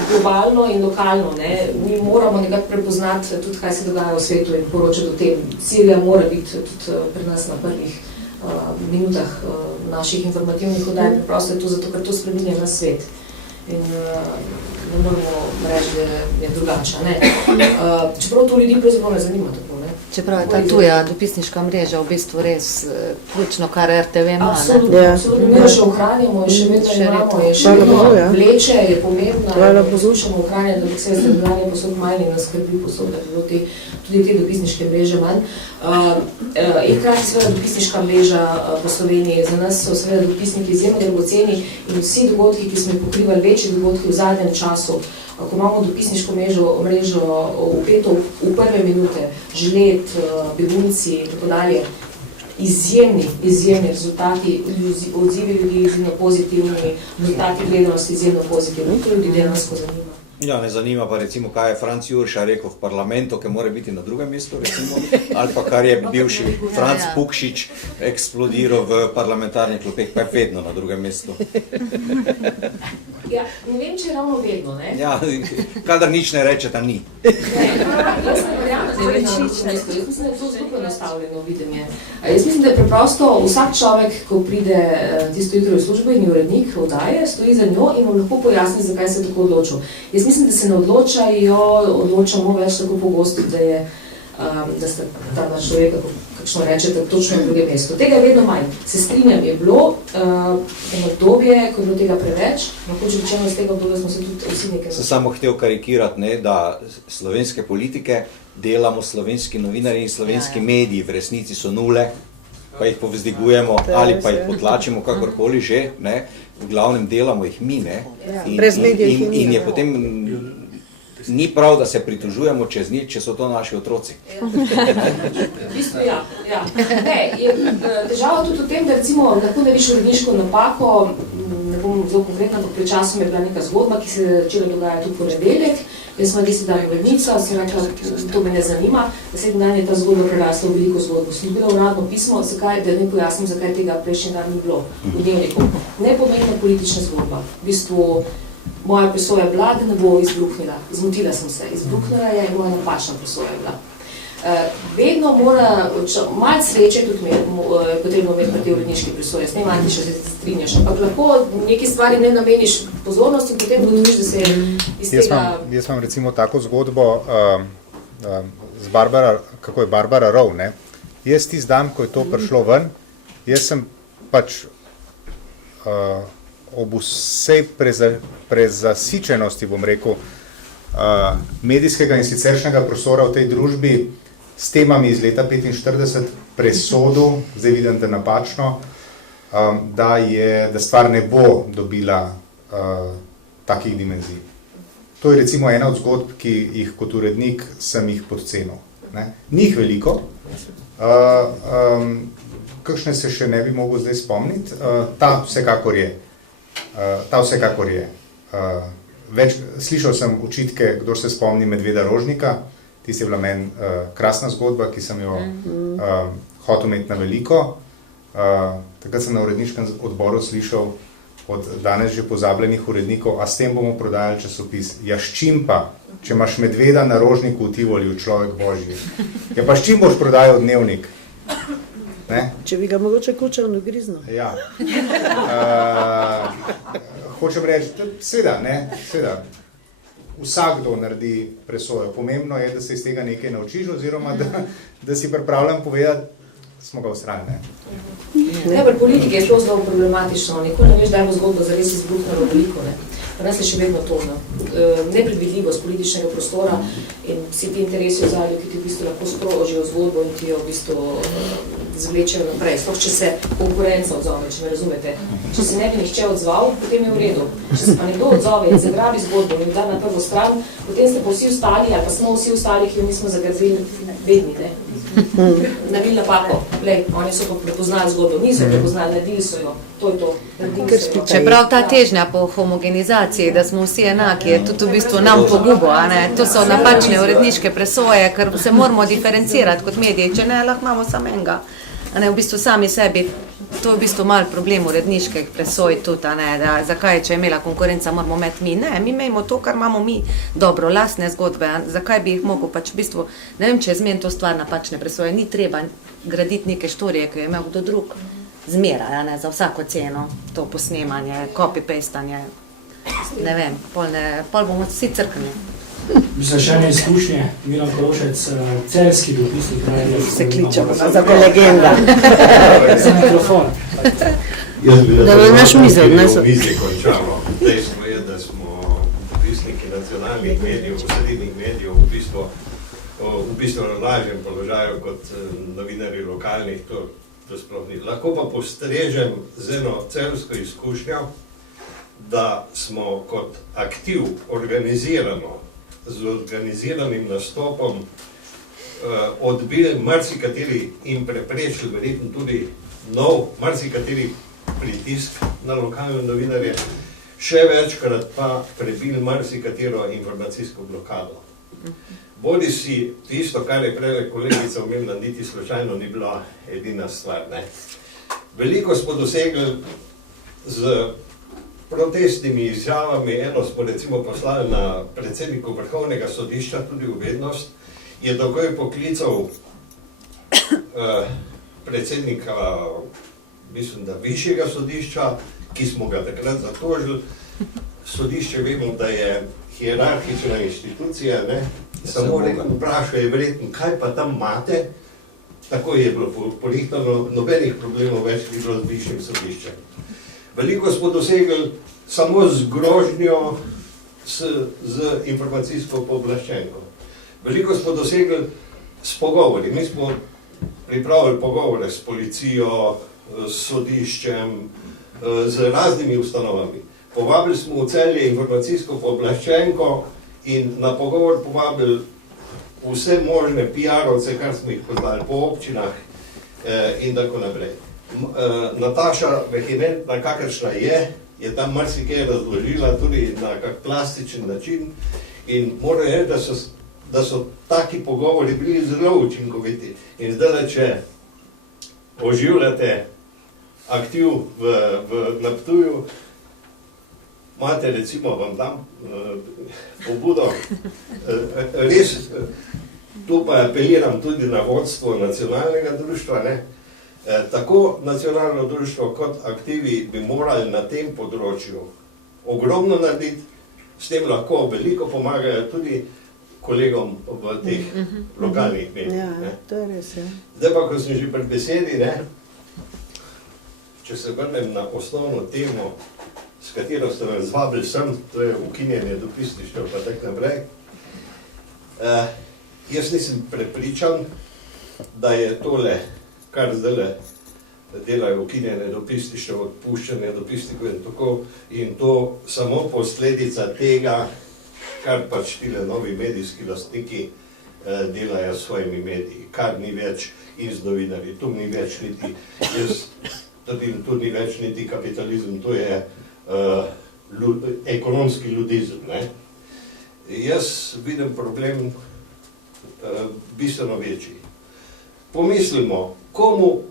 globalno in lokalno. Mi moramo nekako prepoznati tudi, kaj se dogaja v svetu in poročati o tem. Sirija mora biti tudi pri nas na prvih minutah naših informativnih oddaj, preprosto je to zato, ker to spreminja na svet. In ne moramo reči, da je drugače. Čeprav to ljudi pravzaprav ne zanima tako. Čeprav je ta tuja dopisniška mreža v bistvu res ključno, kar RTV ima. Absolutno, mi jo še ohranjamo, je še vedno imamo, je še vedno vleče, je pomembna, da poslušamo ohranjati, da bi se zdravljanje posod manj in nas skrbi posod, da bi bilo tudi te dopisniške mreže manj. In hkrati seveda dopisniška mreža po Sloveniji, za nas so seveda dopisniki izjemno dragoceni in vsi dogodki, ki smo jih pokrivali, večji dogodki v zadnjem času, ko imamo dopisniško mrežo vpeto v prve minute, Žled, Begunci in tako dalje, izjemni rezultati, odzivi ljudi izjemno pozitivni, rezultati gledanosti izjemno pozitivni, to ljudi dejansko zanima. Ja, ne zanima pa recimo, kaj je Franc Jurša rekel v parlamentu, ki mora biti na drugem mestu, recimo, ali pa kar je bivši Franc Pukšič eksplodiral v parlamentarnih klopeh, pa je vedno na drugem mestu. Ja, ne vem, če je ravno vedno, Ja, kadar nič ne reče, tam ni. Jaz ne verjamem, da je vedno nič ne reče. Jaz mislim, da je to zelo nastavljeno videnje. Jaz mislim, da je preprosto vsak človek, ko pride tisto jutro v službo in je urednik oddaje, stoji za njo in vam lahko pojasni, zakaj se je tako odločil. Jaz mislim, da se ne odločamo več tako pogosto, da sta ta dva človeka, kakšno rečete, točno na drugem mestu. Tega je vedno manj. Se strinjam, je bilo eno obdobje, ko je bilo tega preveč, lahko če rečemo iz tega obdobja smo se tudi vsi nekaj... Sem samo hotel karikirati, da slovenske politike delamo slovenski novinarji in slovenski mediji, v resnici so nule, pa jih povzdigujemo ali pa jih potlačimo, kakorkoli že, ne, v glavnem delamo jih mi, ne, in je potem, ni prav, da se pritožujemo čez njih, če so to naši otroci. V bistvu ja. Ne, je težava tudi v tem, da recimo lahko narediš uredniško napako, ne bom zelo konkretna, ampak pred časom je bila neka zgodba, ki se je začela dogajati tudi ponedeljek. Jaz sem 10 dan urednica, sem rekla, to me ne zanima, naslednji dan je ta zgodba prerasla v veliko zgodbo. Sem dobila uradno pismo, zakaj, da ne pojasnim, zakaj tega prejšnji dan ni bilo v dnevniku. Nepomembna politična zgodba. V bistvu moja presoja je bila, da ne bo izbruhnila. Zmotila sem se. Izbruhnila je in moja napačna presoja je bila. Vedno mora, malo sreče tudi potrebno imeti pri te uredniške presoje. S tem Anti še se strinjaš, ampak lahko neki stvari ne nameniš pozornost in potem ugotoviš, da se iz tega... Jaz imam recimo tako zgodbo z Barbara Rowe, ne? Jaz tisti dan, ko je to prišlo ven, jaz sem pač ob vsej prezasičenosti, bom rekel, medijskega in siceršnjega prostora v tej družbi s temami iz leta 45 presodil, zdaj vidim, da napačno, da stvar ne bo dobila takih dimenzij. To je recimo ena od zgodb, ki jih kot urednik sem jih podcenil. Ni jih veliko, kakšne se še ne bi mogel zdaj spomniti, ta vsekakor je. Slišal sem očitke, kdo se spomni Medveda Rožnika, tisti je bila meni krasna zgodba, ki sem jo hotel imeti na veliko. Takrat sem na uredniškem odboru slišal od danes že pozabljenih urednikov, a s tem bomo prodajali časopis. Ja, s čim pa? Če imaš medveda na Rožniku v Tivoliju, človek božji. Ja, pa s čim boš prodajal dnevnik? Ne? Če bi ga mogoče kučavno griznil. Ja. Hočem reči, seveda, vsakdo naredi presojo. Pomembno je, da se iz tega nekaj naučiš, oziroma da si pripravljen povedati, smo ga ustrajali. Ne, pri politiki je to zelo problematično. Nikoli ne veš, da je zgodba zares izbruhnilo veliko. Pri nas je še vedno to. Nepredvidljivost političnega prostora in vsi ti interesi v zadju, ki ti v bistvu lahko sprožijo zgodbo in ti jo v bistvu zvlečejo naprej. Sploh, če se konkurenca odzove, če me razumete. Če se ne bi nihče odzval, potem je v redu. Če se pa nekdo odzove in zagrabi zgodbo in da na prvo stran, potem ste pa vsi ostali, ali pa smo vsi ostali, ki jo nismo zagrazili vedni, ne? Naredili napako. Oni so pa prepoznali zgodbo, niso prepoznali, naredili so jo. To je to. Čeprav ta težnja po homogenizaciji, da smo vsi enaki, je tudi v bistvu nam pogubo, a ne? To so napačne uredniške presoje, ker se moramo diferencirati kot mediji, če ne, lahko imamo samo enega. A ne, v bistvu sami sebi, to je v bistvu mal problem uredniških presoj tudi, a ne, da zakaj, če je imela konkurenca, moramo imeti mi. Ne, mi imamo to, kar imamo mi dobro, lastne zgodbe, zakaj bi jih mogel pač v bistvu, ne vem, če je zmen to stvar napačne presoje, ni treba graditi neke štorije, ki je imel kdo drug zmeraj, a ne, za vsako ceno, to posnemanje, copy-pastanje, ne vem, pol bomo vsi crkni. Mislim, še ene izkušnje, Milan Korošec, celjski dopisnik. Se kličemo, za legenda. Za mikrofon. Jaz bi vizi končamo. Dejstvo je, da smo dopisniki nacionalnih medijev, osrednjih medijev v bistvu na lažjem položaju kot novinarji lokalnih, to sploh ni. Lahko pa postrežem z eno celjsko izkušnjo, da smo kot aktiv organizirano, z organiziranim nastopom odbili marsikateri in preprečili verjetno tudi marsikateri pritisk na lokalne novinarje, še večkrat pa prebili marsikatero informacijsko blokado. Bodi si tisto, kar je prej kolegica omenila, niti slučajno ni bila edina stvar. Veliko smo dosegli z protestnimi izjavami, eno smo recimo poslali na predsedniku Vrhovnega sodišča, tudi v vednost, je takoj poklical predsednika, mislim, da višjega sodišča, ki smo ga takrat zatožili. Sodišče vemo, da je hierarhična institucija, ne? Samo vprašal je verjetno, kaj pa tam imate, tako je bilo polihtano, nobenih problemov več ni bilo z višjim sodiščem. Veliko smo dosegli samo z grožnjo z informacijsko pooblaščenko. Veliko smo dosegli s pogovori. Mi smo pripravili pogovore s policijo, s sodiščem, z raznimi ustanovami. Povabili smo v Celje informacijsko pooblaščenko in na pogovor povabili vse možne PR-ovce, kar smo jih poznali po občinah in tako naprej. Nataša vehementna, kakršna je tam marsikaj razložila tudi na kak plastičen način in moram reči, da so taki pogovori bili zelo učinkoviti. In zdaj, če oživljate aktiv na Ptuju, imate recimo, vam dam pobudo, res, tu pa apeliram tudi na vodstvo nacionalnega društva, ne? Tako nacionalno društvo kot aktivi bi morali na tem področju ogromno narediti, s tem lahko veliko pomagajo tudi kolegom v teh lokalnih medijih. Ja, to je res, ja. Zdaj pa, ko sem že pri besedi, ne, če se vrnem na osnovno temo, s katero ste me zvabili sem, to je ukinjanje dopisništev pa tak naprej. Jaz nisem prepričan, da je tole, kar zdaj delajo ukinjanje dopisništev, odpuščanje dopisnikov in tako, in to samo posledica tega, kar pač tile novi medijski lastniki delajo s svojimi mediji, kar ni več in z novinarji, tu ni več niti, jaz trdim, tu ni več niti kapitalizem, to je ekonomski ludizem, ne. Jaz vidim problem bistveno večji. Pomislimo, komu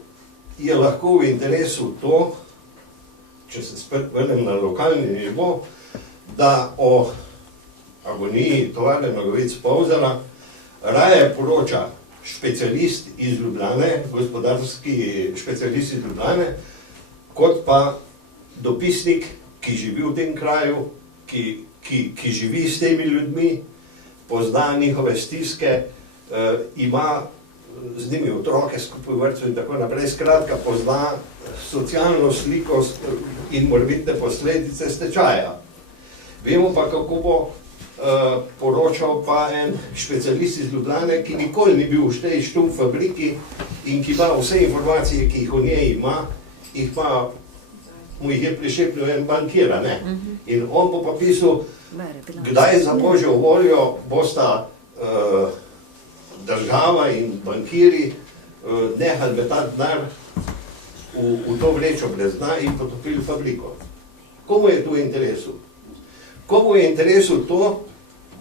je lahko v interesu to, če se spet vrnem na lokalni nivo, da o agoniji tovarne nogavic Polzela raje poroča specialist iz Ljubljane, gospodarski specialist iz Ljubljane, kot pa dopisnik, ki živi v tem kraju, ki živi s temi ljudmi, pozna njihove stiske, ima z njimi otroke skupaj v vrtcu in tako naprej, skratka pozna socialno sliko in morebitne posledice stečaja. Vemo pa, kako bo poročal pa en specialist iz Ljubljane, ki nikoli ni bil v tej štum fabriki in ki ima vse informacije, ki jih o njej ima, mu jih je prišepnil en bankira, ne? In on bo pa pisal, kdaj za Božjo voljo bosta država in bankiri nehali metati denar v to vrečo brez dna in potopili fabriko. Komu je tu v interesu? Komu je v interesu to,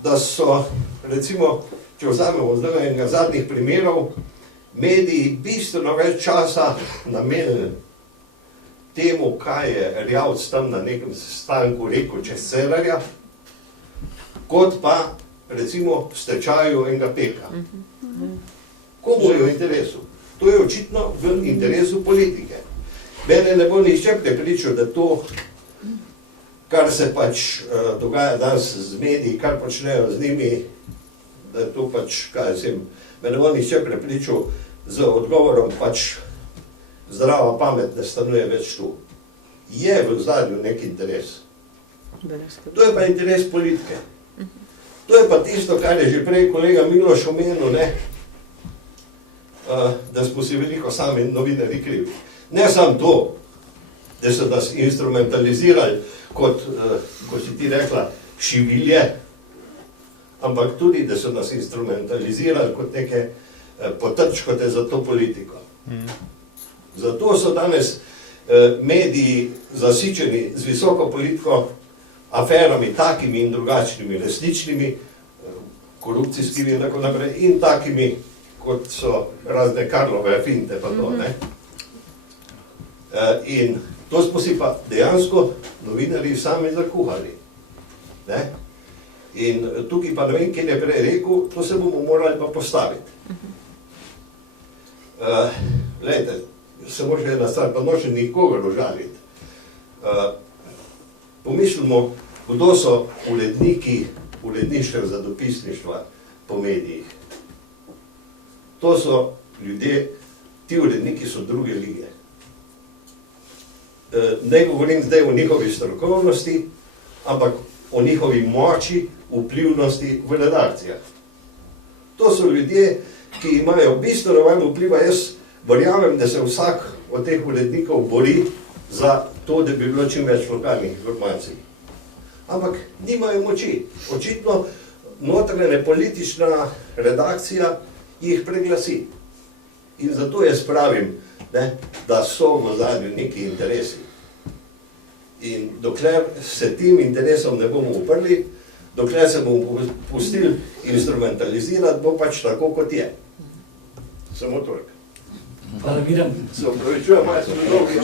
da so, recimo, če vzamemo zdaj enega zadnjih primerov, mediji bistveno več časa namenili temu, kaj je Erjavec tam na nekem sestanku rekel čez Cerarja, kot pa, recimo, stečaju enega Peka. Komu je v interesu? To je očitno v interesu politike. Mene ne bo nihče prepričal, da to, kar se pač dogaja danes z mediji, kar počnejo z njimi, da to pač, kaj jaz vem, me ne bo nihče prepričal z odgovorom pač zdrava pamet ne stanuje več tu. Je v zadnju nek interes. To je pa interes politike. To je pa tisto, kar je že prej kolega Miloš omenil, ne? Da smo si veliko sami novinarji krivi. Ne samo to, da so nas instrumentalizirali kot, ko si ti rekla, šivilje, ampak tudi, da so nas instrumentalizirali kot neke potrčkote za to politiko. Zato so danes mediji zasičeni z visoko politiko, aferami takimi in drugačnimi, resničnimi, korupcijskimi in tako naprej, in takimi, kot so razne Karlove finte pa to, ne. In to smo si pa dejansko novinarji sami zakuhali, ne. In tukaj pa ne vem, kje je prej rekel, to se bomo morali pa postaviti. Glejte, samo še ena stvar, pa nočem nikogar užaliti. Pomislimo, kdo so uredniki uredništev za dopisništva po medijih. To so ljudje, ti uredniki so druge lige. Ne govorim zdaj o njihovi strokovnosti, ampak o njihovi moči, vplivnosti v redakcijah. To so ljudje, ki imajo bistveno manj vpliva. Jaz verjamem, da se vsak od teh urednikov bori za to, da bi bilo čim več lokalnih informacij. Ampak nimajo moči. Očitno notranja politična redakcija jih preglasi. In zato jaz pravim, ne, da so v zadnju neki interesi. In dokler se tim interesom ne bomo uprli, dokler se bomo pustili instrumentalizirati, bo pač tako, kot je. Samo toliko. Hvala, Miran. Se opravičujem, malo sem dolgi.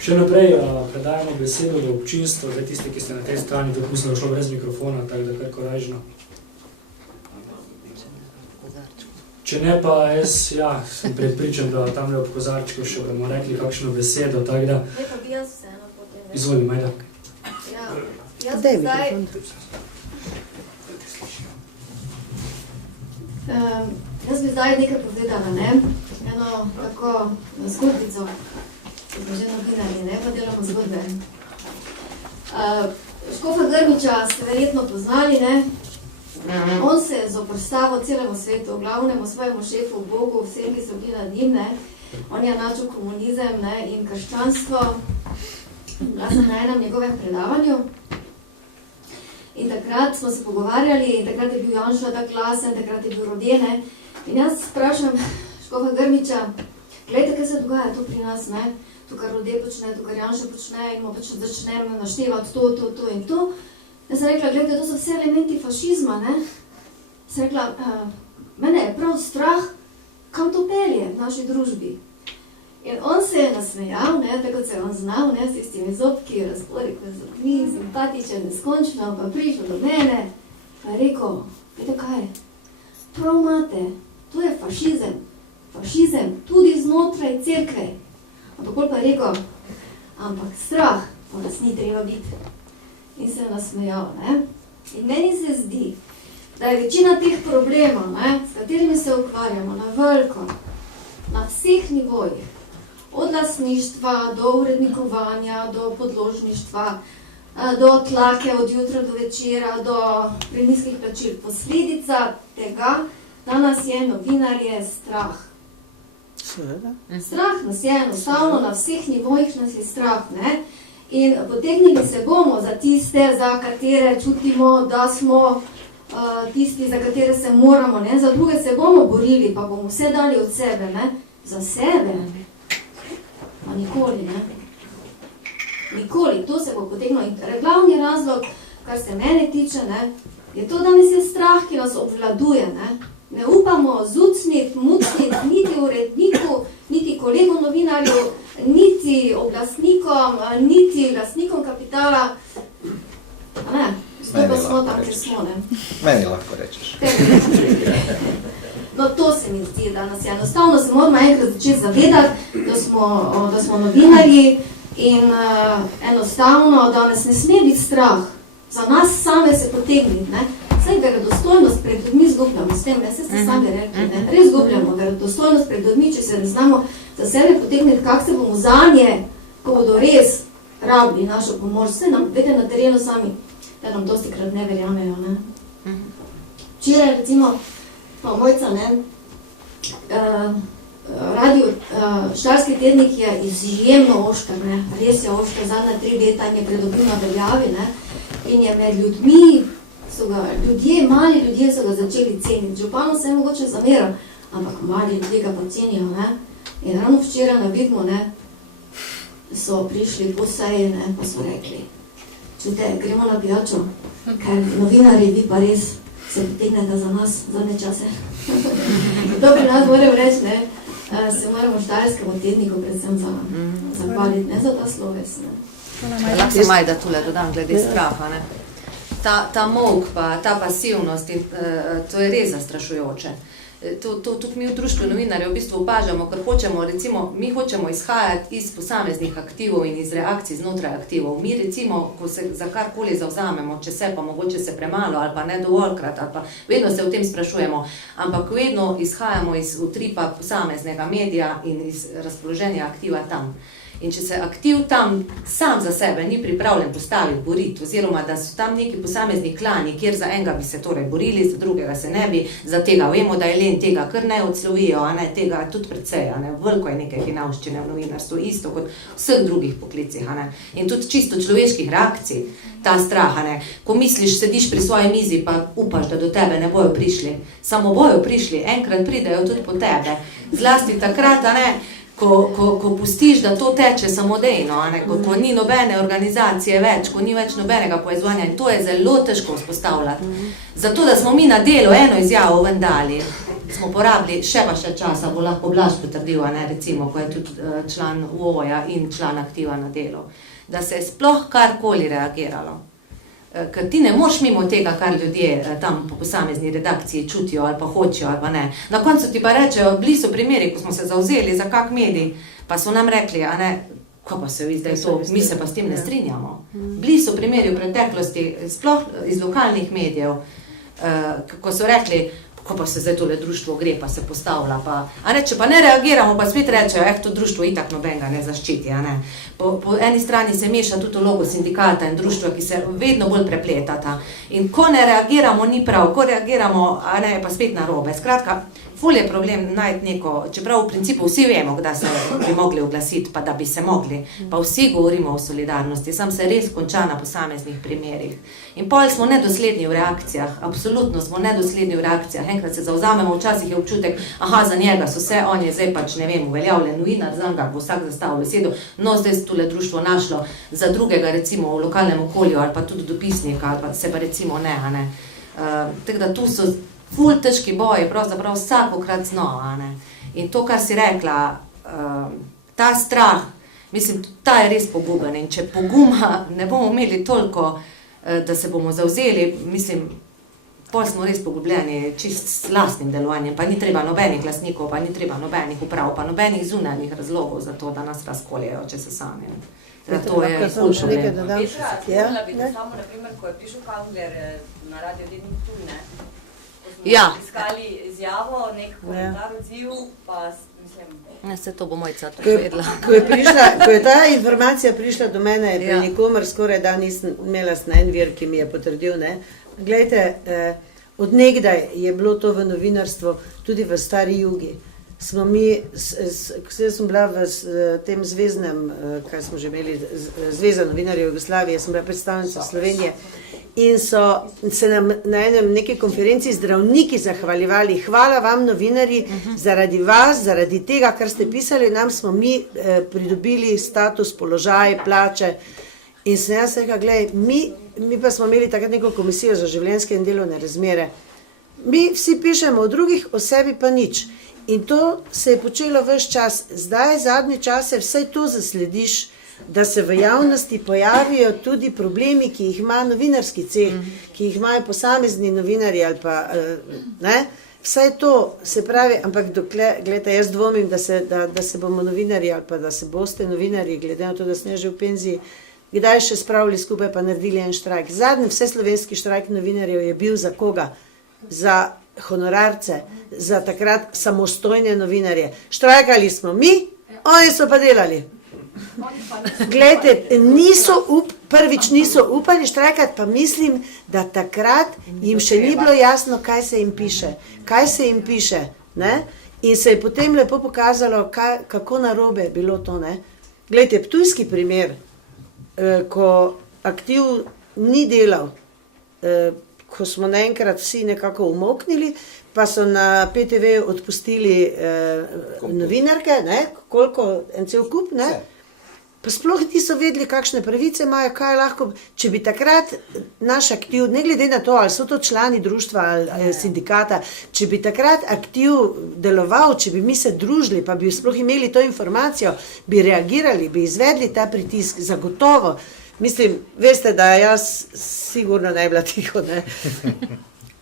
Še naprej predajamo besedo do občinstva, zdaj tisti, ki ste na tej strani, dopustno šlo brez mikrofona, tako da kar korajžno. Če ne pa jaz, sem prepričan, da tamle ob kozarčku še bomo rekli kakšno besedo, tako da... Ne, pa bi jaz vseeno potem... Izvoli, Majda. Ja, jaz bi zdaj... Jaz bi zdaj nekaj povedala, ne? Eno tako zgodbico, ki smo že novinarji, ne? Pa delamo zgodbe. Škofa Grmiča ste verjetno poznali, ne? On se je zoprstavil celemu svetu, glavnemu svojemu šefu, Bogu, vsem, ki so bili nad njim, ne? On je načel komunizem, ne? In krščanstvo. Bila sem na enem njegovem predavanju. In takrat smo se pogovarjali, in takrat je bil Janša tak glasen, takrat je bil Rodene. In jaz sprašam škofa Grmiča, gledajte, kaj se dogaja tu pri nas, ne? To, kar Rode počne, to, kar Janša počne, in mu pač začnemo naštevati to in to. Jaz sem rekla, gledajte, to so vse elementi fašizma, ne? Sem rekla, mene je prav strah, kam to pelje v naši družbi. In on se je nasmejal, ne, tako se je on znal, ne, s tistimi zobki, razporikve zobmi, simpatičen, neskončno, pa prišel do mene, pa je rekel, vete kaj, prav imate, to je fašizem, fašizem tudi znotraj cerkve. Ampak pa je rekel, ampak strah, pa nas ni treba biti. In se je nasmejal, ne. In meni se zdi, da je večina teh problemov, ne, s katerimi se ukvarjamo na veliko, na vseh nivojih, od lastništva do urednikovanja, do podložništva, do tlake od jutra do večera, do prenizkih plačil. Posledica tega, da nas je novinarje strah. Strah nas je enostavno, na vseh nivojih nas je strah, ne? In potegnili se bomo za tiste, za katere čutimo, da smo tisti, za katere se moramo, ne? Za druge se bomo borili, pa bomo vse dali od sebe, ne? Za sebe. Pa nikoli, ne? Nikoli, to se bo potegnilo. In glavni razlog, kar se mene tiče, ne, je to, da nas je strah, ki nas obvladuje, ne? Ne upamo zucnit, mucnit, niti uredniku, niti kolegu novinarju, niti oblastnikom, niti lastnikom kapitala. A ne? Zdaj pa smo tam, kjer smo, ne? Meni lahko rečeš. No, to se mi zdi, da nas je enostavno, se moramo enkrat začeti zavedati, da smo novinarji in enostavno, da nas ne sme biti strah. Za nas same se potegniti, ne? Vsaj verodostojnost pred ljudmi zgubljamo, s tem, ne, se ste sami rekli, ne? Res zgubljamo verodostojnost pred ljudmi, če se ne znamo za sebe potegniti, kak se bomo zanje, ko bodo res rabili našo pomoč. Vse nam, vete, na terenu sami, da nam dostikrat ne verjamejo, ne? Včeraj, recimo, pa Mojca, ne, radio Štajerski tednik je izjemno oštar, ne, res je oštar, zadnja 3 leta in je pridobil na veljavi, ne, in je med ljudmi, mali ljudje so ga začeli ceniti. Županu se je mogoče zameral, ampak mali ljudje ga pa cenijo, ne, in ravno včeraj na Vidmu, ne, so prišli po seji, ne, pa so rekli, čute, gremo na pijačo, ker novinarji vi pa res se potegnete za nas, zadnje čase. To pri nas moram reči, ne, se moramo Štajerskemu tedniku predvsem zahvaliti, ne za ta sloves, ne. Lahko se Majda tule dodam glede straha, ne. Ta molk pa ta pasivnost, to je res zastrašujoče. To tudi mi v društvu novinarjev v bistvu opažamo, ker hočemo, recimo, mi hočemo izhajati iz posameznih aktivov in iz reakcij znotraj aktivov. Mi recimo, ko se za karkoli zavzamemo, če se pa mogoče se premalo ali pa ne dovoljkrat, ali pa vedno se o tem sprašujemo, ampak vedno izhajamo iz utripa posameznega medija in iz razpoloženja aktiva tam. In če se aktiv tam sam za sebe ni pripravljen postaviti, boriti, oziroma da so tam neki posamezni klani, kjer za enega bi se torej borili, za drugega se ne bi, za tega vemo, da je len tega kar ne odslovijo, a ne, tega tudi precej, a ne, veliko je neke hinavščine v novinarstvu, isto kot vseh drugih poklicih, a ne. In tudi čisto človeških reakcij, ta strah, a ne, ko misliš, sediš pri svoji mizi, pa upaš, da do tebe ne bojo prišli, samo bojo prišli, enkrat pridejo tudi po tebe, zlasti takrat, a ne, ko pustiš, da to teče samodejno, a ne, ko ni nobene organizacije več, ko ni več nobenega povezovanja, in to je zelo težko vzpostavljati. Zato, da smo mi na delu eno izjavo ven dali, smo porabili še časa, bo lahko Blaž potrdil, a ne, recimo, ko je tudi član UOJ-a in član aktiva na delu, da se je sploh karkoli reagiralo. Ker ti ne moš mimo tega, kar ljudje tam po posamezni redakciji čutijo ali pa hočejo ali pa ne. Na koncu ti pa rečejo, bili so primeri, ko smo se zavzeli za kak medij, pa so nam rekli, a ne, ko pa se vi zdaj to, mi se pa s tem ne strinjamo. Bili so primeri v preteklosti, sploh iz lokalnih medijev, ko so rekli, ko pa se zdaj tole društvo gre, pa se postavlja, pa, a ne, če pa ne reagiramo, pa spet rečejo, to društvo itak nobenega ne zaščiti, a ne. Po eni strani se meša tudi vlogo sindikata in društva, ki se vedno bolj prepletata. In ko ne reagiramo, ni prav, ko reagiramo, a ne, pa spet narobe. Skratka, ful je problem najti neko, čeprav v principu vsi vemo, kdaj se bi mogli oglasiti, pa da bi se mogli, pa vsi govorimo o solidarnosti, sam se res konča na posameznih primerih. In pol smo nedosledni v reakcijah, absolutno smo nedosledni v reakcijah, enkrat se zavzamemo, včasih je občutek, aha, za njega so vse, on je zdaj pač, ne vem, uveljavljen novinar, za njega bo vsak zastavil besedo, no zdaj se tole društvo našlo, za drugega recimo v lokalnem okolju ali pa tudi dopisnika, ali pa se pa recimo ne, a ne. Tako da tu so ful težki boji, pravzaprav vsakokrat znova, ne. In to, kar si rekla, ta strah, mislim, ta je res poguben in če poguma ne bomo imeli toliko, da se bomo zavzeli, mislim, pol smo res pogubljeni čist s lastnim delovanjem, pa ni treba nobenih glasnikov, pa ni treba nobenih uprav, pa nobenih zunanjih razlogov za to, da nas razkoljejo, če se sami. To je ful problem. Petra, spomnila bi te samo, naprimer, ko je prišel Kangler na Radio Dednik Ptuj, ne? Ko smo iskali izjavo, nek komentar, odziv, pa mislim... Ne, se to bo Mojca to povedala. Ko je ta informacija prišla do mene, je pri nikomer skoraj da nisem imela en vir, ki mi je potrdil, ne. Glejte, od nekdaj je bilo to v novinarstvu, tudi v Stari Jugi. Smo mi, sem bila v tem zveznem, kaj smo že imeli, Zveza novinarjev Jugoslavije, sem bila predstavnica Slovenije in so se nam na enem neki konferenci zdravniki zahvaljevali, hvala vam novinarji, zaradi vas, zaradi tega, kar ste pisali, nam smo mi pridobili status, položaj, plače. In sem jaz rekla, gledaj, mi pa smo imeli takrat neko komisijo za življenjske in delovne razmere. Mi vsi pišemo o drugih, o sebi pa nič. In to se je počelo ves čas. Zdaj, zadnje čase, vse to zaslediš, da se v javnosti pojavijo tudi problemi, ki jih ima novinarski ceh, ki jih imajo posamezni novinarji ali pa, ne, vse to se pravi, ampak dokler, gledajte, jaz dvomim, da se bomo novinarji ali pa da se boste novinarji, glede na to, da sem že v penziji, kdaj še spravili skupaj pa naredili en štrajk. Zadnji vseslovenski štrajk novinarjev je bil za koga? Za honorarce, za takrat samostojne novinarje. Štrajkali smo mi, oni so pa delali. Glejte, prvič niso upali štrajkati, pa mislim, da takrat jim še ni bilo jasno, kaj se jim piše, ne? In se je potem lepo pokazalo, kako narobe je bilo to, ne? Glejte, ptujski primer, ko aktiv ni delal, ko smo naenkrat vsi nekako umoknili, pa so na PTV odpustili novinarke, ne, koliko, en cel kup, ne, pa sploh niso vedeli, kakšne pravice imajo, kaj lahko, če bi takrat naš aktiv, ne glede na to, ali so to člani društva ali sindikata, če bi takrat aktiv deloval, če bi mi se družili, pa bi sploh imeli to informacijo, bi reagirali, bi izvedli ta pritisk, zagotovo. Mislim, veste, da jaz sigurno ne bila tiho, ne.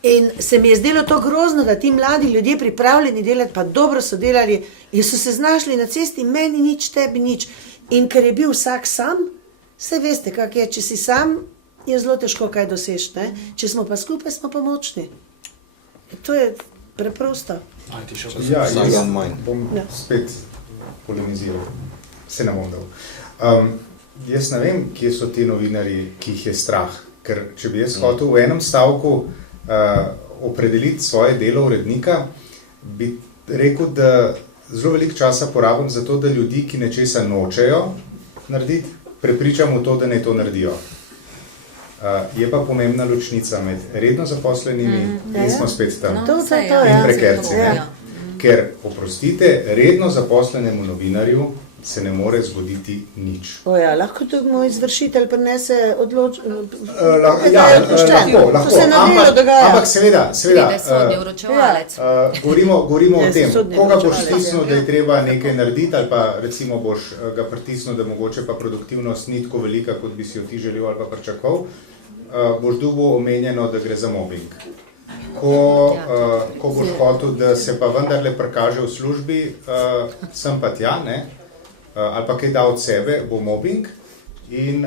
In se mi je zdelo to grozno, da ti mladi ljudje pripravljeni delati, pa dobro so delali in so se znašli na cesti, meni nič, tebi nič. In ker je bil vsak sam, saj veste, kak je, če si sam, je zelo težko kaj doseči, ne. Če smo pa skupaj, smo pa močni. To je preprosto. Ja, jaz bom spet polemiziral. se ne bom dal. Jaz ne vem, kje so ti novinarji, ki jih je strah, ker če bi jaz hotel v enem stavku opredeliti svoje delo urednika, bi rekel, da zelo veliko časa porabim za to, da ljudi, ki nečesa nočejo narediti, prepričam v to, da naj to naredijo. Je pa pomembna ločnica med redno zaposlenimi in smo spet tam. In prekerci. Ker, oprostite, redno zaposlenemu novinarju se ne more zgoditi nič. Lahko tudi moj izvršitelj prinese lahko. Ampak seveda, govorimo o tem, koga boš stisnil, da je treba nekaj narediti, ali pa recimo boš ga pritisnil, da mogoče pa produktivnost ni tako velika, kot bi si jo ti želel ali pa pričakoval, boš dobil omenjeno, da gre za mobbing. Ko boš hotel, da se pa vendarle prikaže v službi, sem pa tja, ne? Ali pa kaj da od sebe, bo mobbing. In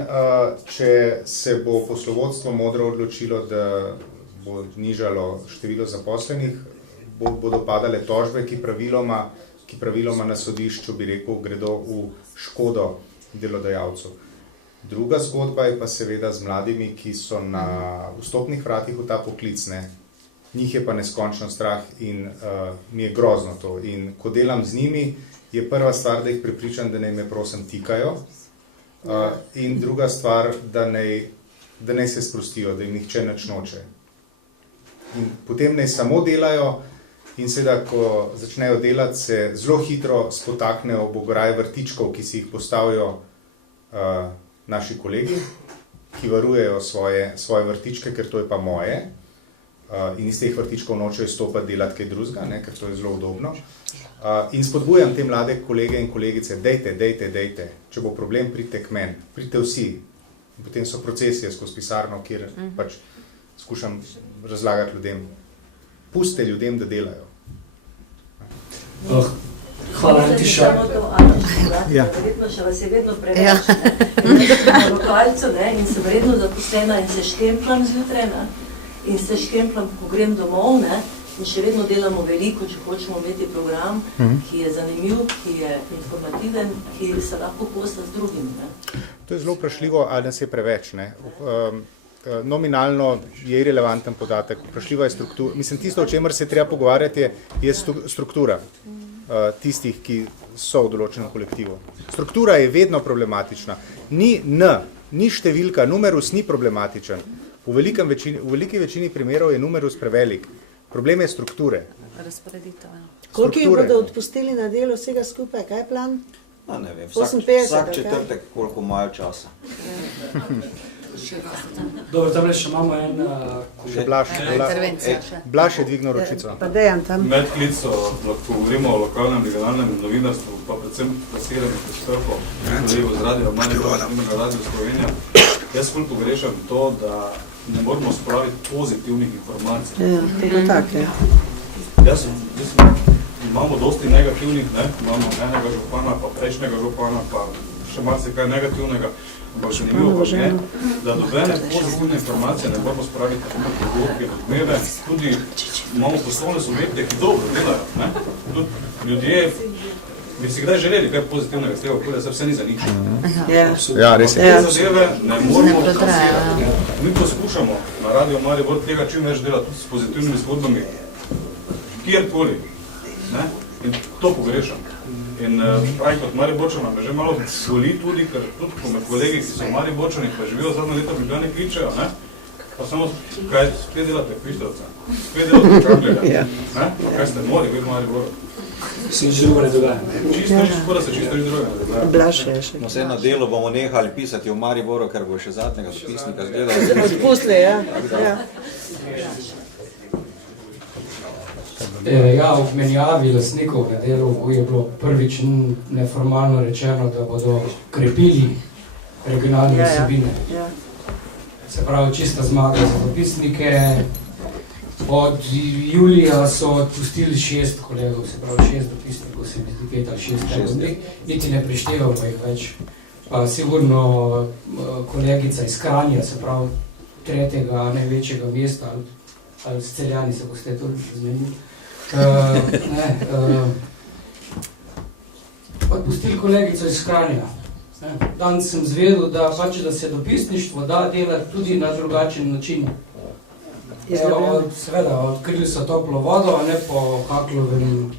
če se bo poslovodstvo modro odločilo, da bo nižalo število zaposlenih, bodo padale tožbe, ki praviloma na sodišču, bi rekel, gredo v škodo delodajalcev. Druga zgodba je pa seveda z mladimi, ki so na vstopnih vratih v ta poklic, ne. Njih je pa neskončno strah in mi je grozno to. In ko delam z njimi, je prva stvar, da jih prepričam, da naj me prosim tikajo, in druga stvar, da naj se sprostijo, da jim nihče nič noče. In potem naj samo delajo in seveda, ko začnejo delati, se zelo hitro spotaknejo ob ograj vrtičkov, ki si jih postavijo naši kolegi, ki varujejo svoje vrtičke, ker to je pa moje, in iz teh vrtičkov nočejo stopati delati kaj drugega, ker to je zelo udobno. In spodbujam te mlade kolege in kolegice, dejte, če bo problem, pridite k meni, pridite vsi. In potem so procesije skozi pisarno, kjer pač skušam razlagati ljudem. Pustite ljudem, da delajo. Hvala, Antiša. Verjetno še vas je vedno preveč. Jaz sem na lokalcu in sem redno zaposlena in se škemplam zjutraj, in se škemplam, ko grem domov, in še vedno delamo veliko, če hočemo imeti program, ki je zanimiv, ki je informativen, ki se lahko posta z drugim. To je zelo vprašljivo, ali nas je preveč. Nominalno je irelevanten podatek, vprašljiva je struktura. Mislim, tisto, o čemer se treba pogovarjati, je struktura tistih, ki so v določenem kolektivu. Struktura je vedno problematična. Ni številka, numerus ni problematičen. V veliki večini primerov je numerus prevelik. Problem je strukture. Koliko jih bodo odpustili na delo vsega skupaj? Kaj je plan? Ne vem, 58, vsak četrtek, koliko imajo časa. Dobro, tam še imamo en... Blaž je dvignil ročico. Pa Dejan tam. Medklic, lahko govorimo o lokalnem regionalnem novinarstvu, pa predvsem plasiranju prispevkov, z Radio Maribor, na Radio Slovenija. Jaz ful pogrešam to, da ne moramo spraviti pozitivnih informacij. Imamo dosti negativnih, imamo enega župana, pa prejšnjega župana, pa še marsikaj negativnega, ampak zanimivo pa je, da dobene pozitivne informacije ne moramo spraviti tako dogodke, odmeve, tudi imamo poslovne subjekte, ki dobro delajo, tudi ljudje bi si kdaj želeli kaj pozitivnega z tega okolja, se vse ni za nič. Res je. Te zadeve ne moramo kasirati. Mi poskušamo na Radio Maribor tega čim več delati tudi s pozitivnimi zgodbami, kjerkoli. In to pogrešam. In pravi kot Mariborčana me že malo boli tudi, ker tudi ko me kolegi, ki so Mariborčani, pa živijo zadnja leta v Ljubljani, kličejo, pa samo, kaj spet delate Pištrovca, spet delate Črnega, kaj ste mori, vi v Mariboru. Se nič drugo ne dogaja. Čisto nič drugo ne dogaja. Blaž je še. No, vse na delu bomo nehali pisati v Mariboru, ker bo še zadnjega dopisnika zgledal. Odpustili, V menjavi lastnikov na delu je bilo prvič neformalno rečeno, da bodo krepili regionalne vsebine. Se pravi, čista zmaga za dopisnike. Od julija so odpustili 6 kolegov, se pravi 6 dopisnikov, se mi zdi 5 ali 6, niti ne preštevamo jih več. Pa sigurno kolegica iz Kranja, se pravi 3. največjega mesta, ali s Celjani se boste to zmenili. odpustili kolegico iz Kranja. Danes sem zvedel, da pač, da se dopisništvo da delati tudi na drugačen način. Seveda, odkrili so toplo vodo, ne po Haklovem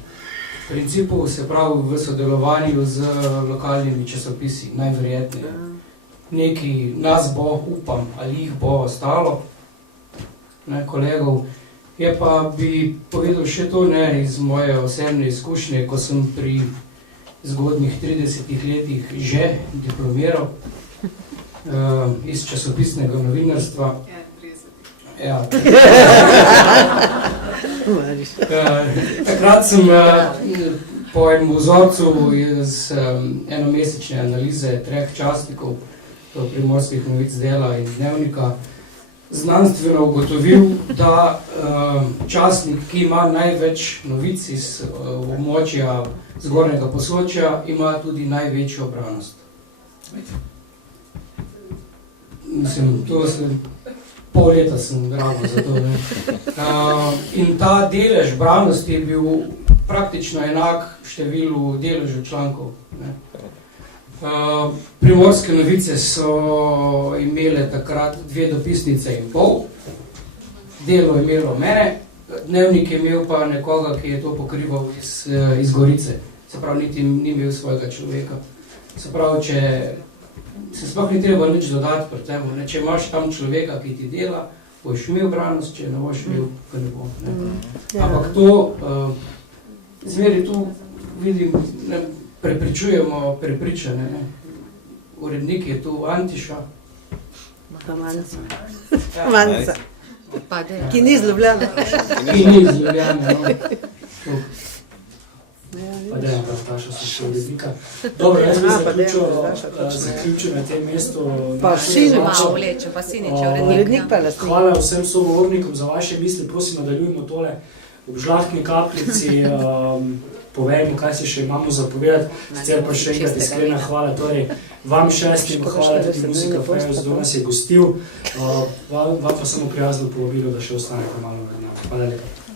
principu, se pravi v sodelovanju z lokalnimi časopisi, najverjetneje. Nekaj nas bo, upam, ali jih bo ostalo, ne, kolegov. Je pa bi povedal še to, ne, iz moje osebne izkušnje, ko sem pri zgodnjih 30 letih že diplomiral iz časopisnega novinarstva. Ja. Takrat sem po enem vzorcu iz enomesečne analize 3 časnikov Primorskih novic, Dela in Dnevnika znanstveno ugotovil, da časnik, ki ima največ novic iz območja Zgornjega Posočja, ima tudi največjo branost. Mislim, to sem pol leta sem drago za to. In ta delež branosti je bil praktično enak številu deležu člankov. Primorske novice so imele takrat 2 dopisnice in pol, Delo je imelo mene, Dnevnik je imel pa nekoga, ki je to pokrival iz Gorice. Se pravi, niti ni imel svojega človeka. Se pravi, če se sploh ni treba nič dodati pri temu, ne? Če imaš tam človeka, ki ti dela, boš imel branost, če ne boš imel, pa ne bo. Ne? Ampak to, zmeri tu vidim, ne, prepričujemo prepričane. Ne? Urednik je tu Antiša. Manca. Ki ni iz Ljubljane. Ki ni iz Ljubljane, no. Pa da je Taša se še urednika. Dobro, jaz bi zaključil na tem mestu. Pa Sinič. Urednik pa lastnik. Hvala vsem sogovornikom za vaše misli. Prosim, nadaljujemo tole ob žlahtni kapljici. Povejmo, kaj se še imamo zapovedati. Sicer pa še enkrat iskrena hvala. Torej, vam 6. hvala tudi Muzika Fejus, da nas je gostil. Vam pa samo prijazno povabilo, da še ostanete malo med nami. Hvala lepa.